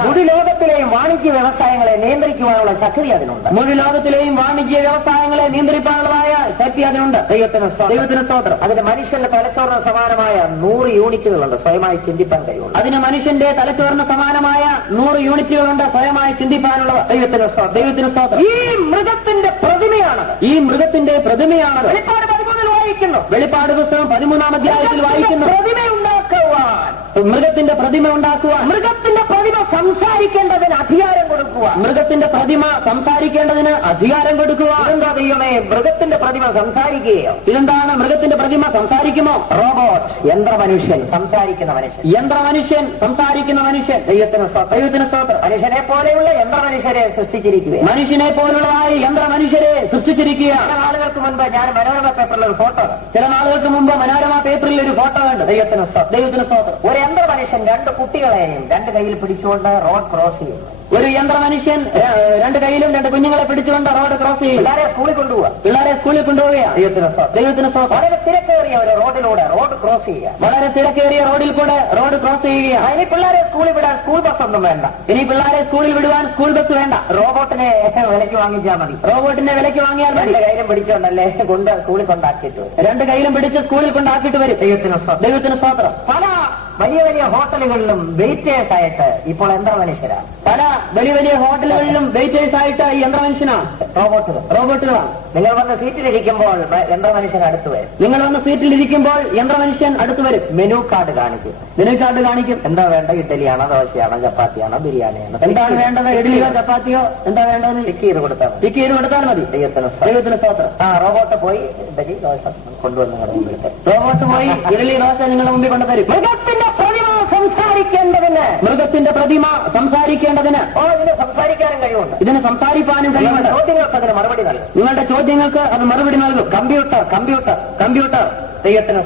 മുഴു ലോകത്തിലെയും വാണിജ്യ വ്യവസായങ്ങളെ നിയന്ത്രിക്കുവാനുള്ള ശക്തി അതിനുണ്ട്. മുഴു ലോകത്തിലെയും വാണിജ്യ വ്യവസായങ്ങളെ നിയന്ത്രിക്കാനുള്ളതായ ശക്തി അതിനുണ്ട്. ദൈവത്തിന് സ്തോത്രം. അതിന് മനുഷ്യന്റെ തലച്ചോറിന് സമാനമായ 100 യൂണിറ്റുകളുണ്ട് സ്വയമായി ചിന്തിപ്പാൻ കഴിയുള്ളൂ. അതിന് മനുഷ്യന്റെ തലച്ചോറിന് സമാനമായ 100 യൂണിറ്റുകളുണ്ട് സ്വയമായി ചിന്തിപ്പാനുള്ളത്. ദൈവത്തിന് സ്തോത്രം. ഈ മൃഗത്തിന്റെ പ്രതിമയാണത്. ഈ മൃഗത്തിന്റെ പ്രതിമയാണത്. വെളിപ്പാട് 13 വായിക്കുന്നു. വെളിപ്പാട് പുസ്തകം 13-ാം അധ്യായത്തിൽ വായിക്കുന്നു. പ്രതിമയുണ്ടാക്കുവാൻ, മൃഗത്തിന്റെ പ്രതിമ ഉണ്ടാക്കുവാൻ, മൃഗത്തിന്റെ പ്രതിമ സംസാരിക്കേണ്ടതിന് അധികാരം കൊടുക്കുക. മൃഗത്തിന്റെ പ്രതിമ സംസാരിക്കേണ്ടതിന് അധികാരം കൊടുക്കുക. എന്താ ദൈവമേ, മൃഗത്തിന്റെ പ്രതിമ സംസാരിക്കുകയോ? ഇതെന്താണ്? മൃഗത്തിന്റെ പ്രതിമ സംസാരിക്കുമോ? റോബോട്ട്, യന്ത്രമനുഷ്യൻ, സംസാരിക്കുന്ന മനുഷ്യൻ. യന്ത്രമനുഷ്യൻ, സംസാരിക്കുന്ന മനുഷ്യൻ. ദൈവത്തിന് സ്തോത്രം. മനുഷ്യനെ പോലെയുള്ള യന്ത്രമനുഷ്യരെ സൃഷ്ടിച്ചിരിക്കുക. മനുഷ്യനെ പോലുള്ളതായി യന്ത്രമനുഷ്യരെ സൃഷ്ടിച്ചിരിക്കുക. ചില നാളുകൾക്ക് മുൻപ് ഞാൻ മനോരമ പേപ്പറിൽ ഒരു ഫോട്ടോ, ചില നാളുകൾക്ക് മുമ്പ് മനോരമ പേപ്പറിൽ ഒരു ഫോട്ടോ ഉണ്ട്. ദൈവത്തിന് സ്തോത്രം. ഒരു യന്ത്രമനുഷ്യൻ 2 കുട്ടികളെയും 2 കൈയിൽ പിടിച്ചുകൊണ്ട് റോഡ് ക്രോസ് ചെയ്യുന്നു. ഒരു യന്ത്രമനുഷ്യൻ 2 കൈയിലും 2 കുഞ്ഞുങ്ങളെ പിടിച്ചുകൊണ്ട് റോഡ് ക്രോസ് ചെയ്യും. പിള്ളേരെ സ്കൂളിൽ കൊണ്ടുപോവുക. പിള്ളേരെ സ്കൂളിൽ കൊണ്ടുപോവുകയാണ്. ദൈവത്തിന് സ്തോത്രം. വളരെ തിരക്കേറിയ ഒരു റോഡിലൂടെ റോഡ് ക്രോസ് ചെയ്യുക. വളരെ തിരക്കേറിയ റോഡിൽ കൂടെ റോഡ് ക്രോസ് ചെയ്യുകയാണ്. അതിന് പിള്ളേരെ സ്കൂളിൽ വിടാൻ സ്കൂൾ ബസ് ഒന്നും വേണ്ട. ഇനി പിള്ളേരെ സ്കൂളിൽ വിടുവാൻ സ്കൂൾ ബസ് വേണ്ട. റോബോട്ടിനെ വിലയ്ക്ക് വാങ്ങിച്ചാൽ മതി. റോബോട്ടിനെ വിലയ്ക്ക് വാങ്ങിയാൽ മതി. 2 കൈയിലും പിടിച്ചോണ്ടല്ലേ കൊണ്ട് സ്കൂളിൽ കൊണ്ടാക്കിയിട്ട് വരും. 2 കൈയിലും പിടിച്ച് സ്കൂളിൽ കൊണ്ടാക്കിയിട്ട് വരും. ദൈവത്തിന് സ്തോത്രം. പല വലിയ വലിയ ഹോട്ടലുകളിലും വെയിറ്റേഴ്സ് ആയിട്ട് ഇപ്പോൾ യന്ത്രമനുഷ്യരാണ്. പല വലിയ വലിയ ഹോട്ടലുകളിലും വെയിറ്റേഴ്സ് ആയിട്ട് ഈ യന്ത്രമനുഷ്യനാണ്. റോബോട്ടുകളാണ്. നിങ്ങൾ വന്ന് സീറ്റിലിരിക്കുമ്പോൾ യന്ത്രമനുഷ്യൻ അടുത്ത് വരും. നിങ്ങൾ വന്ന് സീറ്റിലിരിക്കുമ്പോൾ യന്ത്രമനുഷ്യൻ അടുത്ത് വരും. മെനു കാർഡ് കാണിക്കും. എന്താ വേണ്ട? ഇഡ്ഡലിയാണോ, ദോശയാണോ, ചപ്പാത്തിയാണോ, ബിരിയാണിയാണോ, എന്താണ് വേണ്ടത്? ഇഡ്ഡലിയോ ചപ്പാത്തിയോ എന്താ വേണ്ടത്? ടിക്ക് ചെയ്ത് കൊടുത്താൽ മതി. ദൈവത്തിന് സ്തോത്രം. റോബോട്ട് പോയി ഇഡ്ഡലി ദോശ കൊണ്ടുവന്ന് നിങ്ങളുടെ മുമ്പിൽ. റോബോട്ട് പോയി ഇഡ്ഡലി ദോശ നിങ്ങളുടെ മുമ്പിൽ കൊണ്ടുവരും. മൃഗത്തിന്റെ പ്രതിമ സംസാരിക്കേണ്ടതിന്. ഇതിന് സംസാരിക്കാനും കഴിവുണ്ട്. ഇതിന് സംസാരിക്കാനും കഴിവുണ്ട്. ചോദ്യങ്ങൾക്ക് അതിന് മറുപടി നൽകും. നിങ്ങളുടെ ചോദ്യങ്ങൾക്ക് അത് മറുപടി നൽകും. കമ്പ്യൂട്ടർ. ദൈവത്തിന്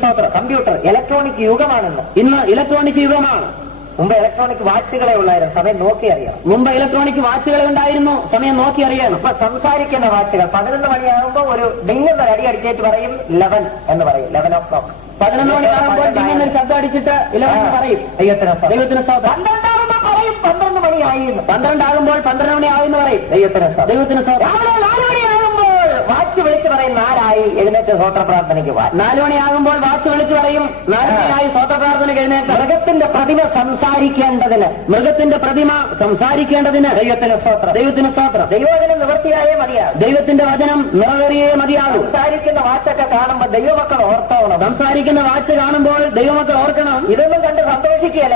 സ്തോത്രം. കമ്പ്യൂട്ടർ ഇലക്ട്രോണിക് യുഗമാണെന്ന്. ഇന്ന് ഇലക്ട്രോണിക് യുഗമാണ്. മുമ്പ് ഇലക്ട്രോണിക് വാച്ചുകളെ ഉള്ളായിരുന്നു, സമയം നോക്കി അറിയാം. മുമ്പ് ഇലക്ട്രോണിക് വാച്ചുകളെ ഉണ്ടായിരുന്നു, സമയം നോക്കി അറിയാം. ഇപ്പൊ സംസാരിക്കുന്ന വാച്ചുകൾ 11 മണിയാകുമ്പോൾ ഒരു ഡിങ്ങുന്ന അടി അടിച്ചേറ്റ് പറയും 11 എന്ന് പറയും. 11 o'clock. 11 മണിയാകുമ്പോൾ ഡിങ്ങുന്ന ശബ്ദം അടിച്ചിട്ട് 11 പറയും. ദൈവത്തിന് സ്തോത്രം. 12 ആകുമ്പോൾ പറയും 12 മണിയായി. 12 ആകുമ്പോൾ 12 മണിയായെന്ന് പറയും. ദൈവത്തിന് സ്തോത്രം. രാവിലെ 4 മണിയാകുമ്പോൾ വാച്ച് വിളിച്ച് പറയും 4 ആയി, എഴുന്നേറ്റ് സ്വോത്ര പ്രാർത്ഥനയ്ക്ക് പോവാൻ. 4 മണിയാകുമ്പോൾ വാച്ച് വിളിച്ച് പറയും 4 മണിയായി, സ്വോത്ര പ്രാർത്ഥനയ്ക്ക് എഴുന്നേറ്റ്. മൃഗത്തിന്റെ പ്രതിമ സംസാരിക്കേണ്ടതിന്. ദൈവത്തിന് സ്തോത്രം. ദൈവവചനം നിവൃത്തിയായേ മതിയാകും. ദൈവത്തിന്റെ വചനം നിറവേറിയേ മതിയാകും. സംസാരിക്കുന്ന വാച്ചൊക്കെ കാണുമ്പോൾ ദൈവമക്കൾ ഓർത്തോണം. സംസാരിക്കുന്ന വാച്ച് കാണുമ്പോൾ ദൈവമക്കൾ ഓർക്കണം. ഇതൊന്നും കണ്ട് സന്തോഷിക്കുകയല്ല.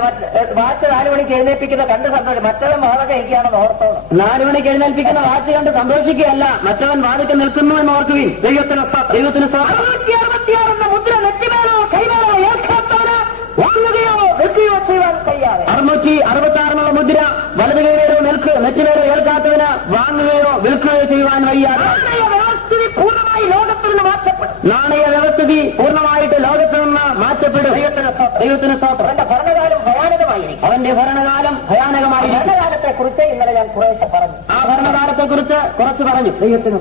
വാച്ച് 4 മണിക്ക് എഴുന്നേൽപ്പിക്കുന്ന കണ്ട് സന്തോഷം. മറ്റവൻ വാതൊക്കെ കഴിക്കുകയാണെന്ന് ഓർത്തോണം. 4 മണിക്ക് എഴുന്നേൽപ്പിക്കുന്ന വാച്ച് കണ്ട് സന്തോഷിക്കുകയല്ല, മറ്റവൻ വാതൊക്കെ നിൽക്കുന്നു എന്ന് ഓർക്കുവിൻ. ദൈവത്തിന് സ്തോത്രം. 666 എന്ന മുദ്ര നെറ്റിമേലോ കൈമേലോ ഏൽക്കാത്തവന് വാങ്ങുകയോ വിൽക്കുകയോ ചെയ്യാൻ കഴിയാതെ. 666 മുദ്ര വലത് കൈമേലോ നെറ്റിമേലോ ഏൽക്കാത്തവന് വാങ്ങുകയോ വിൽക്കുകയോ ചെയ്യുവാൻ വയ്യാതെ. നാണയ വ്യവസ്ഥിതി പൂർണ്ണമായിട്ട് ലോകത്തിൽ നിന്ന് മാറ്റപ്പെടും. ദൈവത്തിന് സ്തോത്രം. അവന്റെ ഭരണകാലം ഭയാനകമായിരിക്കും. ഭരണകാലത്തെ കുറിച്ച് ഇന്നലെ ഞാൻ കുറേശ്ശെ പറഞ്ഞു. ആ ഭരണകാലത്തെ കാലത്തെക്കുറിച്ച് കുറച്ച് പറഞ്ഞു. ദൈവത്തിന്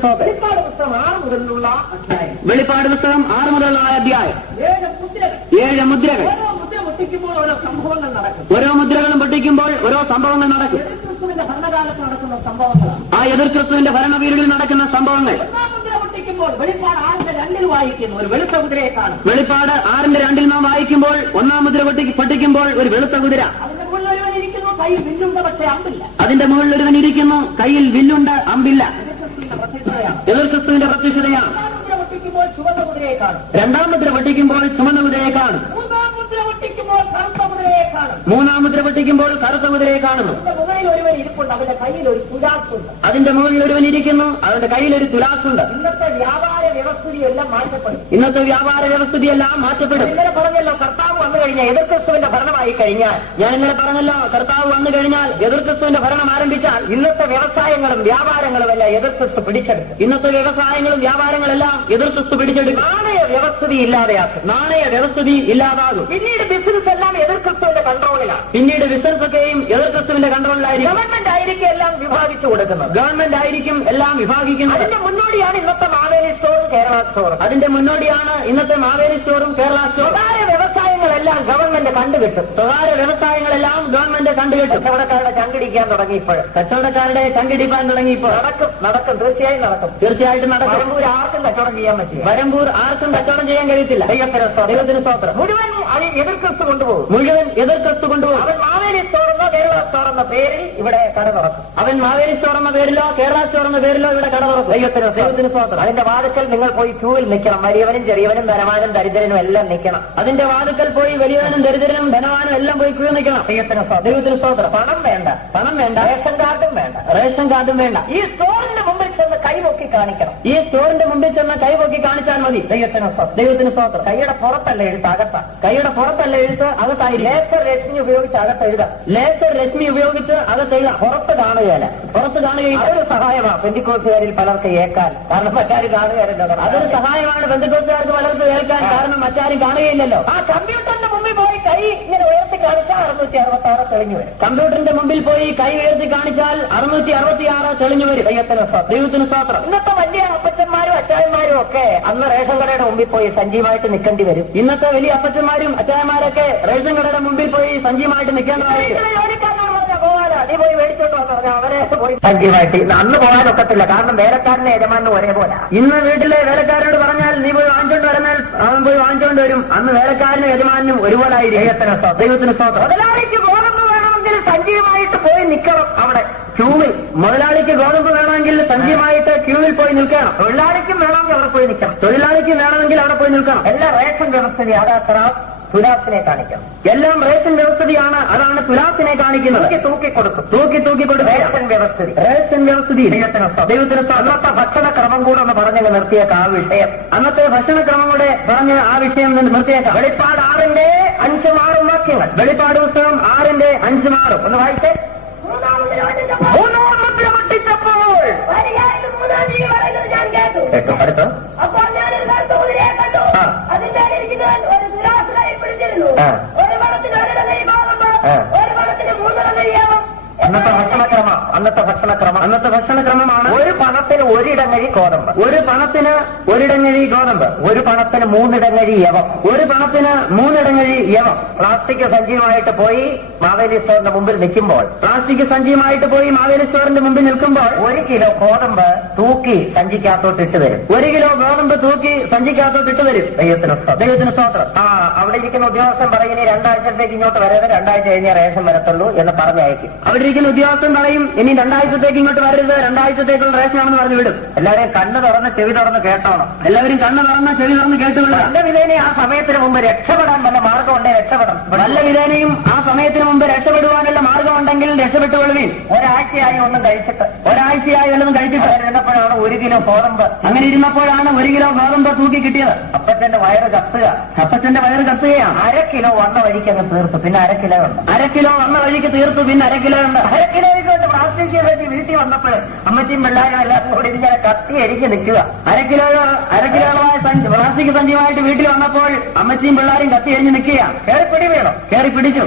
സ്തോത്രം. വെളിപ്പാട് പുസ്തകം 6 മുതലുള്ള അധ്യായം. വെളിപ്പാട് പുസ്തകം 6 മുതലുള്ള അധ്യായം. 7 മുദ്രകൾ. 7 മുദ്രകൾ. ഓരോ മുദ്ര പൊട്ടിക്കുമ്പോൾ ഓരോ സംഭവങ്ങൾ നടക്കും. ഓരോ മുദ്രകളും പൊട്ടിക്കുമ്പോൾ ഓരോ സംഭവങ്ങൾ നടക്കും. ക്രിസ്തുവിന്റെ ഭരണകാലത്ത് നടക്കുന്ന സംഭവങ്ങളാണ്. ആ എതിർ ക്രിസ്തുവിന്റെ ഭരണവീരുകളിൽ നടക്കുന്ന സംഭവങ്ങൾ. 1 മുദ്ര പൊട്ടിക്കുമ്പോൾ വെളിപ്പാട് 6:2 വായിക്കുന്നു. ഒരു വെളുത്ത കുതിരയെ കാണും. വെളിപ്പാട് 6:2 നാം വായിക്കുമ്പോൾ 1 മുദ്ര പൊട്ടിക്കുമ്പോൾ ഒരു വെളുത്ത കുതിര. അതിന്റെ മുകളിൽ ഒരുവൻ ഇരിക്കുന്നു, കൈ വില്ലുണ്ട്, പക്ഷേ അമ്പില്ല. അതിന്റെ മുകളിൽ ഒരുവൻ ഇരിക്കുന്നു, കയ്യിൽ വില്ലുണ്ട്, അമ്പില്ല. ക്രിസ്തുവിന്റെ പ്രത്യക്ഷതയാണ്. എതിർ ക്രിസ്തുവിന്റെ പ്രത്യക്ഷതയാണ്. 1 മുദ്ര പൊട്ടിക്കുമ്പോൾ ചുവന്ന കുതിരയെ കാണും. 2 മുദ്ര പൊട്ടിക്കുമ്പോൾ ചുമന്ന കുതിരയെ കാണും. 3 മുദ്ര പൊട്ടിക്കുമ്പോൾ കറുത്ത കുതിരയെ കാണും. 3 മുദ്ര പൊട്ടിക്കുമ്പോൾ കറുത്ത കുതിരയെ കാണുന്നു. അതിന്റെ മുകളിൽ ഒരുവൻ ഇരിപ്പുണ്ട്, അവന്റെ കയ്യിൽ ഒരു തുലാസുണ്ട്. അതിന്റെ മുകളിൽ ഒരുവൻ ഇരിക്കുന്നു, അവന്റെ കയ്യിൽ ഒരു തുലാസുണ്ട്. ഇന്നത്തെ വ്യാപാര വ്യവസ്ഥയെല്ലാം മാറ്റപ്പെടും. ഇന്നത്തെ വ്യാപാര വ്യവസ്ഥിതിയെല്ലാം മാറ്റപ്പെടും. ഇന്നലെ പറഞ്ഞല്ലോ, കർത്താവ് വന്നു കഴിഞ്ഞാൽ എതിർ ക്രിസ്തുവിന്റെ ഭരണമായി കഴിഞ്ഞാൽ, ഞാൻ ഇന്നലെ പറഞ്ഞല്ലോ, കർത്താവ് വന്നു കഴിഞ്ഞാൽ എതിർ ക്രിസ്തുവിന്റെ ഭരണം ആരംഭിച്ചാൽ ഇന്നത്തെ വ്യവസായങ്ങളും വ്യാപാരങ്ങളും എല്ലാം എതിർ ക്രിസ്തു പിടിച്ചെടുക്കും. ഇന്നത്തെ വ്യവസായങ്ങളും വ്യാപാരങ്ങളെല്ലാം എതിർ ക്രിസ്തു പിടിച്ചെടുക്കും. നാണയ വ്യവസ്ഥിതി ഇല്ലാതെയാക്കും. നാണയ വ്യവസ്ഥിതി ഇല്ലാതാകും. പിന്നീട് ബിസിനസ് എല്ലാം എതിർ ക്രിസ്തുവിന്റെ കൺട്രോളിലാണ്. പിന്നീട് ബിസിനസ് ഒക്കെയും എതിർ ക്രിസ്തുവിന്റെ കൺട്രോളിലായിരിക്കും. ഗവൺമെന്റ് ആയിരിക്കും എല്ലാം വിഭാഗിച്ചു കൊടുക്കുന്നത്. ഗവൺമെന്റ് ആയിരിക്കും എല്ലാം വിഭാഗിക്കുന്നത്. അതിന്റെ മുന്നോടിയാണ് ഇന്നത്തെ മാവേലി സ്റ്റോറും കേരള സ്റ്റോറും. അതിന്റെ മുന്നോടിയാണ് ഇന്നത്തെ മാവേലി സ്റ്റോറും കേരള സ്റ്റോറും. സ്വകാര്യ വ്യവസായങ്ങളെല്ലാം ഗവൺമെന്റ് കണ്ടുകിട്ടും. സ്വകാര്യ വ്യവസായങ്ങളെല്ലാം ഗവൺമെന്റ് കണ്ടുകിട്ടും. കച്ചവടക്കാരുടെ ചങ്കിടിക്കാൻ തുടങ്ങിയപ്പോൾ, കച്ചവടക്കാരുടെ ചങ്കിടിപ്പാൻ തുടങ്ങിയപ്പോൾ നടക്കും, തീർച്ചയായും നടക്കും. തീർച്ചയായിട്ടും നടക്കും. വരമ്പൂർ ആർക്കും കച്ചവടം ചെയ്യാൻ പറ്റില്ല. വരമ്പൂർ ആർക്കും കച്ചവടം ചെയ്യാൻ കഴിയത്തില്ല. ദൈവത്തിന് സ്തോത്രം. മുഴുവൻ അത് എതിർ ക്രിസ്തു കൊണ്ടുപോകും. മുഴുവൻ എതിർ ക്രിസ്തു കൊണ്ടുപോകും. അവൻ മാവേലി സ്റ്റോർ എന്നോ കേരള സ്റ്റോർ എന്ന പേരിൽ ഇവിടെ കട തുറക്കും. അവൻ മാവേലി സ്റ്റോർ എന്ന പേരിലോ കേരള സ്റ്റോർ എന്ന പേരിലോ ഇവിടെ കട തുറക്കും. ദൈവത്തിന് സ്തോത്രം. അതിന്റെ വാതിക്കൽ നിങ്ങൾ പോയി ക്യൂവിൽ നിൽക്കണം. വലിയവനും ചെറിയവനും ധനവാനും ദരിദ്രനും എല്ലാം നിൽക്കണം. അതിന്റെ വാതിക്കൽ പോയി വലിയവനും ദരിദ്രനും ധനവാനും എല്ലാം പോയി ക്യൂ നിൽക്കണം. ദൈവത്തിന് സ്തോത്രം. പണം വേണ്ട, പണം വേണ്ട, റേഷൻ കാർഡും വേണ്ട, റേഷൻ കാർഡും വേണ്ട. ഈ സ്റ്റോറിന്റെ മുമ്പിൽ ചെന്ന് കൈപൊക്കി കാണിക്കണം. ഈ സ്റ്റോറിന്റെ മുമ്പിൽ ചെന്ന് കൈപൊക്കി കാണിച്ചാൽ മതി. ദൈവത്തിന് സ്തോത്രം. കൈയുടെ പുറത്തല്ല എഴുത്ത്, അകത്താ. കൈയുടെ പുറത്തല്ല എഴുത്ത്, അകത്തായിരിക്കും. ലേസർ രശ്മി ഉപയോഗിച്ച് അകത്ത് എഴുതാം. ലേസർ രശ്മി ഉപയോഗിച്ച് അകത്ത് എഴുതാം. പുറത്ത് കാണുകയല്ല. പുറത്ത് കാണുകയും അതൊരു സഹായമാണ് പെന്തിക്കോസുകാരിൽ പലർക്ക് ഏക്കാൻ. കാരണം മറ്റാരും കാണുകയല്ലോ. അതൊരു സഹായമാണ് ബന്ധുക്കോസുകാർക്ക് പലർക്ക് ഏൽക്കാൻ. കാരണം മറ്റാരും കാണുകയില്ലല്ലോ. ആ കമ്പ്യൂട്ടറിന്റെ മുമ്പിൽ പോയി കൈ ഇങ്ങനെ ഉയർത്തി കാണിച്ചാൽ 666 തെളിഞ്ഞു വരും. കമ്പ്യൂട്ടറിന്റെ മുമ്പിൽ പോയി കൈ ഉയർത്തി കാണിച്ചാൽ 666 തെളിഞ്ഞു വരും. ദൈവത്തിന് സ്തോത്രം. ഇന്നത്തെ വലിയ അപ്പച്ചന്മാരും അച്ചായന്മാരും ഒക്കെ അന്ന് റേഷൻ കടയുടെ മുമ്പിൽ പോയി സജീവമായിട്ട് നിൽക്കേണ്ടി വരും. ഇന്നത്തെ വലിയ അപ്പച്ചന്മാരും അച്ചായന്മാരൊക്കെ റേഷൻ കടയുടെ മുമ്പിൽ പോയി സജീവമായിട്ട് നിൽക്കേണ്ടതായിരിക്കും. ജോലിക്കാരനോട് പറഞ്ഞാൽ പോകാനോ, നീ പോയി മേടിച്ചോണ്ട് വന്നു പറഞ്ഞാൽ അവരെ പോയി സജീവമായിട്ട് അന്ന് പോകാനൊക്കത്തില്ല. കാരണം വേലക്കാരനെ യജമാനും ഒരേപോലെ. ഇന്ന് വീട്ടിലെ വേലക്കാരനോട് പറഞ്ഞാൽ നീ പോയി വാങ്ങിച്ചോണ്ട് വരാൻ അവൻ പോയി വാങ്ങിച്ചോണ്ട് വരും. അന്ന് വേലക്കാരനും യജമാനും ഒരുപോലെ ആയിരിക്കും. ദൈവത്തിന് സ്തോത്രം. മുതലാളിക്ക് ഗോതമ്പ് വേണമെങ്കിൽ സജീവമായിട്ട് പോയി നിൽക്കണം അവിടെ ക്യൂവിൽ. മുതലാളിക്ക് ഗോതമ്പ് വേണമെങ്കിൽ സജീവമായിട്ട് ക്യൂവിൽ പോയി നിൽക്കണം. തൊഴിലാളിക്കും വേണമെങ്കിൽ അവിടെ പോയി നിൽക്കണം. തൊഴിലാളിക്ക് വേണമെങ്കിൽ അവിടെ പോയി നിൽക്കണം. എല്ലാ റേഷൻ വ്യവസ്ഥ അതാ തുലാസിനെ കാണിക്കണം. എല്ലാം റേഷൻ വ്യവസ്ഥയാണ്. അതാണ് തുലാസിനെ കാണിക്കുന്നത്. തൂക്കി കൊടുക്കും. തൂക്കി കൊടുക്കും. റേഷൻ വ്യവസ്ഥ. റേഷൻ വ്യവസ്ഥ. ദൈവത്തിന് അന്നത്തെ ഭക്ഷണക്രമം കൂടെ ഒന്ന് പറഞ്ഞങ്ങ് നിർത്തിയേക്കാം. ആ വിഷയം അന്നത്തെ ഭക്ഷണക്രമം കൂടെ പറഞ്ഞ് ആ വിഷയം നിർത്തിയേക്കാം. വെളിപ്പാട് 6-ന്റെ 5-6 വാക്യങ്ങൾ. വെളിപ്പാട് പുസ്തകം 6-ന്റെ 5-6 ഒന്ന് വായിച്ചേ. 3 മുദ്ര പൊട്ടിച്ചപ്പോൾ അടുത്ത് അപ്പോൾ ഞാനൊരു കറുത്ത കുതിരയെ കണ്ടു. അതിന്റെ ഇരിക്കുന്നവൻ ഒരു തുലാസിനെ പിടിച്ചിരുന്നു. ഒരു പണത്തിന് ഒരിടങ്ങഴി ഗോതമ്പ്, ഒരു പണത്തിന് 3 ഇടങ്ങഴിയാവും. അന്നത്തെ ഭക്ഷണക്രമമാണ്. ഒരു പണത്തിന് ഒരിടങ്ങഴി ഗോതമ്പ്, ഒരു പണത്തിന് ഒരിടങ്ങഴി ഗോതമ്പ്, ഒരു പണത്തിന് 3 ഇടങ്ങഴി യവം, ഒരു പണത്തിന് 3 ഇടങ്ങഴി യവം. പ്ലാസ്റ്റിക് സഞ്ചിയുമായിട്ട് പോയി മാവേലി സ്റ്റോറിന്റെ മുമ്പിൽ നിൽക്കുമ്പോൾ, പ്ലാസ്റ്റിക് സഞ്ചിയുമായിട്ട് പോയി മാവേലി സ്റ്റോറിന്റെ മുമ്പിൽ നിൽക്കുമ്പോൾ 1 കിലോ ഗോതമ്പ് തൂക്കി സഞ്ചിക്കകത്തോട്ട് ഇട്ട് തരും. 1 കിലോ ഗോതമ്പ് തൂക്കി സഞ്ചിക്കകത്തോട്ട് ഇട്ട് തരും. ദൈവത്തിന് സ്തോത്രം. അവിടെ ഇരിക്കുന്ന ഉദ്യോഗസ്ഥൻ പറയുന്നത് 2 ആഴ്ചത്തേക്ക് ഇങ്ങോട്ട് വരരുത്, 2 ആഴ്ച കഴിഞ്ഞേ റേഷൻ വരത്തുള്ളൂ എന്ന് പറഞ്ഞയക്കും. അവിടെ ഇരിക്കുന്ന ഉദ്യോഗസ്ഥൻ പറയും ഇനി 2 ആഴ്ചത്തേക്ക് ഇങ്ങോട്ട് വരരുത്, 2 ആഴ്ചത്തേക്കുള്ള റേഷനാണെന്ന് പറഞ്ഞു വിടും. എല്ലാവരെയും കണ്ണ് തുറന്ന് ചെവി തുറന്ന് കേട്ടോണം. എല്ലാവരും കണ്ണ് തുറന്ന് ചെവി തുറന്ന് കേട്ടുകൊള്ളുക. നല്ല വിധേനെ ആ സമയത്തിന് മുമ്പ് രക്ഷപ്പെടാൻ വല്ല മാർഗമുണ്ടേ രക്ഷപ്പെടാം. നല്ല വിധേനയും ആ സമയത്തിന് മുമ്പ് രക്ഷപ്പെടുവാനുള്ള മാർഗമുണ്ടെങ്കിൽ രക്ഷപ്പെട്ടുകൊള്ളുകയും. ഒരാഴ്ചയായി ഒന്നും കഴിച്ചിട്ട്, ഒരാഴ്ചയായി വല്ലതും കഴിച്ചിട്ട് ഇരുന്നപ്പോഴാണ് 1 കിലോ ഗോതമ്പ്. അങ്ങനെ ഇരുന്നപ്പോഴാണ് 1 കിലോ ഗോതമ്പ് തൂക്കി കിട്ടിയത്. അപ്പച്ചന്റെ വയറ് കത്തുക. അപ്പച്ചന്റെ വയറ് കത്തുകയാണ്. 1/2 കിലോ വന്ന വഴിക്ക് അങ്ങ് തീർത്തു. പിന്നെ 1/2 കിലോ ഉണ്ട്. 1/2 കിലോ വന്ന വഴിക്ക് തീർത്തു. പിന്നെ 1/2 കിലോ ഉണ്ട്. 1/2 കിലോയ്ക്ക് കൊണ്ട് പ്ലാസ്റ്റിക് വേണ്ടി വീട്ടിൽ വന്നപ്പോൾ അമ്മച്ചിയും പിള്ളേരും എല്ലാവരും കൂടി ഇങ്ങനെ കത്തി അരിച്ച് നിൽക്കുക. 1/2 കിലോളമായ പ്ലാസ്റ്റിക് സഞ്ചിയുമായിട്ട് വീട്ടിൽ വന്നപ്പോൾ അമ്മച്ചിയും പിള്ളേരും കത്തി എരിഞ്ഞ് നിൽക്കുകയാണ്. കയറി പിടി വേണം. കയറി പിടിച്ചു.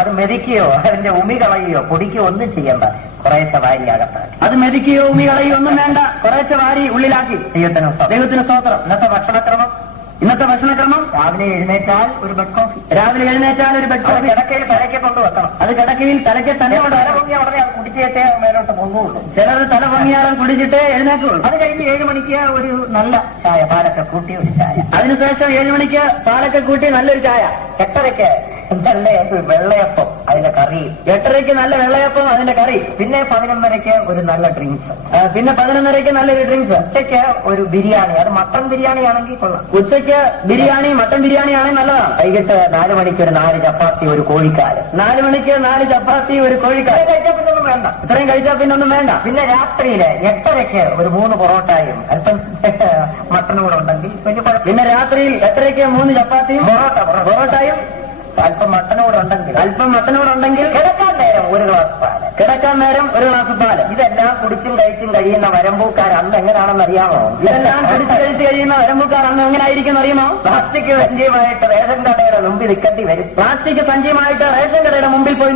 അത് മെതിക്കുകയോ അതിന്റെ ഉമി കളയുകയോ പൊടിക്കുകയോ ഒന്നും ചെയ്യണ്ട, കുറേശ്ശെ വാരി അകത്താക്കി. അത് മെതിക്കുകയോ ഉമി കളയോ ഒന്നും വേണ്ട, കുറേശ്ശെ വാരി ഉള്ളിലാക്കി. ദൈവത്തിന് സ്തോത്രം. ഇന്നത്തെ ഭക്ഷണക്രമം രാവിലെ എഴുന്നേറ്റാൽ ഒരു ബെഡ് കോഫി. രാവിലെ എഴുന്നേറ്റാൽ ഒരു ബെഡ് കോഫി. കിടക്കയിൽ തലയ്ക്ക് കൊണ്ട് വെക്കണം. അത് കിടക്കയിൽ തലയ്ക്ക് തന്നെ തല പൊങ്ങിയ ഉടനെ അത് കുടിച്ചിട്ടേ മേലോട്ട് പൊങ്ങുള്ളൂ. ചിലർ തല പൊങ്ങിയാലും കുടിച്ചിട്ടേ എഴുന്നേക്കുള്ളൂ. അത് കഴിഞ്ഞ് 7 മണിക്ക് ഒരു നല്ല ചായ, പാലൊക്കെ കൂട്ടി ഒരു ചായ. അതിനുശേഷം 7 മണിക്ക് പാലൊക്കെ കൂട്ടി നല്ലൊരു ചായ. 8:30 നല്ല വെള്ളയപ്പം അതിന്റെ കറി. 8:30 നല്ല വെള്ളയപ്പം അതിന്റെ കറി. പിന്നെ 11:30 ഒരു നല്ല ഡ്രിങ്ക്സ്. പിന്നെ 11:30 നല്ലൊരു ഡ്രിങ്ക്സ്. ഉച്ചയ്ക്ക് ഒരു ബിരിയാണി, അത് മട്ടൺ ബിരിയാണി ആണെങ്കിൽ കൊള്ളാം. ഉച്ചയ്ക്ക് ബിരിയാണി, മട്ടൺ ബിരിയാണി ആണെങ്കിൽ നല്ലതാണ്. വൈകിട്ട് 4 മണിക്ക് ഒരു 4 ചപ്പാത്തി, ഒരു കോഴിക്കാല്. 4 മണിക്ക് 4 ചപ്പാത്തി, ഒരു കോഴിക്കാല്. കഴിച്ചാൽ പിന്നെ ഒന്നും വേണ്ട. ഇത്രയും കഴിച്ചാൽ പിന്നെ ഒന്നും വേണ്ട. പിന്നെ രാത്രിയില് 8:30 ഒരു 3 പൊറോട്ടയും അല്പം മട്ടനും കൂടെ ഉണ്ടെങ്കിൽ വലിയ കുഴപ്പം. പിന്നെ രാത്രിയിൽ 8:30 3 ചപ്പാത്തിയും പൊറോട്ടയും അല്പം മട്ടനോട് ഉണ്ടെങ്കിൽ കിടക്കാൻ നേരം ഒരു ഗ്ലാസ് പാല്. പാല്. ഇതെല്ലാം കുടിച്ചും കഴിച്ചും കഴിയുന്ന വരമ്പൂക്കാർ അന്ന് എങ്ങനെയാണെന്ന് അറിയാമോ? ഇതെല്ലാം കുടിച്ച് കഴിച്ച് കഴിയുന്ന വരമ്പൂക്കാർ അന്ന് എങ്ങനെയായിരിക്കും അറിയുമോ? പ്ലാസ്റ്റിക് സഞ്ചിയുമായിട്ട് റേഷൻ കടയുടെ മുമ്പിൽ നിൽക്കേണ്ടി വരും. പ്ലാസ്റ്റിക് സഞ്ചിയുമായിട്ട് റേഷൻ കടയുടെ മുമ്പിൽ പോയി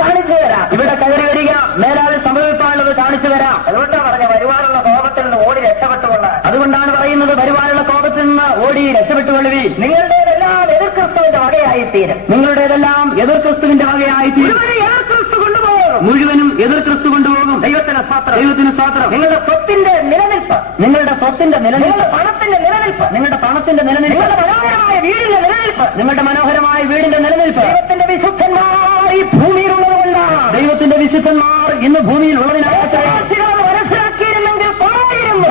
കാണിച്ചു തരാം. ഇവിടെ കയറി വരിക, മേലാവിൽ സംഭവിക്കാനുള്ളത് കാണിച്ചു തരാം. അതുകൊണ്ടാണ് പറഞ്ഞ വരുവാനുള്ള കോപത്തിൽ നിന്ന് ഓടി രക്ഷപ്പെട്ടുകൊള്ള. അതുകൊണ്ടാണ് പറയുന്നത് വരുവാനുള്ള കോപത്തിൽ നിന്ന് ഓടി രക്ഷപ്പെട്ടുകൊള്ളുവി. നിങ്ങളുടേതെല്ലാം എതിർ ക്രിസ്തുവിന്റെ വകയായിത്തീരും. നിങ്ങളുടേതെല്ലാം എതിർ ക്രിസ്തുവിന്റെ വകയായിത്തീരും. മുഴുവനും എതിർ ക്രിസ്തു കൊണ്ടുപോകും. ദൈവത്തിന് സ്തോത്രം. നിങ്ങളുടെ സ്വത്തിന്റെ നിലനിൽപ്പ്, നിങ്ങളുടെ പണത്തിന്റെ നിലനിൽപ്പ്, നിങ്ങളുടെ മനോഹരമായ വീടിന്റെ നിലനിൽപ്പ്, നിങ്ങളുടെ മനോഹരമായ വീടിന്റെ നിലനിൽപ്പ് ദൈവത്തിന്റെ വിശുദ്ധന്മാർ ഈ ഭൂമിയിലുള്ളതുകൊണ്ടാണ്. ദൈവത്തിന്റെ വിശുദ്ധന്മാർ ഇന്ന് ഭൂമിയിൽ ഉള്ളതിനായിട്ട് മനസ്സിലാക്കിയിരുന്നെങ്കിൽ കൊള്ളായിരുന്നു.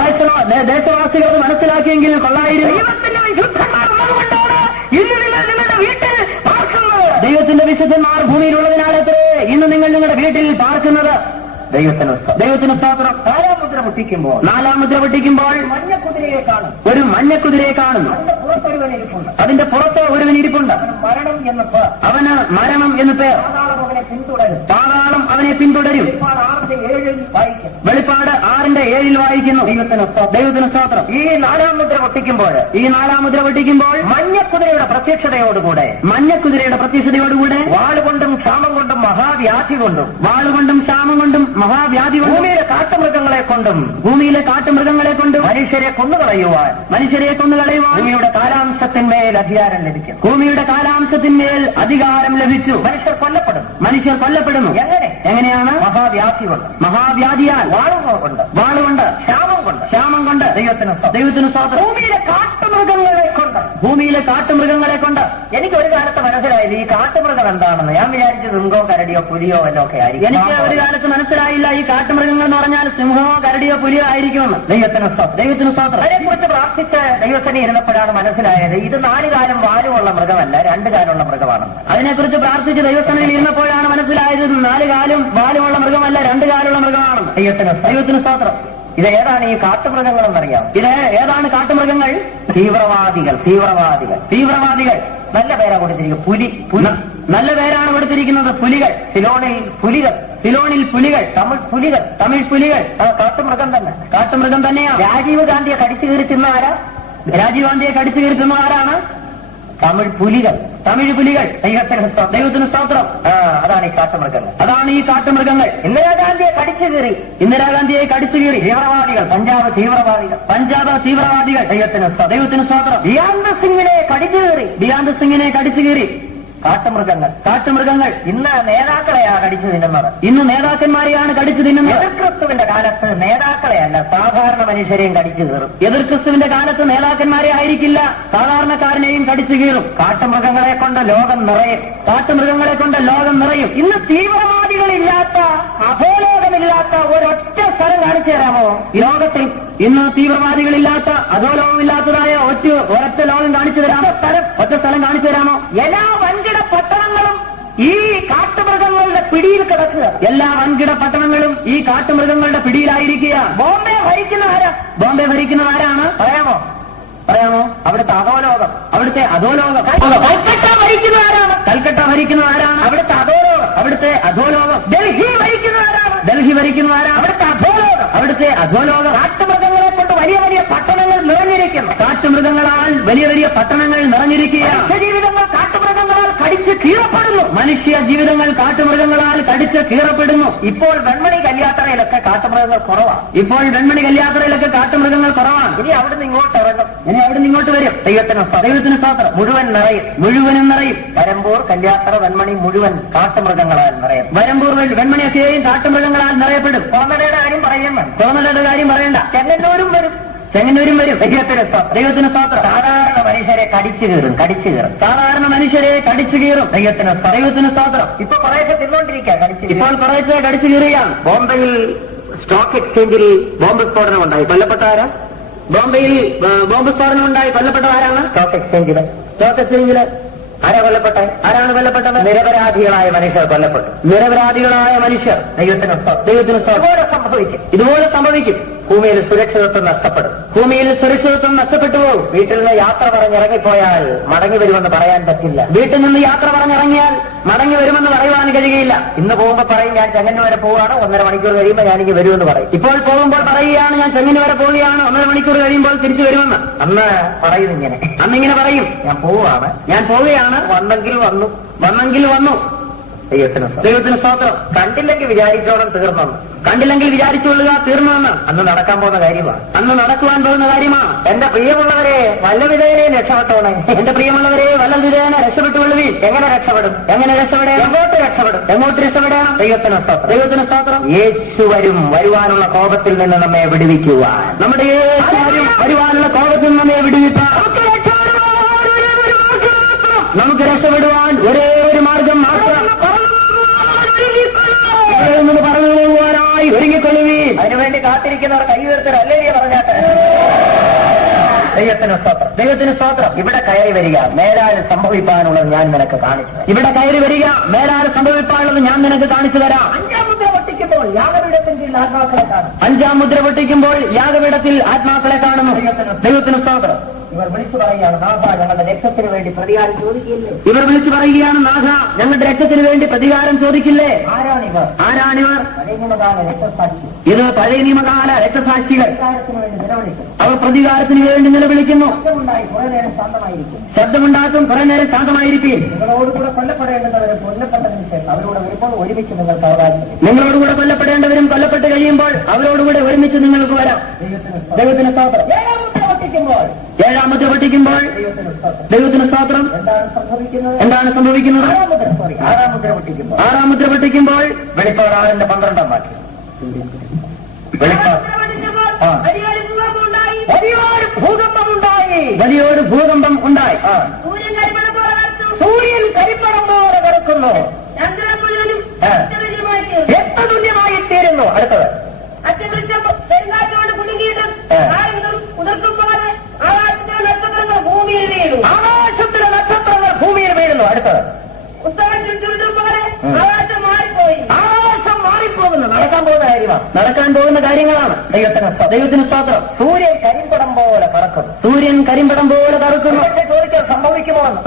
ദേശവാസികൾ മനസ്സിലാക്കിയെങ്കിൽ കൊള്ളായിരുന്നു. ദൈവത്തിന്റെ വിശുദ്ധന്മാർ ഉള്ളതുകൊണ്ടാണ് ഇന്ന് നിങ്ങൾ നിങ്ങളുടെ വീട്ടിൽ പാർക്കുന്നത്. ദൈവത്തിന്റെ വിശുദ്ധന്മാർ ഭൂമിയിലുള്ളതിനാലത്രേ ഇന്ന് നിങ്ങൾ നിങ്ങളുടെ വീട്ടിൽ പാർക്കുന്നത്. ദൈവത്തിന് സ്തോത്രം. 4 മുദ്ര പൊട്ടിക്കുമ്പോൾ ഒരു മഞ്ഞക്കുതിരയെ കാണുന്നു. അതിന്റെ പുറത്ത് ഒരുവൻ ഇരിപ്പുണ്ട്. അവന് മരണം എന്ന് പേർ. പാതാളം അവനെ പിന്തുടരും. വെളിപ്പാട് 6:7 വായിക്കുന്നു. ദൈവത്തിന് സ്തോത്രം. ഈ 4 മുദ്ര പൊട്ടിക്കുമ്പോൾ മഞ്ഞക്കുതിരയുടെ പ്രത്യക്ഷതയോടുകൂടെ വാളുകൊണ്ടും ക്ഷാമം കൊണ്ടും മഹാവ്യാധി കൊണ്ടും മഹാവ്യാധി കൊണ്ടും ഭൂമിയിലെ കാട്ടുമൃഗങ്ങളെ കൊണ്ടും മനുഷ്യരെ കൊന്നുകളയുവാൻ ഭൂമിയുടെ കാലാംശത്തിന്മേൽ അധികാരം ലഭിച്ചു. മനുഷ്യർ കൊല്ലപ്പെടുന്നു. എങ്ങനെയാണ്? മഹാവ്യാധിയാൽ, വാളുകൊണ്ട്, ക്ഷാമം കൊണ്ട്. ദൈവത്തിന് സ്തോത്രം. ഭൂമിയിലെ കാട്ടുമൃഗങ്ങളെ കൊണ്ട്. എനിക്ക് ഒരു കാലത്ത് മനസ്സിലായില്ല ഈ കാട്ടുമൃഗം എന്താണെന്ന്. ഞാൻ വിചാരിച്ചു സിംഹോ കരടിയോ പുലിയോ വല്ലോ ഒക്കെ ആയിരിക്കും. എനിക്ക് ഒരു കാലത്ത് മനസ്സിലായില്ല ഈ കാട്ടുമൃഗങ്ങൾ എന്ന് പറഞ്ഞാൽ സിംഹമോ കരടിയോ പുലിയോ ആയിരിക്കുമെന്ന്. ദൈവത്തിന് സ്തോത്രം. അതിനെക്കുറിച്ച് പ്രാർത്ഥിച്ച് ദൈവത്തിന് ഇരുന്നപ്പോഴാണ് മനസ്സിലായത് ഇത് 4 കാലം വാലുമുള്ള മൃഗമല്ല, 2 കാലുള്ള മൃഗമാണെന്ന്. അതിനെക്കുറിച്ച് പ്രാർത്ഥിച്ച് ദൈവസനയിൽ ഇരുന്നപ്പോഴാണ് മനസ്സിലായത് 4 കാലും വാലുമുള്ള മൃഗമല്ല, 2 കാലുള്ള മൃഗമാണെന്ന്. ദൈവത്തിന് സ്തോത്രം. ഇത് ഏതാണ് ഈ കാട്ടുമൃഗങ്ങളെന്നറിയാം? ഇത് ഏതാണ് കാട്ടുമൃഗങ്ങൾ? തീവ്രവാദികൾ. നല്ല പേരാ കൊടുത്തിരിക്കും. പുലി നല്ല പേരാണ് കൊടുത്തിരിക്കുന്നത്. പുലികൾ. സിലോണിൽ പുലികൾ. തമിഴ് പുലികൾ. കാട്ടുമൃഗം തന്നെയാണ്. രാജീവ് ഗാന്ധിയെ കടിച്ചു കീറി തിന്ന ആരാണ്? തമിഴ് പുലികൾ. ദൈവത്തിന് സ്തോത്രം. അതാണ് ഈ കാട്ടുമൃഗങ്ങൾ. ഇന്ദിരാഗാന്ധിയെ കടിച്ചു കീറി തീവ്രവാദികൾ. പഞ്ചാബ് തീവ്രവാദികൾ. ദൈവത്തിന് സ്തോത്രം. ബിയാന്ത് സിംഗിനെ കടിച്ചു കീറി കാട്ടുമൃഗങ്ങൾ. ഇന്ന് നേതാക്കളെയാ കടിച്ചു തിന്നുന്നത്. നേതാക്കന്മാരെയാണ് കടിച്ചു തിന്നുന്നത്. എതിർക്രിസ്തുവിന്റെ കാലത്ത് നേതാക്കളെയല്ല സാധാരണ മനുഷ്യരെയും കടിച്ചു കീറും. എതിർക്രിസ്തുവിന്റെ കാലത്ത് നേതാക്കന്മാരെ ആയിരിക്കില്ല, സാധാരണക്കാരനെയും കടിച്ചു കീറും. കാട്ടുമൃഗങ്ങളെ കൊണ്ട് ലോകം നിറയും. ഇന്ന് തീവ്രവാദികളില്ലാത്ത, അധോലോകമില്ലാത്ത ഒരൊറ്റ സ്ഥലം കാണിച്ചു തരാമോ ലോകത്തിൽ? ഇന്ന് തീവ്രവാദികളില്ലാത്ത, അധോലോകമില്ലാത്തതായ ഒരൊറ്റ ലോകം കാണിച്ചു തരാമോ? ഒറ്റ സ്ഥലം കാണിച്ചു തരാമോ? എല്ലാ വൻകിട പട്ടണങ്ങളും ഈ കാട്ടുമൃഗങ്ങളുടെ പിടിയിൽ കിടക്കുക. എല്ലാ വൻകിട പട്ടണങ്ങളും ഈ കാട്ടുമൃഗങ്ങളുടെ പിടിയിലായിരിക്കുക. ബോംബെ ഭരിക്കുന്ന ആരാണ് പറയാമോ? അവിടുത്തെ അധോലോകം. കൽക്കട്ട ഭരിക്കുന്ന ആരാണ്? അവിടുത്തെ അധോലോകം. ഡൽഹി ഭരിക്കുന്ന ആരാണ്? അവിടുത്തെ അധോലോകം. കാട്ടുമൃഗങ്ങളെ കൊണ്ട് വലിയ പട്ടണങ്ങൾ നിറഞ്ഞിരിക്കുന്നു. കാട്ടുമൃഗങ്ങളാൽ വലിയ വലിയ പട്ടണങ്ങൾ നിറഞ്ഞിരിക്കുകയാണ്. ജീവിതങ്ങൾ കാട്ടുമൃഗങ്ങളാൽ കടിച്ച് കീറപ്പെടുന്നു. മനുഷ്യ ജീവിതങ്ങൾ കാട്ടുമൃഗങ്ങളാൽ കടിച്ച് കീറപ്പെടുന്നു. ഇപ്പോൾ വെൺമണി കല്യാത്രയിലൊക്കെ കാട്ടുമൃഗങ്ങൾ കുറവാണ്. ഇപ്പോൾ വെൺമണി കല്യാത്രയിലൊക്കെ കാട്ടുമൃഗങ്ങൾ കുറവാണ്. ഇനി അവിടുന്ന് ഇങ്ങോട്ട് ഇറങ്ങും. ഇനി അവിടുന്ന് ഇങ്ങോട്ട് വരും. ദൈവത്തിന് സ്തോത്രം. മുഴുവൻ നിറയും. മുഴുവനും നിറയും. വരമ്പൂർ കല്യാത്ര വെൺമണി മുഴുവൻ കാട്ടുമൃഗങ്ങളാൽ നിറയും. വരമ്പൂർ വെൺമണിയൊക്കെയും കാട്ടുമൃഗങ്ങളാൽ നിറയപ്പെടും. കോന്നടയുടെ കാര്യം പറയുന്നു. കോന്നടയുടെ കാര്യം പറയണ്ട. ചെങ്ങന്നൂരും വരും. ചെങ്ങന്നൂരും വരും. ദൈവത്തിന് സ്തോത്രം. സാധാരണ മനുഷ്യരെ കടിച്ചു കീറും. സാധാരണ മനുഷ്യരെ കടിച്ചു കീറും. ദൈവത്തിന് സ്തോത്രം. ഇപ്പൊ കുറേശ്ശെ തിന്നോണ്ടിരിക്കുക. ഇപ്പോൾ കുറേശ്ശെ കടിച്ചു കീറുകയാണ്. ബോംബെയിൽ സ്റ്റോക്ക് എക്സ്ചേഞ്ചിൽ ബോംബ് സ്ഫോടനം ഉണ്ടായി. കൊല്ലപ്പെട്ടവരാ? ബോംബെയിൽ ബോംബ് സ്ഫോടനം ഉണ്ടായി. കൊല്ലപ്പെട്ടവരാണ്? സ്റ്റോക്ക് എക്സ്ചേഞ്ചില് ആരാ കൊല്ലപ്പെട്ടെ? ആരാണ് കൊല്ലപ്പെട്ടത്? നിരപരാധികളായ മനുഷ്യർ കൊല്ലപ്പെട്ടു. നിരപരാധികളായ മനുഷ്യർ. ദൈവത്തിന് ഇതുപോലെ സംഭവിക്കും. ഭൂമിയിൽ സുരക്ഷിതത്വം നഷ്ടപ്പെടും. ഭൂമിയിൽ സുരക്ഷിതത്വം നഷ്ടപ്പെട്ടു പോകും. വീട്ടിൽ നിന്ന് യാത്ര പറഞ്ഞിറങ്ങിപ്പോയാൽ മടങ്ങി വരുമെന്ന് പറയാൻ പറ്റില്ല. വീട്ടിൽ നിന്ന് യാത്ര പറഞ്ഞിറങ്ങിയാൽ മടങ്ങി വരുമെന്ന് പറയുവാൻ കഴിയുകയില്ല. ഇന്ന് പോകുമ്പോൾ പറയും ഞാൻ ചെങ്ങന്നൂർ വരെ പോവുകയാണ്, 1.5 മണിക്കൂർ കഴിയുമ്പോൾ ഞാനിങ്ങ് വരുമെന്ന് പറയും. ഇപ്പോൾ പോകുമ്പോൾ പറയുകയാണ് ഞാൻ ചെങ്ങന്നൂർ വരെ പോവുകയാണ്, 1.5 മണിക്കൂർ കഴിയുമ്പോൾ തിരിച്ചു വരുമെന്ന്. അന്ന് പറയും ഇങ്ങനെ. അന്നിങ്ങനെ പറയും ഞാൻ പോവുകയാണ്, വന്നെങ്കിൽ വന്നു. ദൈവത്തിന് സ്തോത്രം. കണ്ടില്ലെങ്കിൽ വിചാരിച്ചോളം തീർന്നു. കണ്ടില്ലെങ്കിൽ വിചാരിച്ചുകൊള്ളുക തീർന്നുവെന്ന്. അന്ന് നടക്കാൻ പോകുന്ന കാര്യമാണ്. അന്ന് നടക്കുവാൻ പോകുന്ന കാര്യമാണ്. എന്റെ പ്രിയമുള്ളവരെ വല്ലവിധേനെ രക്ഷപ്പെട്ടോണേ. എന്റെ പ്രിയമുള്ളവരെ വല്ലവിധേന രക്ഷപ്പെട്ടുകൊള്ളുവീൻ. എങ്ങനെ രക്ഷപ്പെടും? എങ്ങോട്ട് രക്ഷപ്പെടണം? ദൈവത്തിന് സ്തോത്രം. യേശു വരുവാനുള്ള കോപത്തിൽ നിന്ന് നമ്മെ വിടുവിക്കുവാൻ. നമ്മുടെ യേശു വരുവാനുള്ള കോപത്തിൽ നമ്മെ വിടുവിപ്പാൻ. നമുക്ക് രക്ഷപ്പെടുവാൻ ഒരേ ഒരു മാർഗം മാത്രം. പറഞ്ഞു പോകുവാനായി ഒരുങ്ങിക്കൊള്ളുവീൻ. അതിനുവേണ്ടി കാത്തിരിക്കുന്നവർ കൈ ഉയർത്തൽ അല്ലേ പറഞ്ഞാട്ടെ. ദൈവത്തിന് സ്തോത്രം. ഇവിടെ കയറി വരിക, മേലാൽ സംഭവിപ്പാനുള്ളത് ഞാൻ നിനക്ക് കാണിച്ചു. ഇവിടെ കയറി വരിക, മേലാൽ സംഭവിപ്പാനുള്ളത് ഞാൻ നിനക്ക് കാണിച്ചു തരാം. 5-ാം മുദ്ര പൊട്ടിക്കുമ്പോൾ യാഗപീഠത്തിൽ ആത്മാക്കളെ കാണും. 5-ാം മുദ്ര പൊട്ടിക്കുമ്പോൾ യാഗപീഠത്തിൽ ആത്മാക്കളെ കാണുന്നു. ദൈവത്തിന് സ്തോത്രം. ഇവർ വിളിച്ചു പറയുകയാണ്, നാഥ ഞങ്ങളുടെ രക്തത്തിന് വേണ്ടി പ്രതികാരം ചോദിക്കില്ലേ? ഇവർ വിളിച്ചു പറയുകയാണ്, നാഥ ഞങ്ങളുടെ രക്തത്തിന് വേണ്ടി പ്രതികാരം ചോദിക്കില്ലേ? ആരാണിവർ? പഴയ നിയമകാല രക്തസാക്ഷി. ഇത് പഴയ നിയമകാല രക്തസാക്ഷികൾ. പ്രതികാരത്തിന് വേണ്ടി നിലവിളിക്കും. അവർ പ്രതികാരത്തിന് വേണ്ടി നിലവിളിക്കുന്നു. ശബ്ദമുണ്ടായി കുറെ നേരം ശാന്തമായിരിക്കും. ശബ്ദമുണ്ടാക്കും, കുറെ നേരം ശാന്തമായിരിക്കും. നിങ്ങളോടുകൂടെ കൊല്ലപ്പെടേണ്ടവരെ കൊല്ലപ്പെട്ടതിന് ശേഷം അവരോട് വരുമ്പോൾ ഒരുമിച്ച് നിങ്ങൾക്ക് അവകാശം. നിങ്ങളോടുകൂടെ കൊല്ലപ്പെടേണ്ടവരും കൊല്ലപ്പെട്ട് കഴിയുമ്പോൾ അവരോടുകൂടെ ഒരുമിച്ച് നിങ്ങൾക്ക് വരാം. ദൈവത്തിന് സ്തോത്രം. 7-ാം മുദ്ര പൊട്ടിക്കുമ്പോൾ ദൈവത്തിന് സ്തോത്രം. എന്താണ് സംഭവിക്കുന്നത്? 6-ാം മുദ്ര പൊട്ടിക്കുമ്പോൾ വെളിപ്പാട് 6-ന്റെ 12-ാം വാക്യം. വലിയൊരു ഭൂകമ്പം ഉണ്ടായി. സൂര്യൻ കരിപ്പടം പോലെ കറക്കുന്നു. രക്തതുല്യമായി തീരുന്നു. അടുത്തത് ആകാശത്തിലെ നക്ഷത്രങ്ങൾ ഭൂമിയിൽ വീഴുന്നു. അടുത്തത് ആകാശം മാറിപ്പോകുന്നു. നടക്കാൻ പോകുന്ന കാര്യങ്ങളാണ്. ദൈവത്തിന് സ്തോത്രം. സൂര്യൻ കരിമ്പടം പോലെ കറക്കുന്നു.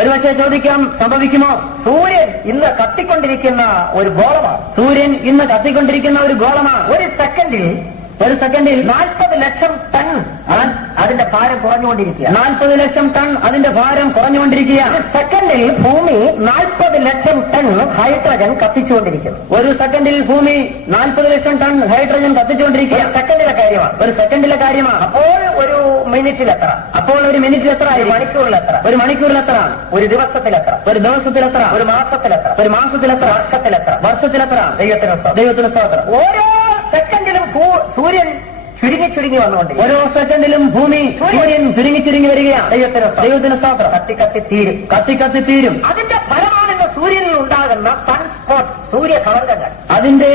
ഒരുപക്ഷെ ചോദിക്കാം സംഭവിക്കുമോ? സൂര്യൻ ഇന്ന് കത്തിക്കൊണ്ടിരിക്കുന്ന ഒരു ഗോളമാണ്. ഒരു സെക്കൻഡിൽ 40 ലക്ഷം ടൺ അതിന്റെ ഭാരം കുറഞ്ഞുകൊണ്ടിരിക്കുക. 40 ലക്ഷം ടൺ അതിന്റെ ഭാരം കുറഞ്ഞുകൊണ്ടിരിക്കുകയാണ്. സെക്കൻഡിൽ ഭൂമി 40 ലക്ഷം ടൺ ഹൈഡ്രജൻ കത്തിച്ചുകൊണ്ടിരിക്കുന്നു. ഒരു സെക്കൻഡിൽ ഭൂമി 40 ലക്ഷം ടൺ ഹൈഡ്രജൻ കത്തിച്ചുകൊണ്ടിരിക്കുക. ഒരു സെക്കൻഡിലെ കാര്യമാണ്. അപ്പോൾ ഒരു മിനിറ്റിൽ എത്ര? ഒരു മണിക്കൂറിൽ എത്ര? ഒരു മണിക്കൂറിൽ എത്ര? ഒരു ദിവസത്തിൽ എത്ര? ഒരു മാസത്തിൽ എത്ര? വർഷത്തിലെത്ര? ദൈവത്തിന് സ്തോത്രം. ഓരോ സെക്കൻഡിലും സൂര്യൻ ചുരുങ്ങി വന്നുകൊണ്ടിരിക്കും. ഓരോ സെക്കൻഡിലും ഭൂമി സൂര്യൻ ചുരുങ്ങി വരികയാണ്. ദൈവത്തിന് സ്തോത്രം. കത്തി തീരും. അതിന്റെ ഫലമാണ് ഇന്ന് സൂര്യനിൽ ഉണ്ടാകുന്ന സൺസ്പോട്ട്, സൂര്യകളങ്കങ്ങൾ. അതിന്റെ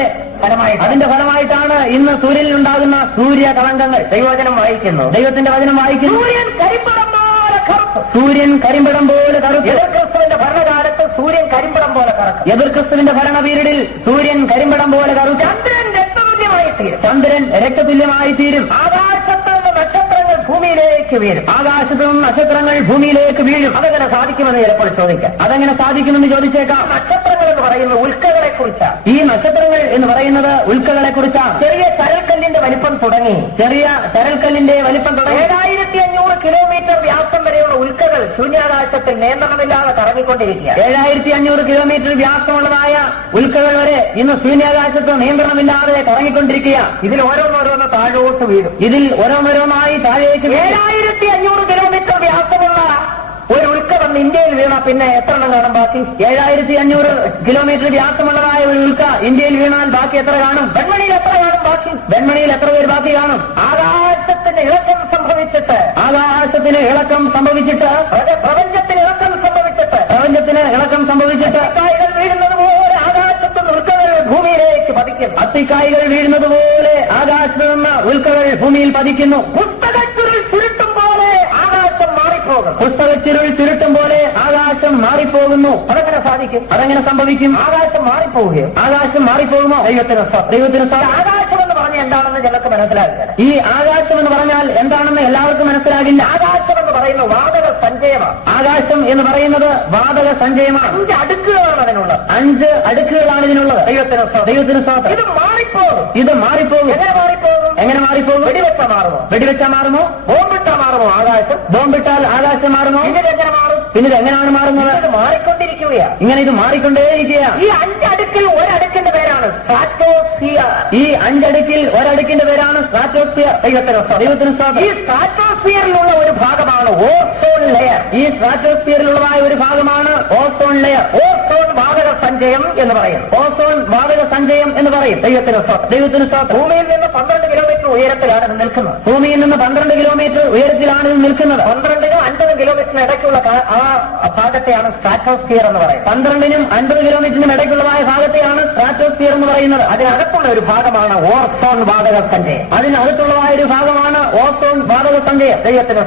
ഫലമായിട്ടാണ് ഇന്ന് സൂര്യനിൽ ഉണ്ടാകുന്ന സൂര്യകളങ്കങ്ങൾ. ദൈവത്തിന്റെ വചനം വായിക്കുന്നു. സൂര്യൻ കരിമ്പടം പോലെ കറുത്തു. എതിർക്രിസ്തുവിന്റെ ഭരണകാലത്ത് സൂര്യൻ കരിമ്പടം പോലെ കറക്കും. എതിർക്രിസ്തുവിന്റെ ഭരണ പീരീഡിൽ സൂര്യൻ കരിമ്പടം പോലെ കറുത്തു. ചന്ദ്രൻ രക്തതുല്യമായി തീരും. ആകാശത്ത് നിന്ന് നക്ഷത്രങ്ങൾ ഭൂമിയിലേക്ക് വീഴും. അതെങ്ങനെ സാധിക്കുമെന്ന് ചിലപ്പോൾ ചോദിക്കാം. അതെങ്ങനെ സാധിക്കുമെന്ന് ചോദിച്ചേക്കാം. നക്ഷത്രങ്ങൾ എന്ന് പറയുന്നത് ഉൽക്കകളെ കുറിച്ചാണ്. ഈ നക്ഷത്രങ്ങൾ എന്ന് പറയുന്നത് ഉൽക്കകളെ കുറിച്ചാണ്. ചെറിയ ചരൽക്കല്ലിന്റെ വലിപ്പം തുടങ്ങി 7500 കിലോമീറ്റർ വ്യാസം വരെയുള്ള ഉൽക്കകൾ ശൂന്യാകാശത്തിൽ നിയന്ത്രണമില്ലാതെ കറങ്ങിക്കൊണ്ടിരിക്കുക. 7500 കിലോമീറ്റർ വ്യാസമുള്ളതായ ഉൽക്കകൾ വരെ ഇന്ന് ശൂന്യാകാശത്ത് നിയന്ത്രണമില്ലാതെ കറങ്ങിക്കൊണ്ടിരിക്കുക. ഇതിൽ ഓരോന്നോരോന്ന് താഴോട്ട് വീഴും. ഇതിൽ ഓരോന്നോരോന്നായി താഴേക്ക് 7500 കിലോമീറ്റർ വ്യാസമുള്ള ഒരു ഉൽക്ക വന്ന് ഇന്ത്യയിൽ വീണ പിന്നെ എത്ര എണ്ണം കാണും ബാക്കി? 7500 കിലോമീറ്റർ വ്യാസമുള്ളതായ ഒരു ഉൽക്ക ഇന്ത്യയിൽ വീണാൽ ബാക്കി എത്ര കാണും? വെൺമണിയിൽ എത്ര കാണും ബാക്കി? വെൺമണിയിൽ എത്ര പേര് ബാക്കി കാണും? ആകാശത്തിന് ഇളക്കം സംഭവിച്ചിട്ട് പ്രപഞ്ചത്തിന് ഇളക്കം സംഭവിച്ചിട്ട് കായ്കൾ വീഴുന്നത് പോലെ ആകാശത്തുനിന്ന് ഉൽക്കകൾ ഭൂമിയിലേക്ക് പതിക്കും. അത്തിക്കായ്കൾ വീഴുന്നത് പോലെ ആകാശത്ത് നിന്ന് ഉൽക്കകൾ ഭൂമിയിൽ പതിക്കുന്നു. പുസ്തകച്ചുരുൾ ചുരുട്ടും പോലെ ആകാശം മാറിപ്പോകും. പുസ്തകച്ചുരുൾ ചുരുട്ടും പോലെ ആകാശം മാറിപ്പോകുന്നു. അതെങ്ങനെ സാധിക്കും? അതെങ്ങനെ സംഭവിക്കും? ആകാശം മാറിപ്പോവുകയോ? ആകാശം മാറിപ്പോകുമോ? ദൈവത്തിന് ആകാശം എന്ന് പറഞ്ഞ എന്താണെന്ന് ചിലർക്ക് മനസ്സിലാകില്ല. ഈ ആകാശം എന്ന് പറഞ്ഞാൽ എന്താണെന്ന് എല്ലാവർക്കും മനസ്സിലാകില്ല. ആകാശം എന്ന് പറയുന്നത് വാതക സഞ്ചയമാണ്. ആകാശം എന്ന് പറയുന്നത് വാതക സഞ്ചയമാണ്. 5 അടുക്കുകളാണ് അതിനുള്ളത്. 5 അടുക്കുകളാണ് ഇതിനുള്ളത്. ദൈവത്തിന് സ്തോത്രം. ഇത് മാറിപ്പോകും. എങ്ങനെ മാറിപ്പോകും? വെടിവെച്ചാ മാറുമോ? ബോംബിട്ടാ മാറുമോ ആകാശം? ബോംബിട്ടാൽ ആകാശം മാറുമോ? ഇതെങ്ങനെ മാറും? പിന്നെ ഇത് എങ്ങനെയാണ് മാറുന്നത്? ഇത് മാറിക്കൊണ്ടിരിക്കുകയാണ്. ഇങ്ങനെ ഇത് മാറിക്കൊണ്ടേയിരിക്കുക. ഈ 5 അടുക്കിൽ ഒരടുക്കിന്റെ പേരാണ് സ്ട്രാറ്റോസ്ഫിയർ. ഈ 5 അടുക്കിൽ ഒരടുക്കിന്റെ പേരാണ് സ്ട്രാറ്റോസ്ഫിയർ. ദൈവത്തിന് സ്തോത്രം. ഈ സ്ട്രാറ്റോസ്ഫിയറിലുള്ള ഒരു ഭാഗമാണ് ഓസോൺ ലെയർ. ഈ സ്ട്രാറ്റോസ്ഫിയറിലുള്ളതായ ഒരു ഭാഗമാണ് ഓസോൺ ലെയർ. ഓസോൺ വാതക സഞ്ചയം എന്ന് പറയും. ഓസോൺ വാതക സഞ്ചയം എന്ന് പറയും. ദൈവത്തിന് സ്തോത്രം. ഭൂമിയിൽ നിന്ന് 12 കിലോമീറ്റർ ഉയരത്തിലാണ് ഇത് നിൽക്കുന്നത്. ഭൂമിയിൽ നിന്ന് 12 കിലോമീറ്റർ ഉയരത്തിലാണ് ഇത് നിൽക്കുന്നത്. 12നും 50 കിലോമീറ്ററിന് ഇടയ്ക്കുള്ള ആ ഭാഗത്തെയാണ് സ്ട്രാറ്റോസ്ഫിയർ എന്ന് പറയുന്നത്. 12നും 50 കിലോമീറ്ററിനും ഇടയ്ക്കുള്ളതായ ഭാഗത്തെയാണ് സ്ട്രാറ്റോസ്ഫിയർ എന്ന് പറയുന്നത്. അതിനകത്തുള്ള ഒരു ഭാഗമാണ് ഓസോൺ വാതക സഞ്ചയം. അതിനകത്തുള്ളതായ ഒരു ഭാഗമാണ് ഓസോൺ വാതക സഞ്ചയം. ദൈവത്തിന്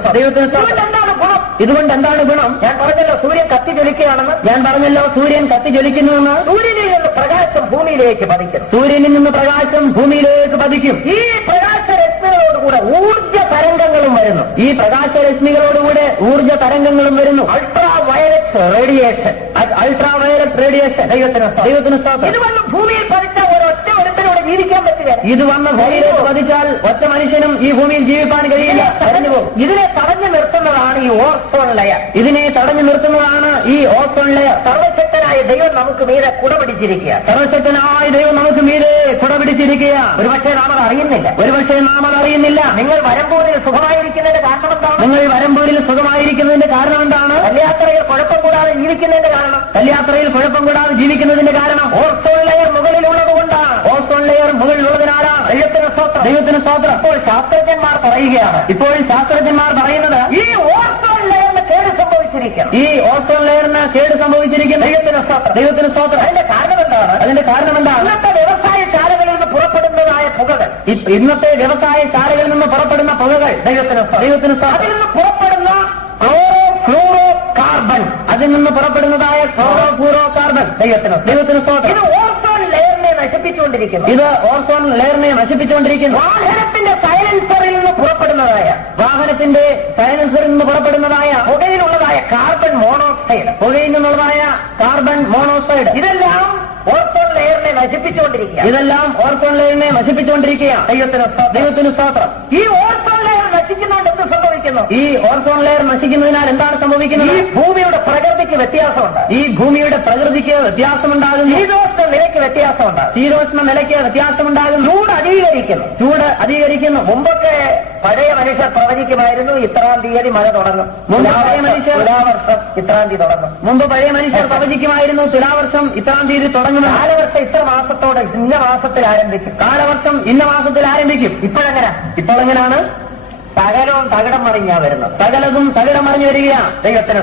എന്താണ് ഗുണം? ഇതുകൊണ്ട് എന്താണ് ഗുണം? ഞാൻ പറഞ്ഞല്ലോ സൂര്യൻ കത്തി ജ്വലിക്കുകയാണെന്ന്. ഞാൻ പറഞ്ഞല്ലോ സൂര്യൻ കത്തി ജ്വലിക്കുന്നുവെന്ന്. സൂര്യനിൽ നിന്ന് പ്രകാശം ഭൂമിയിലേക്ക് പതിക്കും. സൂര്യനിൽ നിന്ന് പ്രകാശം ഭൂമിയിലേക്ക് പതിക്കും. ഈ പ്രകാശരശ്മികളോടുകൂടെ ഊർജ്ജ തരംഗങ്ങളും വരുന്നു. ഈ പ്രകാശരശ്മികളോടുകൂടെ ഊർജ്ജ തരംഗങ്ങളും വരുന്നു. Ultra violet radiation. ദൈവത്തിന് സ്തോത്രം. ഇത് വന്ന് ഭൂമിയിൽ പതിച്ച ഒരൊറ്റ ഒരുത്തനോട് ജീവിക്കാൻ പറ്റുക. ഇത് വന്ന് ഭൂമിയിലേക്ക് പതിച്ചാൽ ഒറ്റ മനുഷ്യനും ഈ ഭൂമിയിൽ ജീവിക്കാൻ കഴിയില്ല. ഇതിനെ തടഞ്ഞു നിർത്തുന്നതാണ് ഈ ഓസോൺ ലെയർ. ഇതിനെ തടഞ്ഞു നിർത്തുന്നതാണ് ഈ ഓസോൺ ലെയർ. സർവശക്തനായ ദൈവം നമുക്ക് മീതെ കുടപിടിച്ചിരിക്കുക. സർവശക്തനായ ദൈവം നമുക്ക് മീതെ കുടപിടിച്ചിരിക്കുക. ഒരുപക്ഷെ നാം അത് അറിയുന്നില്ല. നിങ്ങൾ വരമ്പൂരിൽ സുഖമായിരിക്കുന്നതിന്റെ കാരണം എന്താണ്? കല്യാത്രയിൽ കുഴപ്പം കൂടാതെ ജീവിക്കുന്നതിന്റെ കാരണം ഓസോൺ ലെയർ മുകളിലുള്ളതുകൊണ്ടാണ്. ഓസോൺ ലെയർ മുകളിലുള്ളതിനാലാണ്. ദൈവത്തിന് സ്തോത്രം. ഇപ്പോൾ ശാസ്ത്രജ്ഞന്മാർ പറയുകയാണ്. പറയുന്നത് ഈ ഓസോൺ ലെയറിന് കേട് സംഭവിച്ചിരിക്കും. ഈ ഓസോൺ ലെയറിന് കേട് സംഭവിച്ചിരിക്കും. ദൈവത്തിന് സ്തോത്രം. അതിന്റെ കാരണം എന്താണ്? ഇന്നത്തെ വ്യവസായശാലകളിൽ നിന്ന് പുറപ്പെടുന്നതായ പുകകൾ. ഇന്നത്തെ വ്യവസായശാലകളിൽ നിന്ന് പുറപ്പെടുന്ന പുകകൾ. ദൈവത്തിന് സ്തോത്രം. അതിൽ നിന്ന് പുറപ്പെടുന്ന ഫ്ലൂറോ കാർബൺ. അതിൽ നിന്ന് പുറപ്പെടുന്നതായ ഫ്ലൂറോ കാർബൺ. ദൈവത്തിന് സ്തോത്രം. ഇത് ഓസോൺ ലെയറിനെ നശിപ്പിച്ചുകൊണ്ടിരിക്കുന്നു. വാഹനത്തിന്റെ സൈലൻസറിൽ നിന്ന് പുറപ്പെടുന്നതായ പുകയിലുള്ളതായ കാർബൺ മോണോക്സൈഡ്. ഇതെല്ലാം ഓസോൺ ലെയറിനെ നശിപ്പിച്ചുകൊണ്ടിരിക്കുക. ദൈവത്തിന് സ്തോത്രം. ഈ ഓസോൺ ലെയർ നശിക്കുന്നതുകൊണ്ട് എന്ത് സംഭവിക്കുന്നു? ഈ ഓസോൺ ലെയർ നശിക്കുന്നതിനാൽ എന്താണ് സംഭവിക്കുന്നത്? ഈ ഭൂമിയുടെ പ്രകൃതിക്ക് വ്യത്യാസമുണ്ട്. ശീതോഷ്ണ നിലയ്ക്ക് വ്യത്യാസമുണ്ടാകും. ചൂട് അധികരിക്കുന്നു. മുമ്പൊക്കെ പഴയ മനുഷ്യർ പ്രവചിക്കുമായിരുന്നു ഇത്രാം തീയതി മഴ തുടങ്ങും. തുലാവർഷം ഇത്രാം തീയതി തുടങ്ങും. മുമ്പ് പഴയ മനുഷ്യർ പ്രവചിക്കുമായിരുന്നു തുലാവർഷം ഇത്രാം തീയതി തുടങ്ങും. കാലവർഷം ഇത്ര മാസത്തോടെ ഇന്ന മാസത്തിൽ ആരംഭിക്കും. ഇപ്പോൾ എങ്ങനെയാണ്? സകലവും തകിടം മറിഞ്ഞാ വരുന്നത്. സകലതും തകിടം മറിഞ്ഞു വരികയാണ്. ദൈവത്തിന്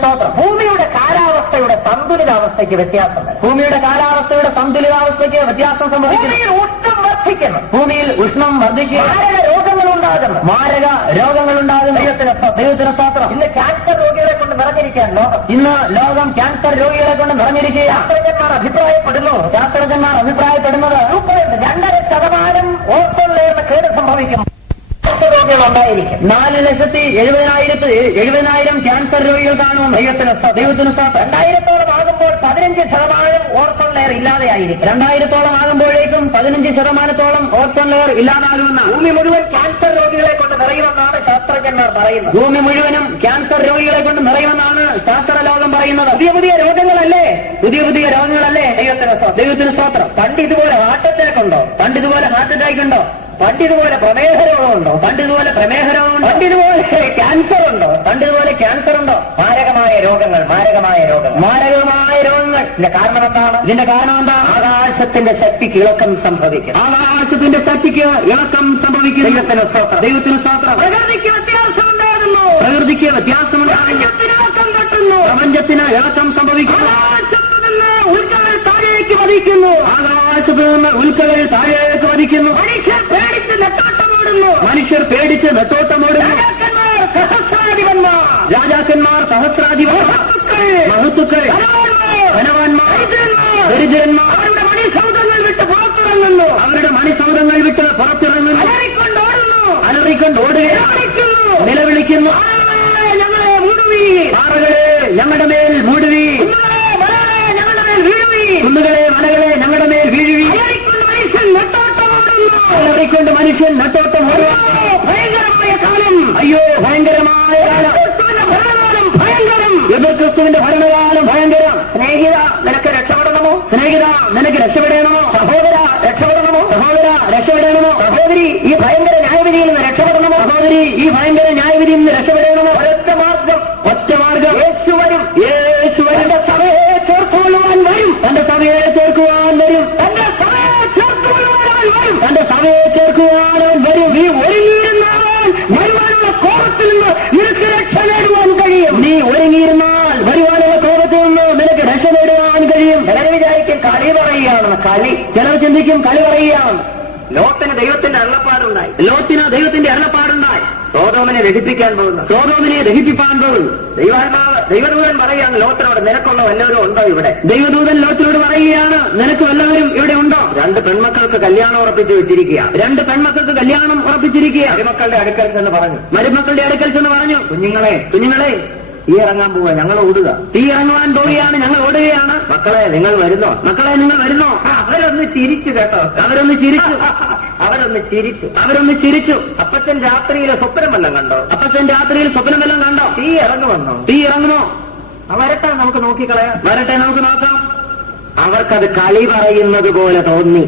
സ്തോത്രം. ഭൂമിയുടെ കാലാവസ്ഥയുടെ സന്തുലിതാവസ്ഥയ്ക്ക് വ്യത്യാസം. സംഭവിക്കുന്നു. ഭൂമിയിൽ ഉഷ്ണം വർദ്ധിക്കുന്നു. മാരക രോഗങ്ങളുണ്ടാകുന്നു. ദൈവത്തിന് സ്തോത്രം. ഇന്ന് ക്യാൻസർ രോഗികളെ കൊണ്ട് നിറഞ്ഞിരിക്കാൻ ലോകം ക്യാൻസർ രോഗികളെ കൊണ്ട് നിറഞ്ഞിരിക്കുക. ശാസ്ത്രജ്ഞന്മാർ അഭിപ്രായപ്പെടുന്നത് 2.5% ഓസോൺ ലെയറിന് കേട് സംഭവിക്കും. രോഗികളുണ്ടായിരിക്കും. 4,70,000 ക്യാൻസർ രോഗികൾ കാണും. ദൈവത്തിന് 2000 ആകുമ്പോൾ 15% ഓസോൺ ലെയർ ലെയർ ഇല്ലാതെയായിരിക്കും. 2000-ഓളം ആകുമ്പോഴേക്കും 15% ഓസോൺ ലെയർ ഇല്ലാതാകുമെന്ന്. ഭൂമി മുഴുവൻ ക്യാൻസർ രോഗികളെ കൊണ്ട് നിറയുമെന്നാണ് ശാസ്ത്രജ്ഞന്മാർ പറയുന്നത്. ഭൂമി മുഴുവനും ക്യാൻസർ രോഗികളെ കൊണ്ട് നിറയുമെന്നാണ് ശാസ്ത്രലോകം പറയുന്നത്. പുതിയ പുതിയ രോഗങ്ങളല്ലേ? പുതിയ പുതിയ രോഗങ്ങളല്ലേ? ദൈവത്തിന് സ്തോത്രം. പണ്ടിതുപോലെ ഹാർട്ട് അറ്റാക്ക് ഉണ്ടോ? പണ്ടിതുപോലെ ഹാർട്ട് അറ്റാക്ക് ഉണ്ടോ? പണ്ടിതുപോലെ പ്രമേഹ രോഗമുണ്ടോ? പണ്ടിതുപോലെ പ്രമേഹ രോഗമുണ്ടോ? പണ്ടിതുപോലെ ക്യാൻസർ ഉണ്ടോ? പണ്ടിതുപോലെ ക്യാൻസർ ഉണ്ടോ? മാരകമായ രോഗങ്ങൾ. മാരകമായ രോഗങ്ങൾ. ഇതിന്റെ കാരണം എന്താണ്? ഇതിന്റെ കാരണം എന്താ? ആകാശത്തിന്റെ ശക്തിക്ക് ഇളക്കം സംഭവിക്കും. ആകാശത്തിന്റെ ശക്തിക്ക് ഇളക്കം സംഭവിക്കും. ദൈവത്തിന് സ്തോത്രം. ദൈവത്തിന് സ്തോത്രം. പ്രകൃതിക്ക് വ്യത്യാസമുണ്ടാകുന്നു. പ്രകൃതിക്ക് വ്യത്യാസമുണ്ടാകുന്നു. ഇളക്കം തട്ടുന്നു. പ്രപഞ്ചത്തിന് ഇളക്കം സംഭവിക്കുന്നു. ആകാശത്ത് നിന്ന് ഉൽക്കകൾ താഴേക്ക് പതിക്കുന്നു. ആകാശത്ത് നിന്ന് ഉൽക്കകൾ താഴേക്ക് വധിക്കുന്നു. മനുഷ്യർ പേടിച്ച് നെട്ടോട്ടമോടുന്നു. രാജാക്കന്മാർ സഹസ്രാധിപന്മാർ, മഹത്തുക്കൾ, ധനവാന്മാർ, ദരിദ്രന്മാർ അവരുടെ മണിസൗധങ്ങൾ വിട്ട് പുറത്തിറങ്ങുന്നു. അലറിക്കൊണ്ട് ഓടുകയാണ്. നിലവിളിക്കുന്നു. ഞങ്ങളെ മൂടുവീ. പാറകളെ ഞങ്ങളുടെ മേൽ മൂടുവീ. കുന്നുകളെ മലകളെ ഞങ്ങളുടെ മേൽ വീഴുവീ. അലറിക്കൊണ്ട് മനുഷ്യൻ നെട്ടോട്ടം ഓടുക. ഭയങ്കരമായ കാലം. അയ്യോ ഭയങ്കരമായ കാലം. ക്രിസ്തുവിന്റെ ഭരണകാലം ഭയങ്കരം. സ്നേഹിത, നിനക്ക് രക്ഷപ്പെടണമോ? സ്നേഹിത, നിനക്ക് രക്ഷപ്പെടണമോ? സഹോദര, രക്ഷപ്പെടണമോ? സഹോദര, രക്ഷപ്പെടണമോ? സഹോദരി, ഈ ഭയങ്കര ന്യായവിധിയിൽ നിന്ന് രക്ഷപ്പെടണമോ? സഹോദരി, ഈ ഭയങ്കര ന്യായവിധിയിൽ നിന്ന് രക്ഷപ്പെടണമോ? ഒരൊറ്റ മാർഗം. ഒറ്റ മാർഗം. യേശു വരും. തന്റെ സഭയെ ചേർത്തുകൊള്ളുവാൻ വരും. തന്റെ സഭയെ ചേർക്കുവാൻ വരും. നീ ഒരുങ്ങിയിരുന്നാൽ വരുവാനുള്ള കോപത്തിൽ നിന്ന് നിനക്ക് രക്ഷ നേടുവാൻ കഴിയും. നീ ഒരുങ്ങിയിരുന്നാൽ വരുവാനുള്ള കോപത്തിൽ നിന്ന് നിനക്ക് രക്ഷ നേടുവാൻ കഴിയും. ചിലർ വിചാരിക്കും കളി പറയുകയാണെന്ന്. ചിലർ ചിന്തിക്കും കളി പറയുകയാണ്. ലോത്തിന് ദൈവത്തിന്റെ അരുളപ്പാടുണ്ടായി. ദൈവത്തിന്റെ അരുളപ്പാടുണ്ടായി. സോദോമിനെ ദഹിപ്പിക്കാൻ പോകുന്നു. സോദോമിനെ ദഹിപ്പിക്കാൻ പോകുന്നു. ദൈവദൂതൻ പറയുകയാണ് ലോത്തിനോട്, നിനക്കുള്ള വല്ലവരും ഉണ്ടോ ഇവിടെ? ദൈവദൂതൻ ലോത്തിനോട് പറയുകയാണ്, നിനക്ക് വല്ലവരും ഇവിടെ ഉണ്ടോ? 2 പെൺമക്കൾക്ക് കല്യാണം ഉറപ്പിച്ചു വെച്ചിരിക്കുക. 2 പെൺമക്കൾക്ക് കല്യാണം ഉറപ്പിച്ചിരിക്കുക. മരുമക്കളുടെ അടുക്കൽ ചെന്ന് പറഞ്ഞു. കുഞ്ഞുങ്ങളെ തീ ഇറങ്ങാൻ പോവുക, ഞങ്ങൾ ഓടുക. തീ ഇറങ്ങുവാൻ പോവുകയാണ്, ഞങ്ങൾ ഓടുകയാണ്. മക്കളെ നിങ്ങൾ വരുന്നോ? അവരൊന്ന് ചിരിച്ചു കേട്ടോ. അവരൊന്ന് ചിരിച്ചു. അപ്പച്ചൻ രാത്രിയിലെ സ്വപ്നം വല്ലതും കണ്ടോ? തീ ഇറങ്ങുമോ? വരട്ടെ, നമുക്ക് നോക്കിക്കളയാം. നമുക്ക് നോക്കാം. അവർക്കത് കളി പറയുന്നത് പോലെ തോന്നി.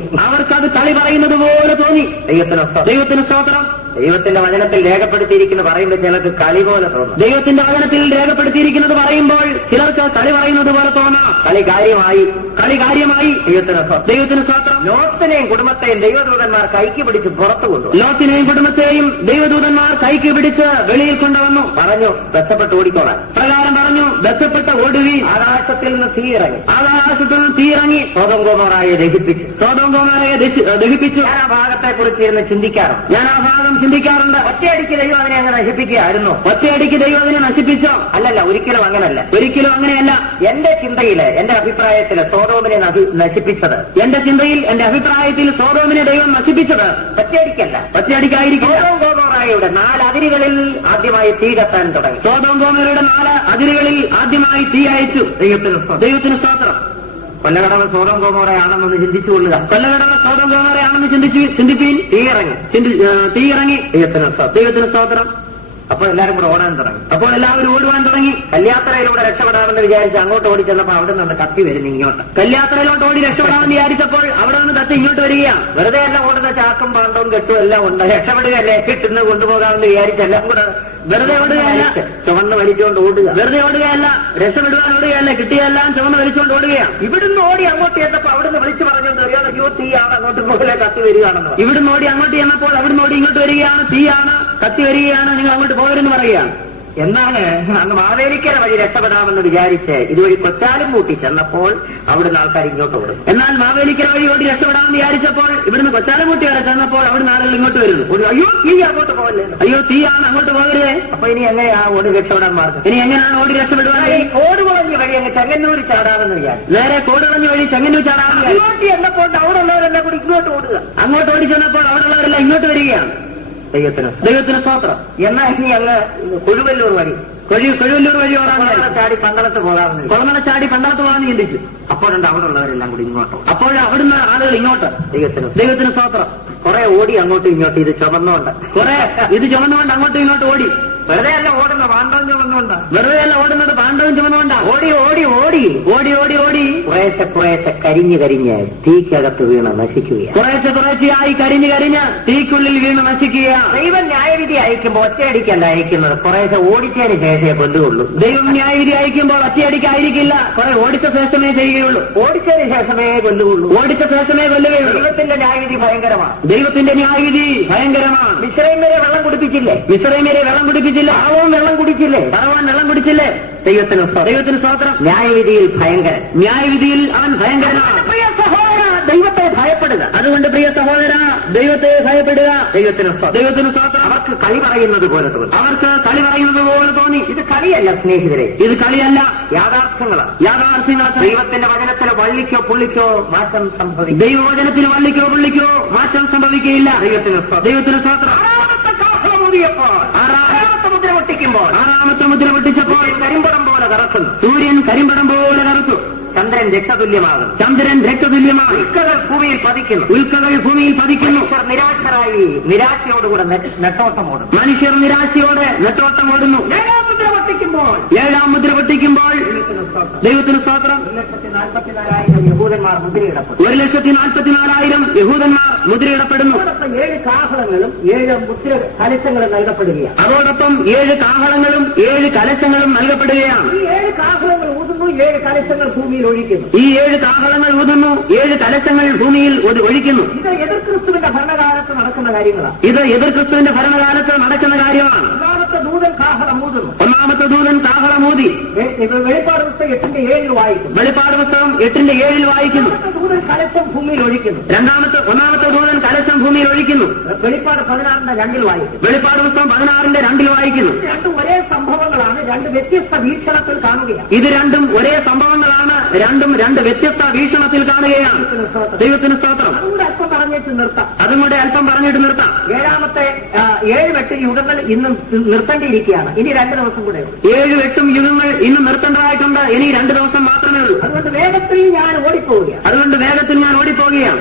ദൈവത്തിന് സ്തോത്രം. ദൈവത്തിന്റെ വചനത്തിൽ രേഖപ്പെടുത്തിയിരിക്കുന്ന പറയുമ്പോൾ ചിലർക്ക് കളി പോലെ തോന്നും. ദൈവത്തിന്റെ വചനത്തിൽ രേഖപ്പെടുത്തിയിരിക്കുന്നത് പറയുമ്പോൾ ചിലർക്ക് കളി പറയുന്നത് പോലെ തോന്നാം. കളി കാര്യമായി. ദൈവത്തിന് സ്തോത്രം. ലോത്തിനെയും കുടുംബത്തെയും ദൈവദൂതന്മാർ കൈക്ക് പിടിച്ച് പുറത്തു കൊണ്ടുവന്നു. ലോത്തിനെയും കുടുംബത്തെയും ദൈവദൂതന്മാർ കൈക്ക് പിടിച്ച് വെളിയിൽ കൊണ്ടുവന്നു. പറഞ്ഞു, ബന്ധപ്പെട്ട് ഓടിക്കോളാൻ. പ്രകാരം പറഞ്ഞു, ബന്ധപ്പെട്ട് ഓടുവീ. ആകാശത്തിൽ നിന്ന് തീ ഇറങ്ങി സോദോം ഗോമോറയെ ദഹിപ്പിച്ചു. ഞാൻ ആ ഭാഗത്തെ കുറിച്ച് ഇരുന്ന് ചിന്തിക്കാറുണ്ട്. ചിന്തിക്കാറുണ്ട്. ഒറ്റയടിക്ക് ദൈവം അതിനെ അങ്ങ് നശിപ്പിക്കുകയായിരുന്നു. ഒറ്റയടിക്ക് ദൈവം അതിനെ നശിപ്പിച്ചോ? അല്ലല്ല, ഒരിക്കലും അങ്ങനല്ല. ഒരിക്കലും അങ്ങനെയല്ല. എന്റെ ചിന്തയില്, എന്റെ അഭിപ്രായത്തില് സോദോമിനെ നശിപ്പിച്ചത്, എന്റെ അഭിപ്രായത്തിൽ സോദോമിനെ ദൈവം നശിപ്പിച്ചത് ഒറ്റയടിക്കായിരിക്കും. സോദോം ഗോമോറയുടെ 4 അതിരുകളിൽ ആദ്യമായി തീ കത്താൻ തുടങ്ങി. സോദോം ഗോമോറയുടെ 4 അതിരുകളിൽ ആദ്യമായി തീ അയച്ചു. ദൈവത്തിന് സ്തോത്രം. കൊല്ലകടവ് സോദോം ഗോമോറയാണെന്നൊന്ന് ചിന്തിച്ചുകൊള്ളുക. ചിന്തിപ്പീൻ. തീ ഇറങ്ങി. ദൈവത്തിന് സ്തോത്രം. അപ്പോൾ എല്ലാവരും കൂടെ ഓടാൻ തുടങ്ങി. എല്ലാവരും ഓടുവാൻ തുടങ്ങി. കല്യാത്രയിലൂടെ രക്ഷപ്പെടാമെന്ന് വിചാരിച്ച് അങ്ങോട്ട് ഓടി ചെന്നപ്പോൾ അവിടെ നിന്ന് കത്തി വരുന്നു ഇങ്ങോട്ട്. കല്യാത്രയിലോട്ട് ഓടി രക്ഷപ്പെടാമെന്ന് വിചാരിച്ചപ്പോൾ അവിടെ നിന്ന് കത്തി ഇങ്ങോട്ട് വരികയാണ്. വെറുതെ എല്ലാം ഓടുന്ന ചാക്കും പാണ്ടവും കെട്ടും എല്ലാം ഉണ്ട്. രക്ഷപ്പെടുകയല്ലേ, കിട്ടുന്ന കൊണ്ടുപോകാമെന്ന് വിചാരിച്ച് എല്ലാം കൂടെ വെറുതെ ഓടുകയല്ല, ചുവന്ന് വലിച്ചുകൊണ്ട് ഓടുക. വെറുതെ ഓടുകയല്ല, രക്ഷപ്പെടുവാൻ ഓടുകയല്ല, കിട്ടിയെല്ലാം ചുവന്ന് വലിച്ചുകൊണ്ട് ഓടുകയാണ്. ഇവിടുന്ന് ഓടി അങ്ങോട്ട് ചെന്നപ്പോൾ അവിടുന്ന് വിളിച്ചു പറഞ്ഞുകൊണ്ട് അറിയാതെ അയ്യോ തീയാണ്, അങ്ങോട്ട് പോലെ കത്തി വരികയാണെന്ന്. ഇവിടുന്ന് ഓടി അങ്ങോട്ട് ചെന്നപ്പോൾ അവിടുന്ന് ഓടി ഇങ്ങോട്ട് വരികയാണ്, തീയാണ്, കത്തി വരികയാണ്, നിങ്ങൾ അങ്ങോട്ട് പോകരുതെന്ന് പറയുകയാണ്. എന്നാണ് അങ്ങ് മാവേലിക്കര വഴി രക്ഷപ്പെടാമെന്ന് വിചാരിച്ച് ഇതുവഴി കൊച്ചാലും കൂട്ടി ചെന്നപ്പോൾ അവിടുന്ന് ആൾക്കാർ ഇങ്ങോട്ട് ഓടും. എന്നാൽ മാവേലിക്കര വഴി ഓടി രക്ഷപ്പെടാമെന്ന് വിചാരിച്ചപ്പോൾ ഇവിടുന്ന് കൊച്ചാലും കൂട്ടി വരെ ചെന്നപ്പോൾ അവിടുന്ന് ആളുകൾ ഇങ്ങോട്ട് വരുന്നു. അയ്യോ തീ അങ്ങോട്ട് പോകല്ലേ, അയ്യോ തീയാണ്, അങ്ങോട്ട് പോകരുതേ. അപ്പൊ ഇനി എങ്ങനെയാ ഓടി രക്ഷപ്പെടാൻ മാർഗം? ഇനി എങ്ങനെയാണ് ഓടി രക്ഷപ്പെടുവാൻ? കോടുകുളഞ്ഞ് വഴി അങ്ങ് ചെങ്ങന്നൂർ ചാടാമെന്ന് വിചാരിച്ചു. നേരെ കോടുകുളഞ്ഞ് വഴി ചെങ്ങന്നൂർ ചാടാമെന്ന് അങ്ങോട്ട് ചെന്നപ്പോൾ അവിടെ ഉള്ളവരെല്ലാം കൂടി ഇങ്ങോട്ട് ഓടുക. അങ്ങോട്ട് ഓടി ചെന്നപ്പോൾ അവിടെ ഉള്ളവരെല്ലാം ഇങ്ങോട്ട് വരികയാണ്. ദൈവത്തിന് സ്തോത്രം. എന്നാൽ ഇനി അങ്ങ് കൊഴുവല്ലൂർ വഴി കൊഴുവല്ലൂർ വഴി ഓടാൻ ചാടി പന്തളത്ത് പോകാമെന്ന് കുളമല ചാടി പന്തളത്ത് പോകാന്ന് ചിന്തിച്ചു. അപ്പോഴുണ്ട് അവിടെ ഉള്ളവരെല്ലാം കൂടി ഇങ്ങോട്ടോ. അപ്പോൾ അവിടുന്ന് ആളുകൾ ഇങ്ങോട്ട്. ദൈവത്തിന് സ്തോത്രം. കുറെ ഓടി അങ്ങോട്ടും ഇങ്ങോട്ടും. ഇത് ചുമന്നുകൊണ്ട് ഇത് ചുമന്നുകൊണ്ട് അങ്ങോട്ടും ഇങ്ങോട്ടും ഓടി. വെറുതെ അല്ല ഓടുന്ന പാണ്ഡവം ചുമന്നുകൊണ്ടാ. വെറുതെ അല്ല ഓടുന്നത്, പാണ്ഡവം ചുമന്നുകൊണ്ടാ. ഓടി ഓടി ഓടി ഓടി ഓടി ഓടി കുറേശ്ശെ കരിഞ്ഞ് തീക്കകത്ത് വീണ് നശിക്കുകയാണ്. കുറേശ്ശെയായി കരിഞ്ഞ് തീക്കുള്ളിൽ വീണ് നശിക്കുക. ദൈവം ന്യായവിധി അയക്കുമ്പോൾ ഒറ്റയടിക്കല്ല അയക്കുന്നത്, കുറേശ്ശെ ഓടിച്ചതിന് ശേഷമേ കൊല്ലുകയുള്ളൂ. ദൈവം ന്യായവിധി അയക്കുമ്പോൾ ഒറ്റയടിക്കായിരിക്കില്ല, കുറെ ഓടിച്ച ശേഷമേ ചെയ്യുകയുള്ളൂ. ഓടിച്ചതിന് ശേഷമേ കൊല്ലുകയുള്ളൂ. ഓടിച്ച ശേഷമേ കൊല്ലുകയുള്ളൂ. ദൈവത്തിന്റെ ന്യായവിധി ഭയങ്കരമാണ്. ദൈവത്തിന്റെ ന്യായവിധി ഭയങ്കരമാണ്. മിസ്രയീമ്യരെ വെള്ളം കുടിപ്പിച്ചില്ലേ? മിസ്രയീമ്യരെ വെള്ളം കുടിപ്പിച്ചില്ല. പാവവും വെള്ളം കുടിച്ചില്ലേ? പറവാൻ വെള്ളം കുടിച്ചില്ലേ? ദൈവത്തിന് സ്തോത്രം. ന്യായവിധിയിൽ ഭയങ്കരൻ. ന്യായവിധിയിൽ അവൻ ഭയങ്കരനാണ്. പ്രിയ സഹോദര, ദൈവത്തെ ഭയപ്പെടുക. അതുകൊണ്ട് പ്രിയ സഹോദര, ദൈവത്തെ ഭയപ്പെടുക. ദൈവത്തിന് സ്തോത്രം. അവർക്ക് കളി പറയുന്നത് പോലെ തോന്നി. അവർക്ക് കളി പറയുന്നത് പോലെ തോന്നി. ഇത് കളിയല്ല സ്നേഹിതരെ, ഇത് കളിയല്ല, യാഥാർത്ഥ്യങ്ങളാണ്. യാഥാർത്ഥ്യങ്ങളാണ്. ദൈവത്തിന്റെ വചനത്തിലെ വള്ളിക്കോ പുള്ളിക്കോ മാറ്റം സംഭവിക്കും. ദൈവവചനത്തിന് വള്ളിക്കോ പുള്ളിക്കോ മാറ്റം സംഭവിക്കുകയില്ല. ദൈവത്തിന് സ്തോത്രം. ആറാമത്തെ കാഹളം ഊതിയപ്പോൾ, ആറാമത്തെ മുദ്ര പൊട്ടിക്കുമ്പോൾ, ആറാമത്തെ മുദ്ര പൊട്ടിച്ചപ്പോൾ കരിമ്പടം പോലെ കറക്കുന്നു. സൂര്യൻ കരിമ്പടം പോലെ കറുത്തു. ചന്ദ്രൻ രക്തതുല്യമാകും. ചന്ദ്രൻ രക്തതുല്യമാണ്. ഉൽക്കകൾ ഭൂമിയിൽ പതിക്കുന്നു. ഉൽക്കകൾ ഭൂമിയിൽ പതിക്കുന്നു. മനുഷ്യർ നിരാശരായി നിരാശയോടുകൂടെ നെട്ടോട്ടമോടും. മനുഷ്യർ നിരാശയോടെ നെട്ടോട്ടമോടുന്നു. ഏഴാം മുദ്ര പൊട്ടിക്കുമ്പോൾ, ഏഴാം മുദ്ര പൊട്ടിക്കുമ്പോൾ ദൈവത്തിന് സ്തോത്രം. 1,44,000 യഹൂദന്മാർ മുദ്രയിടപ്പെടും. 1,44,000 യഹൂദന്മാർ മുദ്രയിടപ്പെടുന്നു. 7 കാഹളങ്ങളും 7 മുദ്ര കലശങ്ങളും നൽകപ്പെടുകയാണ്. അതോടൊപ്പം 7 കാഹളങ്ങളും 7 കലശങ്ങളും നൽകപ്പെടുകയാണ്. ഈ 7 കാഹളങ്ങൾ ഊതുന്നു, 7 കലശങ്ങൾ ഭൂമിയിൽ ഒഴിക്കുന്നു. ഈ 7 കാഹളങ്ങൾ ഊതുന്നു, 7 കലശങ്ങൾ ഭൂമിയിൽ ഒഴിക്കുന്നു. ഇത് എതിർ ക്രിസ്തുവിന്റെ ഭരണകാലത്ത് നടക്കുന്ന കാര്യങ്ങളാണ്. ഇത് എതിർ ക്രിസ്തുവിന്റെ ഭരണകാലത്ത് നടക്കുന്ന കാര്യമാണ്. ഒന്നാമത്തെ ദൂതൻ കാഹളം ഊതുന്നു. ഒന്നാമത്തെ ദൂതൻ കാഹളമൂതി. വെളിപ്പാട് പുസ്തകം 8:7 വായിക്കുന്നു. വെളിപ്പാട് പുസ്തകം 8:7 വായിക്കുന്നു. ദൂതൻ കലശം ഭൂമിയിൽ ഒഴിക്കുന്നു. ഒന്നാമത്തെ ദൂതൻ കലശം ഭൂമിയിൽ ഒഴിക്കുന്നു. വെളിപ്പാട് 16:2 വായിക്കുന്നു. വെളിപ്പാട് പുസ്തകം 16:2 വായിക്കുന്നു. രണ്ടും ഒരേ സംഭവങ്ങളാണ്, 2 വ്യത്യസ്ത വീക്ഷണത്തിൽ കാണുകയാണ്. ഇത് രണ്ടും ഒരേ സംഭവങ്ങളാണ്, രണ്ടും 2 വ്യത്യസ്ത വീക്ഷണത്തിൽ കാണുകയാണ്. ദൈവത്തിന് സ്തോത്രം. അതുകൂടെ അല്പം പറഞ്ഞിട്ട് നിർത്താം. അതും കൂടെ അല്പം പറഞ്ഞിട്ട് നിർത്താം. 7-8 യുഗങ്ങൾ ഇന്നും നിർത്തേണ്ടിയിരിക്കുകയാണ്. ഇനി 2 ദിവസം കൂടെ. 7-8 യുഗങ്ങൾ ഇന്നും നിർത്തേണ്ടതായിട്ടുണ്ട്. ഇനി 2 ദിവസം മാത്രമേ ഉള്ളൂ. അതുകൊണ്ട് വേഗത്തിൽ ഞാൻ ഓടിപ്പോവുകയാണ്.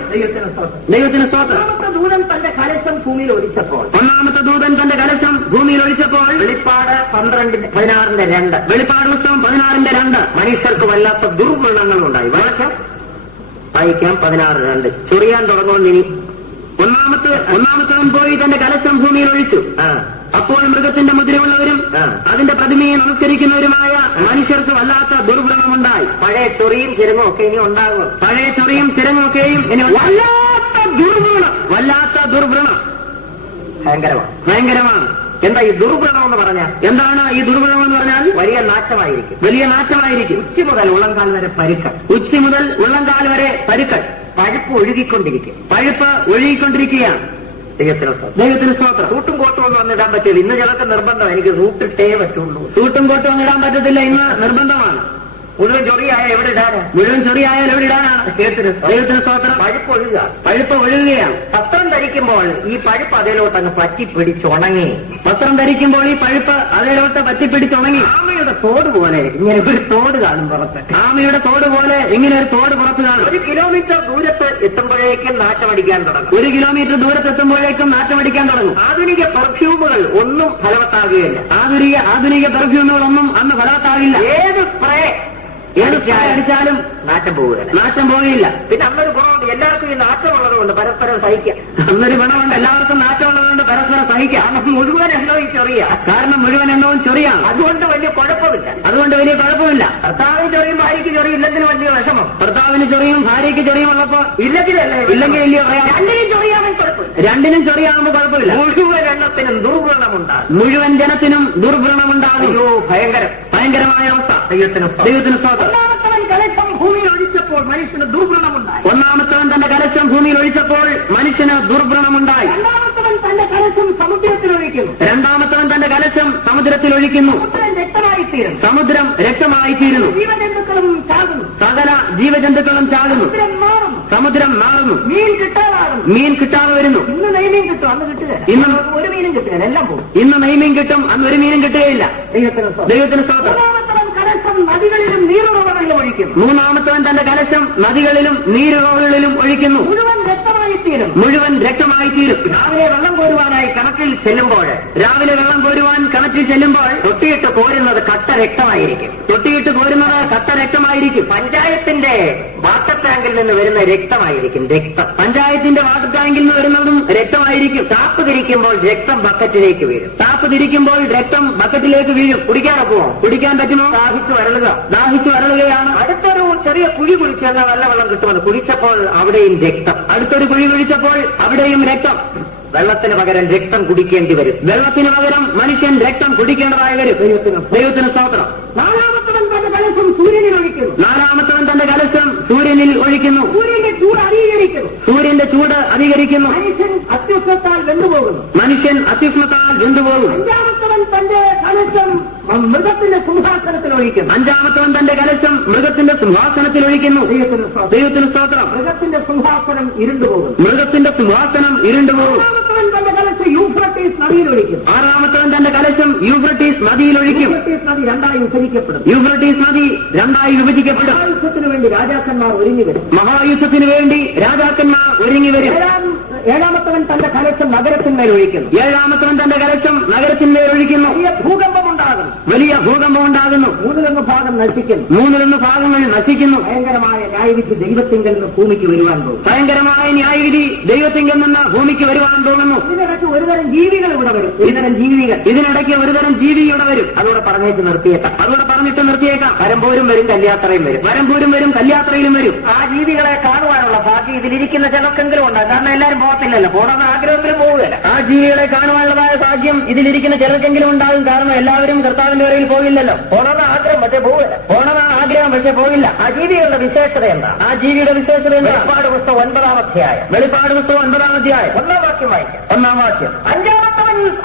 ദൈവത്തിന് സ്തോത്രം. ഒന്നാമത്തെ ദൂതൻ തന്റെ കലശം ഭൂമിയിൽ ഒഴിച്ചപ്പോൾ, വെളിപ്പാട് 12:16 വെളിപ്പാട് പുസ്തകം 16:2 മനുഷ്യർക്ക് വല്ലാത്ത ദുർഗുണങ്ങളുണ്ടായി. വായിക്കാം 16:2. ചൊറിയാൻ തുടങ്ങുമെന്നിനി. ഒന്നാമത്തവൻ പോയി തന്റെ കലശം ഭൂമിയിൽ ഒഴിച്ചു. അപ്പോൾ മൃഗത്തിന്റെ മുദ്രയുള്ളവരും അതിന്റെ പ്രതിമയെ നമസ്കരിക്കുന്നവരുമായ മനുഷ്യർക്ക് വല്ലാത്ത ദുർഭ്രമമുണ്ടായി. പഴയ ചൊറിയും ചിരങ്ങും ഒക്കെ ഇനി ഉണ്ടാകും. പഴയ ചൊറിയും ചിരങ്ങൊക്കെയും ഇനി വല്ലാത്ത ദുർഭ്രണം ഭയങ്കരമാണ്. എന്താ ഈ ദുർഭ്രണം എന്ന് പറഞ്ഞാൽ? എന്താണ് ഈ ദുർഭ്രണം എന്ന് പറഞ്ഞാൽ? വലിയ നാശമായിരിക്കും. ഉച്ചി മുതൽ ഉള്ളംകാൽ വരെ പരുക്കൾ. പഴുപ്പ് ഒഴുകിക്കൊണ്ടിരിക്കുകയാണ്. ദൈവത്തിന് സ്തോത്രം. സൂട്ടും കോട്ടും ഒന്നും വന്നിടാൻ പറ്റില്ല. ഇന്ന് ചിലർക്ക് നിർബന്ധം, എനിക്ക് സൂട്ടിട്ടേ പറ്റുള്ളൂ. സൂട്ടും കോട്ടും ഒന്നും ഇടാൻ പറ്റത്തില്ല, ഇന്ന് നിർബന്ധമാണ്. മുഴുവൻ ചൊറിയായ എവിടെ ഇടാനാണ്? ദൈവത്തിന് സ്തോത്രം. പഴുപ്പ് ഒഴുകുകയാണ്. വസ്ത്രം ധരിക്കുമ്പോൾ ഈ പഴുപ്പ് അതിലോട്ട് അങ്ങ് പറ്റിപ്പിടിച്ചുണങ്ങി. ആമയുടെ തോട് പോലെ ഇങ്ങനെ ഒരു തോട് കാണും പുറത്ത്. ആമയുടെ തോട് പോലെ ഇങ്ങനെ ഒരു തോട് പുറത്ത് കാണും. 1 കിലോമീറ്റർ ദൂരത്ത് എത്തുമ്പോഴേക്കും നാറ്റമടിക്കാൻ തുടങ്ങും. 1 കിലോമീറ്റർ ദൂരത്തെത്തുമ്പോഴേക്കും നാറ്റമടിക്കാൻ തുടങ്ങും. ആധുനിക പെർഫ്യൂമുകൾ ഒന്നും ഫലവത്താകുകയില്ല. ആധുനിക പെർഫ്യൂമുകളൊന്നും അന്ന് ഫലവത്താകില്ല. ഏത് സ്പ്രേ അടിച്ചാലും നാറ്റം പോവുകയില്ല. പിന്നെ അന്നൊരു ഗുണമുണ്ട്, എല്ലാവർക്കും ഈ നാറ്റമുള്ളതുകൊണ്ട് പരസ്പരം സഹിക്കാം. അന്നൊരു ഗുണമുണ്ട്, എല്ലാവർക്കും നാറ്റമുള്ളതുകൊണ്ട് പരസ്പരം സഹിക്കാം. മുഴുവൻ എണ്ണവും ചൊറിയാണ്. അതുകൊണ്ട് വലിയ കുഴപ്പമില്ല. ഭർത്താവിന് ചൊറിയും ഭാര്യയ്ക്ക് ചൊറിയും ഇല്ലെങ്കിലും വലിയ വിഷമം. ഭർത്താവിന് ചൊറിയും ഭാര്യയ്ക്ക് ചൊറിയും ഉള്ളപ്പോ ഇല്ലെങ്കിൽ വലിയ പ്രയാസം. രണ്ടിനും ചൊറിയാകുമ്പോൾ കുഴപ്പമില്ല. മുഴുവൻ ജനത്തിനും ദുർഭ്രണമുണ്ടാകും. ഭയങ്കരമായ അവസ്ഥ. ദൈവത്തിന് സ്തോത്രം. ഒന്നാമത്തവൻ കലശം ഭൂമിയിൽ ഒഴിച്ചപ്പോൾ മനുഷ്യന് ദുർഭ്രണമുണ്ടായി. തന്റെ കലശം ഭൂമിയിൽ ഒഴിച്ചപ്പോൾ മനുഷ്യന് ദുർഭ്രണമുണ്ടായി. രണ്ടാമത്തവൻ തന്റെ കലശം സമുദ്രത്തിലൊഴിക്കുന്നു. സമുദ്രം രക്തമായിത്തീരുന്നു. ജീവജന്തുക്കളും ചാകുന്നു. സകല ജീവജന്തുക്കളും ചാകുന്നു. സമുദ്രം മാറുന്നു. സമുദ്രം മാറുന്നു. മീൻ കിട്ടാതെ കിട്ടാതാകും. മീൻ കിട്ടാതെ വരുന്നു. ഇന്ന് നെയ്മീൻ കിട്ടും, അന്ന് കിട്ടുക. ഇന്ന് ഒരു മീനും കിട്ടുക, എല്ലാം പോകും. ഇന്ന് നെയ്മീൻ കിട്ടും, അന്ന് ഒരു മീനും കിട്ടുകയില്ല. ദൈവത്തിന് സ്തോത്രം. മൂന്നാമത്തവൻ കലശം നദികളിലും നീരുറവകളിലും ഒഴിക്കുന്നു. മൂന്നാമത്തവൻ തന്റെ കലശം നദികളിലും നീരുറവുകളിലും ഒഴിക്കുന്നു. മുഴുവൻ രക്തമായി തീരും. മുഴുവൻ രക്തമായി തീരും. രാവിലെ വെള്ളം കോരുവാനായി കിണറ്റിൽ ചെല്ലുമ്പോൾ രാവിലെ വെള്ളം കോരുവാൻ കിണറ്റിൽ ചെല്ലുമ്പോൾ തൊട്ടിയിട്ട് കോരുന്നത് കട്ട രക്തമായിരിക്കും. തൊട്ടിയിട്ട് കോരുന്നത് കട്ട രക്തമായിരിക്കും. പഞ്ചായത്തിന്റെ വാട്ടർ ടാങ്കിൽ നിന്ന് വരുന്ന രക്തമായിരിക്കും. രക്തം പഞ്ചായത്തിന്റെ വാട്ടർ ടാങ്കിൽ നിന്ന് വരുന്നതും രക്തമായിരിക്കും. താപ്പ് തിരിക്കുമ്പോൾ രക്തം ബക്കറ്റിലേക്ക് വീഴും. താപ്പ് തിരിക്കുമ്പോൾ രക്തം ബക്കറ്റിലേക്ക് വീഴും. കുടിക്കാനൊക്കുമോ? കുടിക്കാൻ പറ്റുമോ? ദാഹിച്ചു വരളുക. ദാഹിച്ചു വരളുകയാണ്. അടുത്തൊരു ചെറിയ കുഴി കുഴിച്ചാൽ നല്ല വെള്ളം കിട്ടുമെന്ന് കുഴിച്ചപ്പോൾ അവിടെയും രക്തം. അടുത്തൊരു കുഴി കുഴിച്ചപ്പോൾ അവിടെയും രക്തം. വെള്ളത്തിന് പകരം രക്തം കുടിക്കേണ്ടി വരും. വെള്ളത്തിന് പകരം മനുഷ്യൻ രക്തം കുടിക്കേണ്ടതായി വരും. ദൈവത്തിന് സ്തോത്രം. നാലാമത്തവൻ തന്റെ കലശം സൂര്യനിൽ ഒഴിക്കുന്നു. നാലാമത്തവൻ തന്റെ കലശം സൂര്യനിൽ ഒഴിക്കുന്നു. സൂര്യന്റെ ചൂട് അധികരിക്കുന്നു. സൂര്യന്റെ ചൂട് അധികരിക്കുന്നു. മനുഷ്യൻ അത്യുഷ്ണത്താൽ വെന്തുപോകുന്നു. മനുഷ്യൻ അത്യുഷ്ണത്താൽ വെന്തുപോകും. അഞ്ചാമത്തവൻ തന്റെ കലശം മൃഗത്തിന്റെ സിംഹാസനത്തിൽ ഒഴിക്കുന്നു. അഞ്ചാമത്തവൻ തന്റെ കലശം മൃഗത്തിന്റെ സിംഹാസനത്തിൽ ഒഴിക്കുന്നു. ദൈവത്തിന് സ്തോത്രം. മൃഗത്തിന്റെ സിംഹാസനം ഇരുണ്ടുപോകുന്നു. മൃഗത്തിന്റെ സിംഹാസനം ഇരുണ്ടുപോകും. ആറാമത്തവൻ തന്റെ കലശം യൂഫ്രട്ടീസ് നദിയിൽ ഒഴിക്കും. ആറാമത്തവൻ തന്റെ കലശം യൂഫ്രട്ടീസ് നദിയിൽ ഒഴിക്കും. യൂഫ്രട്ടീസ് നദി രണ്ടായി വിഭജിക്കപ്പെടും. യൂഫ്രട്ടീസ് നദി രണ്ടായി വിഭജിക്കപ്പെടും. മഹായുദ്ധത്തിനു വേണ്ടി രാജാക്കന്മാർ ഒരുങ്ങി വരും. മഹായുദ്ധത്തിന് വേണ്ടി രാജാക്കന്മാർ ഒരുങ്ങി വരും. ഏഴാമത്തവൻ തന്റെ കലശം നഗരത്തിന്മേൽ ഒഴിക്കുന്നു. ഏഴാമത്തവൻ തന്റെ കലശം നഗരത്തിന്മേൽ ഒഴിക്കുന്നു. വലിയ ഭൂകമ്പമുണ്ടാകും. വലിയ ഭൂകമ്പം ഉണ്ടാകുന്നു. മൂന്നിലൊന്ന് ഭാഗം നശിക്കുന്നു. മൂന്നിലൊന്ന് ഭാഗങ്ങൾ നശിക്കുന്നു. ഭയങ്കരമായ ന്യായവിധി ദൈവത്തിങ്കിൽ നിന്ന് ഭൂമിക്ക് വരുവാൻ പോകും. ഭയങ്കരമായ ന്യായവിധി ദൈവത്തിങ്കിൽ നിന്ന് ഭൂമിക്ക് വരുവാൻ പോകുന്നു. ഇതിനിടയ്ക്ക് ഒരുതരം ജീവികൾ ഇവിടെ വരും. ഒരുതരം ജീവികൾ. ഇതിനിടയ്ക്ക് ഒരുതരം ജീവി ഇവിടെ വരും. അതോടെ പറഞ്ഞേച്ച് നിർത്തിയേക്കാം. അതോടെ പറഞ്ഞിട്ട് നിർത്തിയേക്കാം. വരമ്പോരും വരും, കല്യാത്രയും വരും. വരമ്പൂരും വരും, കല്യാത്രയിലും വരും. ആ ജീവികളെ കാണുവാനുള്ള ഭാഗ്യം ഇതിലിരിക്കുന്ന ചിലർക്കെങ്കിലും ഉണ്ടാകും. കാരണം എല്ലാവരും പോകത്തില്ലല്ലോ. പോകണമെന്ന് ആഗ്രഹമെങ്കിലും പോവുകയില്ല. ആ ജീവികളെ കാണുവാനുള്ളതായ ഭാഗ്യം ഇതിലിരിക്കുന്ന ചിലർക്കെങ്കിലും ഉണ്ടാകും. കാരണം എല്ലാവരും കർത്താവിന്റെ വരയിൽ പോകില്ലല്ലോ. പോകണമെന്ന് ആഗ്രഹം പക്ഷേ പോവുകയില്ല. പോകണമെന്ന് ആഗ്രഹം പക്ഷെ പോകില്ല. ആ ജീവികളുടെ വിശേഷത എന്താ? ആ ജീവിയുടെ വിശേഷത എന്താ? വെളിപ്പാട് പുസ്തകം 9-ാം അധ്യായം. വെളിപ്പാട് പുസ്തകം 9-ാം അധ്യായം 1-ാം വാക്യം വായിക്കാം. 1-ാം വാക്യം.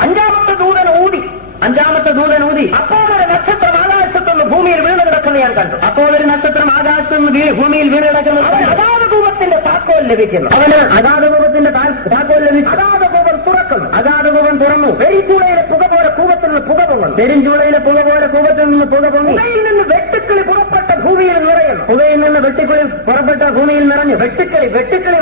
അഞ്ചാമത്തെ ദൂതൻ ഊതി. അഞ്ചാമത്തെ ദൂതൻ ഊതി. അപ്പോൾ ഒരു നക്ഷത്രം ആകാശത്തുനിന്ന് ഭൂമിയിൽ വീണ് കിടക്കുന്നത് ഞാൻ കണ്ടു. അപ്പോൾ ഒരു നക്ഷത്രം ആകാശത്ത് നിന്ന് ഭൂമിയിൽ വീണ് കിടക്കുന്നത് അവന് അഗാധ ധൂപത്തിന്റെ താക്കോൽ ലഭിക്കുന്നു. അവന് അഗാധ ധൂപത്തിന്റെ താക്കോൽ ലഭിച്ചു. അഗാധ ധൂപം തുറക്കുന്നു. അഗാധ ധൂപം തുറന്നു. വെരിച്ചൂളയിലെ പുക പോലെ കൂപത്തിൽ നിന്ന് പുക പൊങ്ങുന്നു. പെരിഞ്ചൂളയിലെ പുക പോലെ കൂപത്തിൽ നിന്ന് പുക പൊങ്ങി. പുകയിൽ നിന്ന് വെട്ടുക്കിളി പുറപ്പെട്ട ഭൂമിയിൽ നിറയുന്നു. പുകയിൽ നിന്ന് വെട്ടിക്കുളി പുറപ്പെട്ട ഭൂമിയിൽ നിറഞ്ഞു. വെട്ടുക്കിളി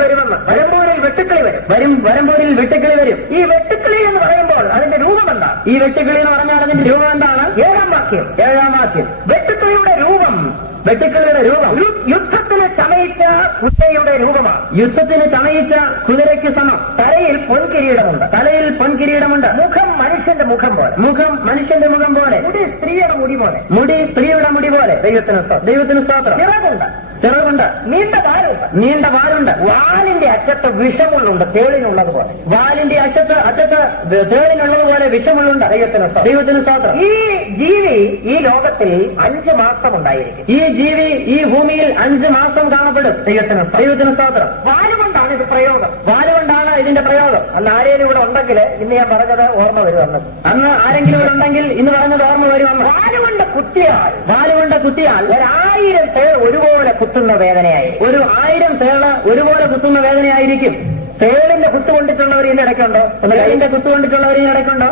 വരുമെന്ന്. വരമ്പൂരിൽ വെട്ടുക്കിളി വരും. വരമ്പൂരിൽ വെട്ടുക്കിളി വരും. ഈ വെട്ടുക്കിളി എന്ന് പറയുമ്പോൾ അതിന്റെ രൂപം എന്താ? ഈ വെട്ടുക്കിളി എന്ന് പറഞ്ഞാൽ അതിന്റെ രൂപം എന്താണ്? 7-ാം വാക്യം. 7-ാം വാക്യം. വെട്ടുക്കിളിയുടെ രൂപം യുദ്ധത്തിന് ചമയിച്ച കുതിരയുടെ രൂപമാണ്. യുദ്ധത്തിന് ചമയിച്ച കുതിരയ്ക്ക് സമം. തലയിൽ പൊൻകിരീടമുണ്ട്. തലയിൽ പൊൻകിരീടമുണ്ട്. മുഖം മനുഷ്യന്റെ മുഖം പോലെ. മുഖം മനുഷ്യന്റെ മുഖം പോലെ. മുടി സ്ത്രീയുടെ മുടി പോലെ. മുടി സ്ത്രീയുടെ മുടി പോലെ. ദൈവത്തിന് സ്തോത്രം. ചിറകുണ്ട്. നീണ്ട വാലുണ്ട്. നീണ്ട വാലുണ്ട്. വാലിന്റെ അറ്റത്ത് വിഷമുള്ളുണ്ട്. തേളിനുള്ളത് പോലെ. വാലിന്റെ അറ്റത്ത് തേളിനുള്ളതുപോലെ വിഷമുള്ളുണ്ട്. ദൈവത്തിന് സ്തോത്രം. ഈ ജീവി ഈ ലോകത്തിൽ 5 മാസം ഉണ്ടായിരിക്കും. ഈ ജീവി ഈ ഭൂമിയിൽ 5 മാസം കാണപ്പെടും. ദൈവത്തിന് സ്തോത്രം. വാലുകൊണ്ടാണ് ഇത് പ്രയോഗം. വാലുകൊണ്ടാണ് ഇതിന്റെ പ്രയോഗം. അന്ന് ആരെങ്കിലും ഇവിടെ ഉണ്ടെങ്കിൽ ഇന്ന് ഞാൻ പറഞ്ഞത് ഓർമ്മ വരുമെന്ന്. അന്ന് ആരെങ്കിലും ഇവിടെ ഉണ്ടെങ്കിൽ ഇന്ന് പറഞ്ഞത് ഓർമ്മ വരുമെന്ന്. വാലുകൊണ്ട് കുത്തിയാൽ 1000 തേൾ ഒരുപോലെ കുത്തുന്ന വേദനയായി. 1000 തേള് ഒരുപോലെ കുത്തുന്ന വേദനയായിരിക്കും. തേളിന്റെ കുത്തു കൊണ്ടിട്ടുള്ളവർ ഇതിന്റെ ഇടയ്ക്കുണ്ടോ? തേളിന്റെ കുത്തു കൊണ്ടിട്ടുള്ളവർ ഇതിന്റെ ഇടയ്ക്കുണ്ടോ?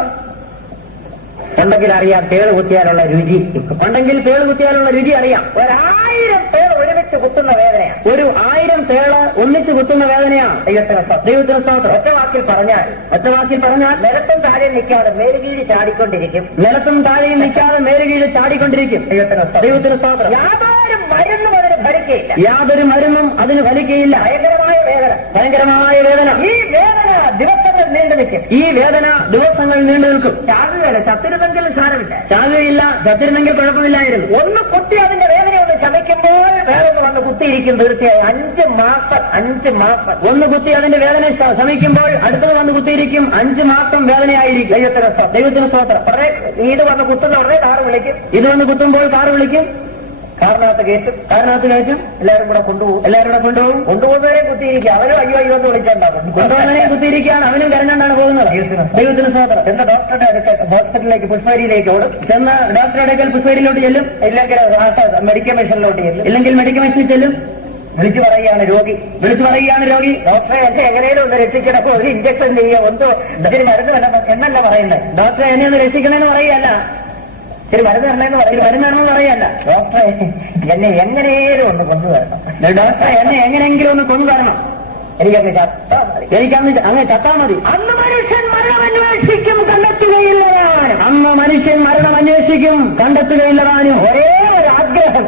ഉണ്ടെങ്കിൽ അറിയാം തേള് കുത്തിയാലുള്ള രുചി. ഉണ്ടെങ്കിൽ തേള് കുത്തിയാലുള്ള രുചി അറിയാം. 1000 തേൾ ഒരുമിച്ച് കുത്തുന്ന വേദനയാണ്. 1000 തേള് ഒന്നിച്ച് കുത്തുന്ന വേദനയാണ്. ദൈവത്തിന് സ്തോത്രം. ഒറ്റ വാക്കിൽ പറഞ്ഞാൽ നിലത്തും താഴെ നിൽക്കാതെ മേലുകീഴ് ചാടിക്കൊണ്ടിരിക്കും. നിലത്തും താഴെയും നിൽക്കാതെ മേലുകീഴ് ചാടിക്കൊണ്ടിരിക്കും. ദൈവത്തിന് സ്തോത്രം. യാതൊരു മരുന്നും അതിന് ഫലിക്കയില്ല. യാതൊരു മരുന്നും അതിന് ഫലിക്കയില്ല. ഭയങ്കരമായ വേദന. ഈ വേദന ദിവസങ്ങൾ നീണ്ടു നിൽക്കും. ഈ വേദന ദിവസങ്ങൾ നീണ്ടു നിൽക്കും. ചാകുകയല്ല. ചത്തിരുന്നെങ്കിലും സാരമില്ല. ചാകുകയില്ല. ചത്തിരുന്നെങ്കിൽ കുഴപ്പമില്ലായിരുന്നു. ഒന്ന് കുത്തി അതിന്റെ വേദന ഒന്ന് ശമിക്കുമ്പോൾ വേറൊന്ന് വന്ന് കുത്തിയിരിക്കും. തീർച്ചയായും 5 മാസം. ഒന്ന് കുത്തി അതിന്റെ വേദന ശമിക്കുമ്പോൾ അടുത്തത് വന്ന് കുത്തിയിരിക്കും. 5 മാസം വേദനയായിരിക്കും. ദൈവത്തിന് സ്തോത്രം. ഇത് വന്ന് കുത്തുന്ന ഉടനെ കാറ് വിളിക്കും. ഇത് വന്ന് കുത്തുമ്പോൾ കാറ് വിളിക്കും. കാറിനകത്ത് കയറ്റും. എല്ലാവരും കൂടെ കൊണ്ടുപോകും. കൊണ്ടുപോകുന്നവരെ കുത്തിയിരിക്കുക. അവരും അയ്യോ എന്ന് വിളിച്ചുണ്ടാകും. കൊണ്ടുപോകുന്നവരെ കുത്തിയിരിക്കുകയാണ്. അവനും കരഞ്ഞാണ് പോകുന്നത്. ദൈവത്തിന് സ്തോത്രം. ചെന്ന ഡോക്ടറുടെ അടുക്കൽ ഹോസ്പിറ്റലിലേക്ക് പുഷ്പഗിരിയിലേക്ക് ഓടും. ചെന്ന് ഡോക്ടറുടെ അടുക്കൽ പുഷ്പഗിരിയിലോട്ട് ചെല്ലും. ഇല്ലെങ്കിൽ മെഡിക്കൽ മിഷനിലോട്ട് ചെല്ലും. ഇല്ലെങ്കിൽ മെഡിക്കൽ മിഷനിൽ ചെല്ലും. വിളിച്ചു പറയുകയാണ് രോഗി ഡോക്ടറെ എന്നെ എങ്ങനെയും ഒന്ന് രക്ഷിക്കണമോ, ഒരു ഇഞ്ചക്ഷൻ ചെയ്യുക, ഒന്ന് ഇതിന് മരുന്ന് വേണം എന്നല്ല പറയുന്നത്. ഡോക്ടറെ എന്നെ ഒന്ന് രക്ഷിക്കണമെന്ന് പറയല്ല, ശരി മരുന്ന് തരണമെന്ന് പറയല്ല. ഡോക്ടറെ എന്നെ എങ്ങനെയും ഒന്ന് കൊണ്ടുവരണം. ഡോക്ടറെ എന്നെ എങ്ങനെയെങ്കിലും ഒന്ന് കൊണ്ടുവരണം, എനിക്കങ്ങ് ചത്താ മതി. എനിക്കന്ന് അങ്ങ് ചത്താ മതി. അന്ന് മനുഷ്യൻ മരണമന്വേഷിക്കും കണ്ടെത്തുകയില്ലതാനും. അന്ന് മനുഷ്യൻ മരണം അന്വേഷിക്കും കണ്ടെത്തുകയില്ലതാനും. ഒരേ ഒരു ആഗ്രഹം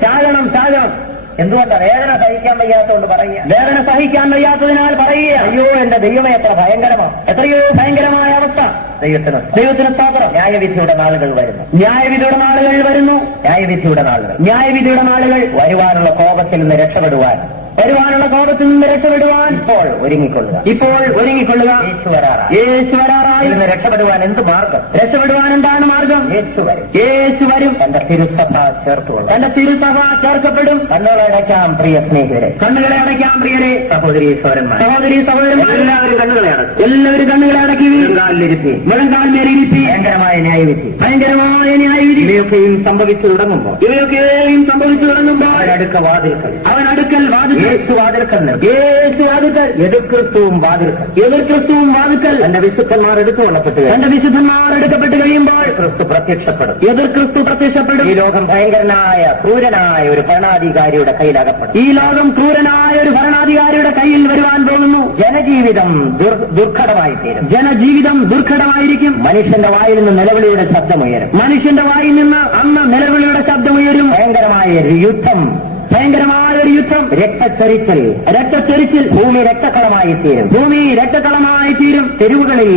ചാകണം. എന്തുകൊണ്ടാണ്? വേദന സഹിക്കാൻ വയ്യാത്തതുകൊണ്ട് പറയുക. വേദന സഹിക്കാൻ വയ്യാത്തതിനാൽ പറയുക. അയ്യോ എന്റെ ദൈവമേ എത്ര ഭയങ്കരമോ, എത്രയോ ഭയങ്കരമായ അവസ്ഥ. ദൈവത്തിന് സ്തോത്രം. ന്യായവിധിയുടെ നാളുകൾ വരുന്നു. ന്യായവിധിയുടെ നാളുകൾ വരുവാനുള്ള കോപത്തിൽ നിന്ന് രക്ഷപ്പെടുവാൻ ഇപ്പോൾ ഒരുങ്ങിക്കൊള്ളുക. യേശു വരാറായി. ഇന്ന് രക്ഷപ്പെടുവാൻ എന്ത് മാർഗം? രക്ഷപ്പെടുവാൻ എന്താണ് മാർഗം? യേശു വരും. തന്റെ തിരുസഭ ചേർക്കപ്പെടും. കണ്ണുകളെ അടയ്ക്കാം പ്രിയ സ്നേഹിതരെ, സഹോദരീ സഹോദരന്മാർ, എല്ലാവരും കണ്ണുകളെ അടക്കി മുഴങ്കാലിലിരുത്തി. ഭയങ്കരമായ ന്യായവിധി ഇവയൊക്കെയും സംഭവിച്ചു തുടങ്ങുമ്പോൾ അവനടുക്കൽ വാതിൽക്കൽ യേശു വാതിൽക്കൽ എതിർക്രിസ്തുവും വാതിൽക്കൽ തന്റെ വിശുദ്ധന്മാർ എടുക്കപ്പെട്ട് കഴിയുമ്പോൾ എതിർക്രിസ്തു പ്രത്യക്ഷപ്പെടും. ഈ ലോകം ഭയങ്കരനായ ക്രൂരനായ ഒരു ഭരണാധികാരിയുടെ കയ്യിൽ വരുവാൻ പോകുന്നു. ജനജീവിതം ദുർഘടമായിരിക്കും. മനുഷ്യന്റെ വായിൽ നിന്ന് നിലവിളിയുടെ ശബ്ദമുയരും. അന്ന് നിലവിളിയുടെ ശബ്ദമുയരും. ഭയങ്കരമായ ഒരു യുദ്ധം, രക്തച്ചൊരിച്ചിൽ. ഭൂമി രക്തക്കളമായി തീരും. തെരുവുകളിൽ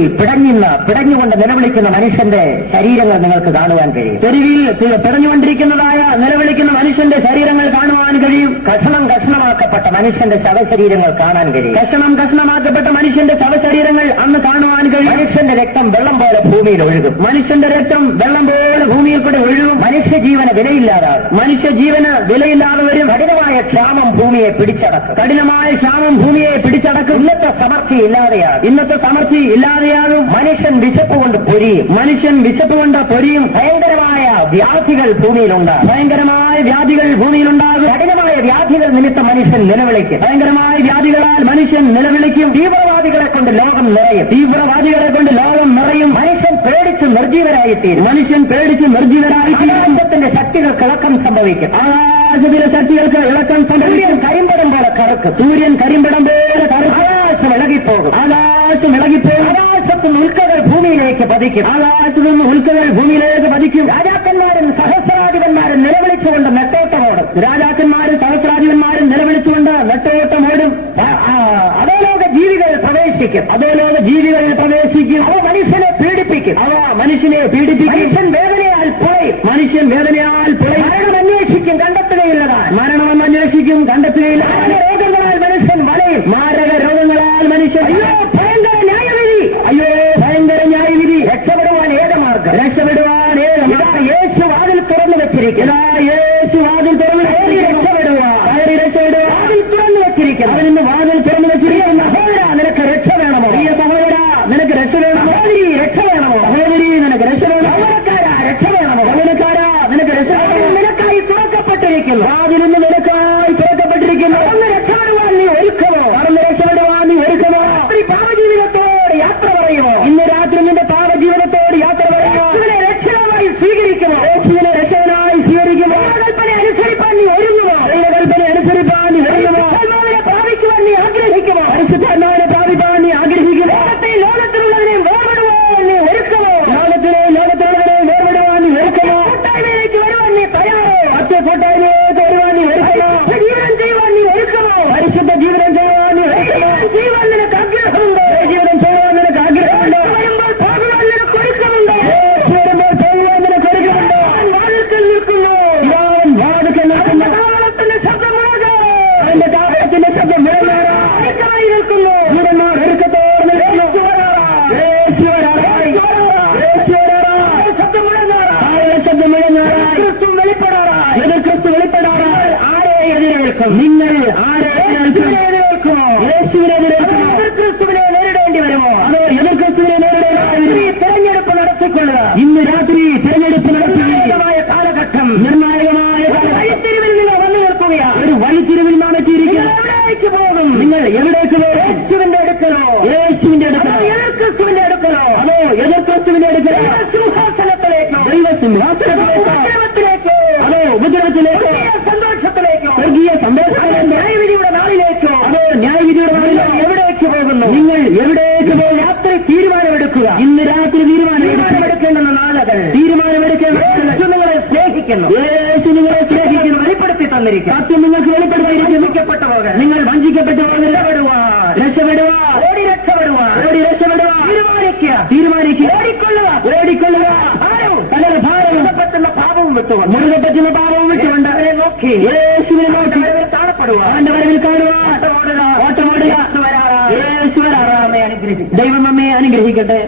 പിടഞ്ഞുകൊണ്ട് നിലവിളിക്കുന്ന മനുഷ്യന്റെ ശരീരങ്ങൾ നിങ്ങൾക്ക് കാണുവാൻ കഴിയും. തെരുവിൽ പിടഞ്ഞുകൊണ്ടിരിക്കുന്നതായ നിലവിളിക്കുന്ന മനുഷ്യന്റെ ശരീരങ്ങൾ കാണുവാൻ കഴിയും. കഷണമാക്കപ്പെട്ട മനുഷ്യന്റെ ശവശരീരങ്ങൾ കാണാൻ കഴിയും. അന്ന് കാണുവാൻ കഴിയും. മനുഷ്യന്റെ രക്തം വെള്ളം പോലെ ഭൂമിയിൽ ഒഴുകും. ഭൂമിയിൽ കൂടെ ഒഴുകും. മനുഷ്യജീവന് വിലയില്ലാതെ വരും. കഠിനമായ ക്ഷാമം ഭൂമിയെ പിടിച്ചടക്കും. ഇന്നത്തെ സമൃദ്ധി ഇല്ലാതെയാകും. മനുഷ്യൻ വിശപ്പ് കൊണ്ട് പൊരിയും. ഭയങ്കരമായ വ്യാധികൾ ഭൂമിയിലുണ്ടാകും. കഠിനമായ വ്യാധികൾ നിമിത്തം മനുഷ്യൻ നിലവിളിക്കും. തീവ്രവാദികളെ കൊണ്ട് ലോകം നിറയും. മനുഷ്യൻ പേടിച്ച് നിർജീവരായിത്തീരും. ആകാശത്തിന്റെ ശക്തികൾക്ക് ഇളക്കം സംഭവിക്കും. സൂര്യൻ കരിമ്പടം പോലെ കറുക്കും. ആകാശം ഇളകിപ്പോകും. ആകാശത്തുനിന്ന് ഉൽക്കകൾ ഭൂമിയിലേക്ക് പതിക്കും. രാജാക്കന്മാരും സഹസ്രാധിപന്മാരും നിലവിളിച്ചുകൊണ്ട് നെട്ടോട്ടമോടും. അധോലോക ജീവികൾ പ്രവേശിക്കും. അവ മനുഷ്യനെ പീഡിപ്പിക്കും. മനുഷ്യൻ വേദനയാൽ പുളയും. മരണമന്വേഷിക്കും കണ്ടെത്തുകയില്ല. രോഗങ്ങളാൽ മനുഷ്യൻ വലയും. മാരക രോഗങ്ങളാൽ മനുഷ്യൻ. അയ്യോ ഭയങ്കര ന്യായവിധി. രക്ഷപ്പെടുവാൻ ഏത് മാർഗം? യേശു വാതിൽ തുറന്നു വെച്ചിരിക്കുന്നു. വാതിൽ തുറന്നു വെച്ചിരിക്കുന്ന സഹോദര, നിനക്ക് രക്ഷ വേണമോ? നിനക്ക് രക്ഷ വേണമോ? സഹോദരി നിനക്ക് രക്ഷ വേണമോ? രക്ഷ വേണമോ? നിനക്ക് രക്ഷ നിനക്കായി തുറക്കപ്പെട്ടിരിക്കുന്നു. അന്ന് രക്ഷപ്പെടുവാൻ നീ ഒരുക്കമോ? പാപജീവിതത്തോട് യാത്ര പറയുമോ? ഇന്ന് രാത്രി നിന്റെ പാപജീവിതത്തോട് യാത്ര പറയുമോ? രക്ഷകമായി സ്വീകരിക്കുമോ? കൽപ്പന അനുസരിപ്പാൻ നീ ഒരുങ്ങുമോ? പ്രാപിക്കുവാൻ നീ ആഗ്രഹിക്കുമോ? പരിശുദ്ധാത്മാവിനെ പ്രാപിക്കാൻ നീ ആഗ്രഹിക്കുമോ? ലോകത്തിലുള്ളവരെ വേർപെടുവാൻ നീ ഒരുക്കമോ? വേർപെടുവാൻ നീ ഒരുക്കമോ? കൂട്ടായ്മയിലേക്ക് വരുവാൻ നീ തയ്യാറോ? കൂട്ടായ്മയിലേക്ക് വരുവാൻ നീ ഒരുക്കമോ? ജീവനം ചെയ്യുവാൻ നീ ഒരുക്കമോ? പരിശുദ്ധ ജീവനം ചെയ്യുവാൻ നീ ഒരുക്കമോ? ജീവൻ നിനക്ക് ആഗ്രഹമുണ്ടോ? വരുമ്പോൾ പോകുവാൻ നിനക്ക് ഒരുക്കമുണ്ടോ? വാതിൽക്കൽ നിൽക്കുന്നു. താവളത്തിന്റെ ശബ്ദം മുഴങ്ങാറായി നിൽക്കുന്നു. ദൂതന്മാർ ഒരുക്കത്തോടെ നിൽക്കുന്നു. ശബ്ദം മുഴങ്ങാറായി. ക്രിസ്തു വെളിപ്പെടാറായി. ആരെ എതിരേൽക്കും? നിങ്ങൾ ആരെ എതിരേൽക്കുമോ? യേശുവിനെ എതിരേൽക്കുമോ? ക്രിസ്തുവിനെ നേരിടേണ്ടി വരുമോ? അതോ എതിർ ക്രിസ്തുവിനെ നേരിടേണ്ടി? തെരഞ്ഞെടുപ്പ് നടത്തിക്കൊള്ളുക. ഇന്ന് രാത്രി തെരഞ്ഞെടുപ്പ് നടത്തുക. നിർണായകമായ കാലഘട്ടം. കൈത്തിരിവിൽ നിങ്ങൾ വന്നു നിൽക്കുകയാണ്. എവിടേക്ക് പോകും? നിങ്ങൾ എവിടേക്ക് പോകും? യേശുവിന്റെ അടുക്കലോ? യേശുവിന്റെ അടുക്കലോ? എതിർ ക്രിസ്തുവിന്റെ അടുക്കലോ? അതോ എതിർ ക്രിസ്തുവിന്റെ അടുക്കലോ? സിംഹാസനത്തിലേക്കോ? ദൈവസിംഹാസനത്തിലേക്കോ? അതോ ഉപദ്രവത്തിലേക്കോ? സന്തോഷത്തിലേക്കോ? സ്വർഗീയ സന്തോഷത്തിലേക്കോ? ന്യായവിധിയുടെ നാളിലേക്കോ? അതോ ന്യായവിധിയുടെ നാളിലേക്കോ? എവിടേക്ക് പോകുന്നു? നിങ്ങൾ എവിടേക്ക് പോകും? രാത്രി തീരുമാനമെടുക്കുക. ഇന്ന് രാത്രി തീരുമാനമെടുക്കേണ്ടുന്ന നാളുകൾ, തീരുമാനമെടുക്കേണ്ട യേശു നിങ്ങളെ സ്നേഹിക്കുന്നു. യേശു നിങ്ങളെ സ്നേഹിക്കുന്നു. വെളിപ്പെടുത്തി തന്നിരിക്കും. സത്യം നിങ്ങൾക്ക് വെളിപ്പെടുത്തിയിരിക്കും. വഞ്ചിക്കപ്പെട്ടു പോകാൻ, നിങ്ങൾ വഞ്ചിക്കപ്പെട്ടു പോകാൻ രക്ഷപ്പെടുക, ഓടി രക്ഷപ്പെടുക, ഓടി രക്ഷപ്പെടുക. തീരുമാനിക്കുക, ഓടിക്കൊള്ളുക. തലയിൽ ഭാരവും പറ്റുന്ന പാപവും വിട്ടുക, മുറുകെ പറ്റുന്ന പാപവും വിട്ടുകൊണ്ട് അവരെ നോക്കി, യേശുവിനെ നോക്കി കാണപ്പെടുക, അവന്റെ വരവിൽ കാണുക, ഓട്ടമോടുക. യേശു വരാറാമേ അനുഗ്രഹിക്കും. ദൈവം നമ്മെ അനുഗ്രഹിക്കട്ടെ.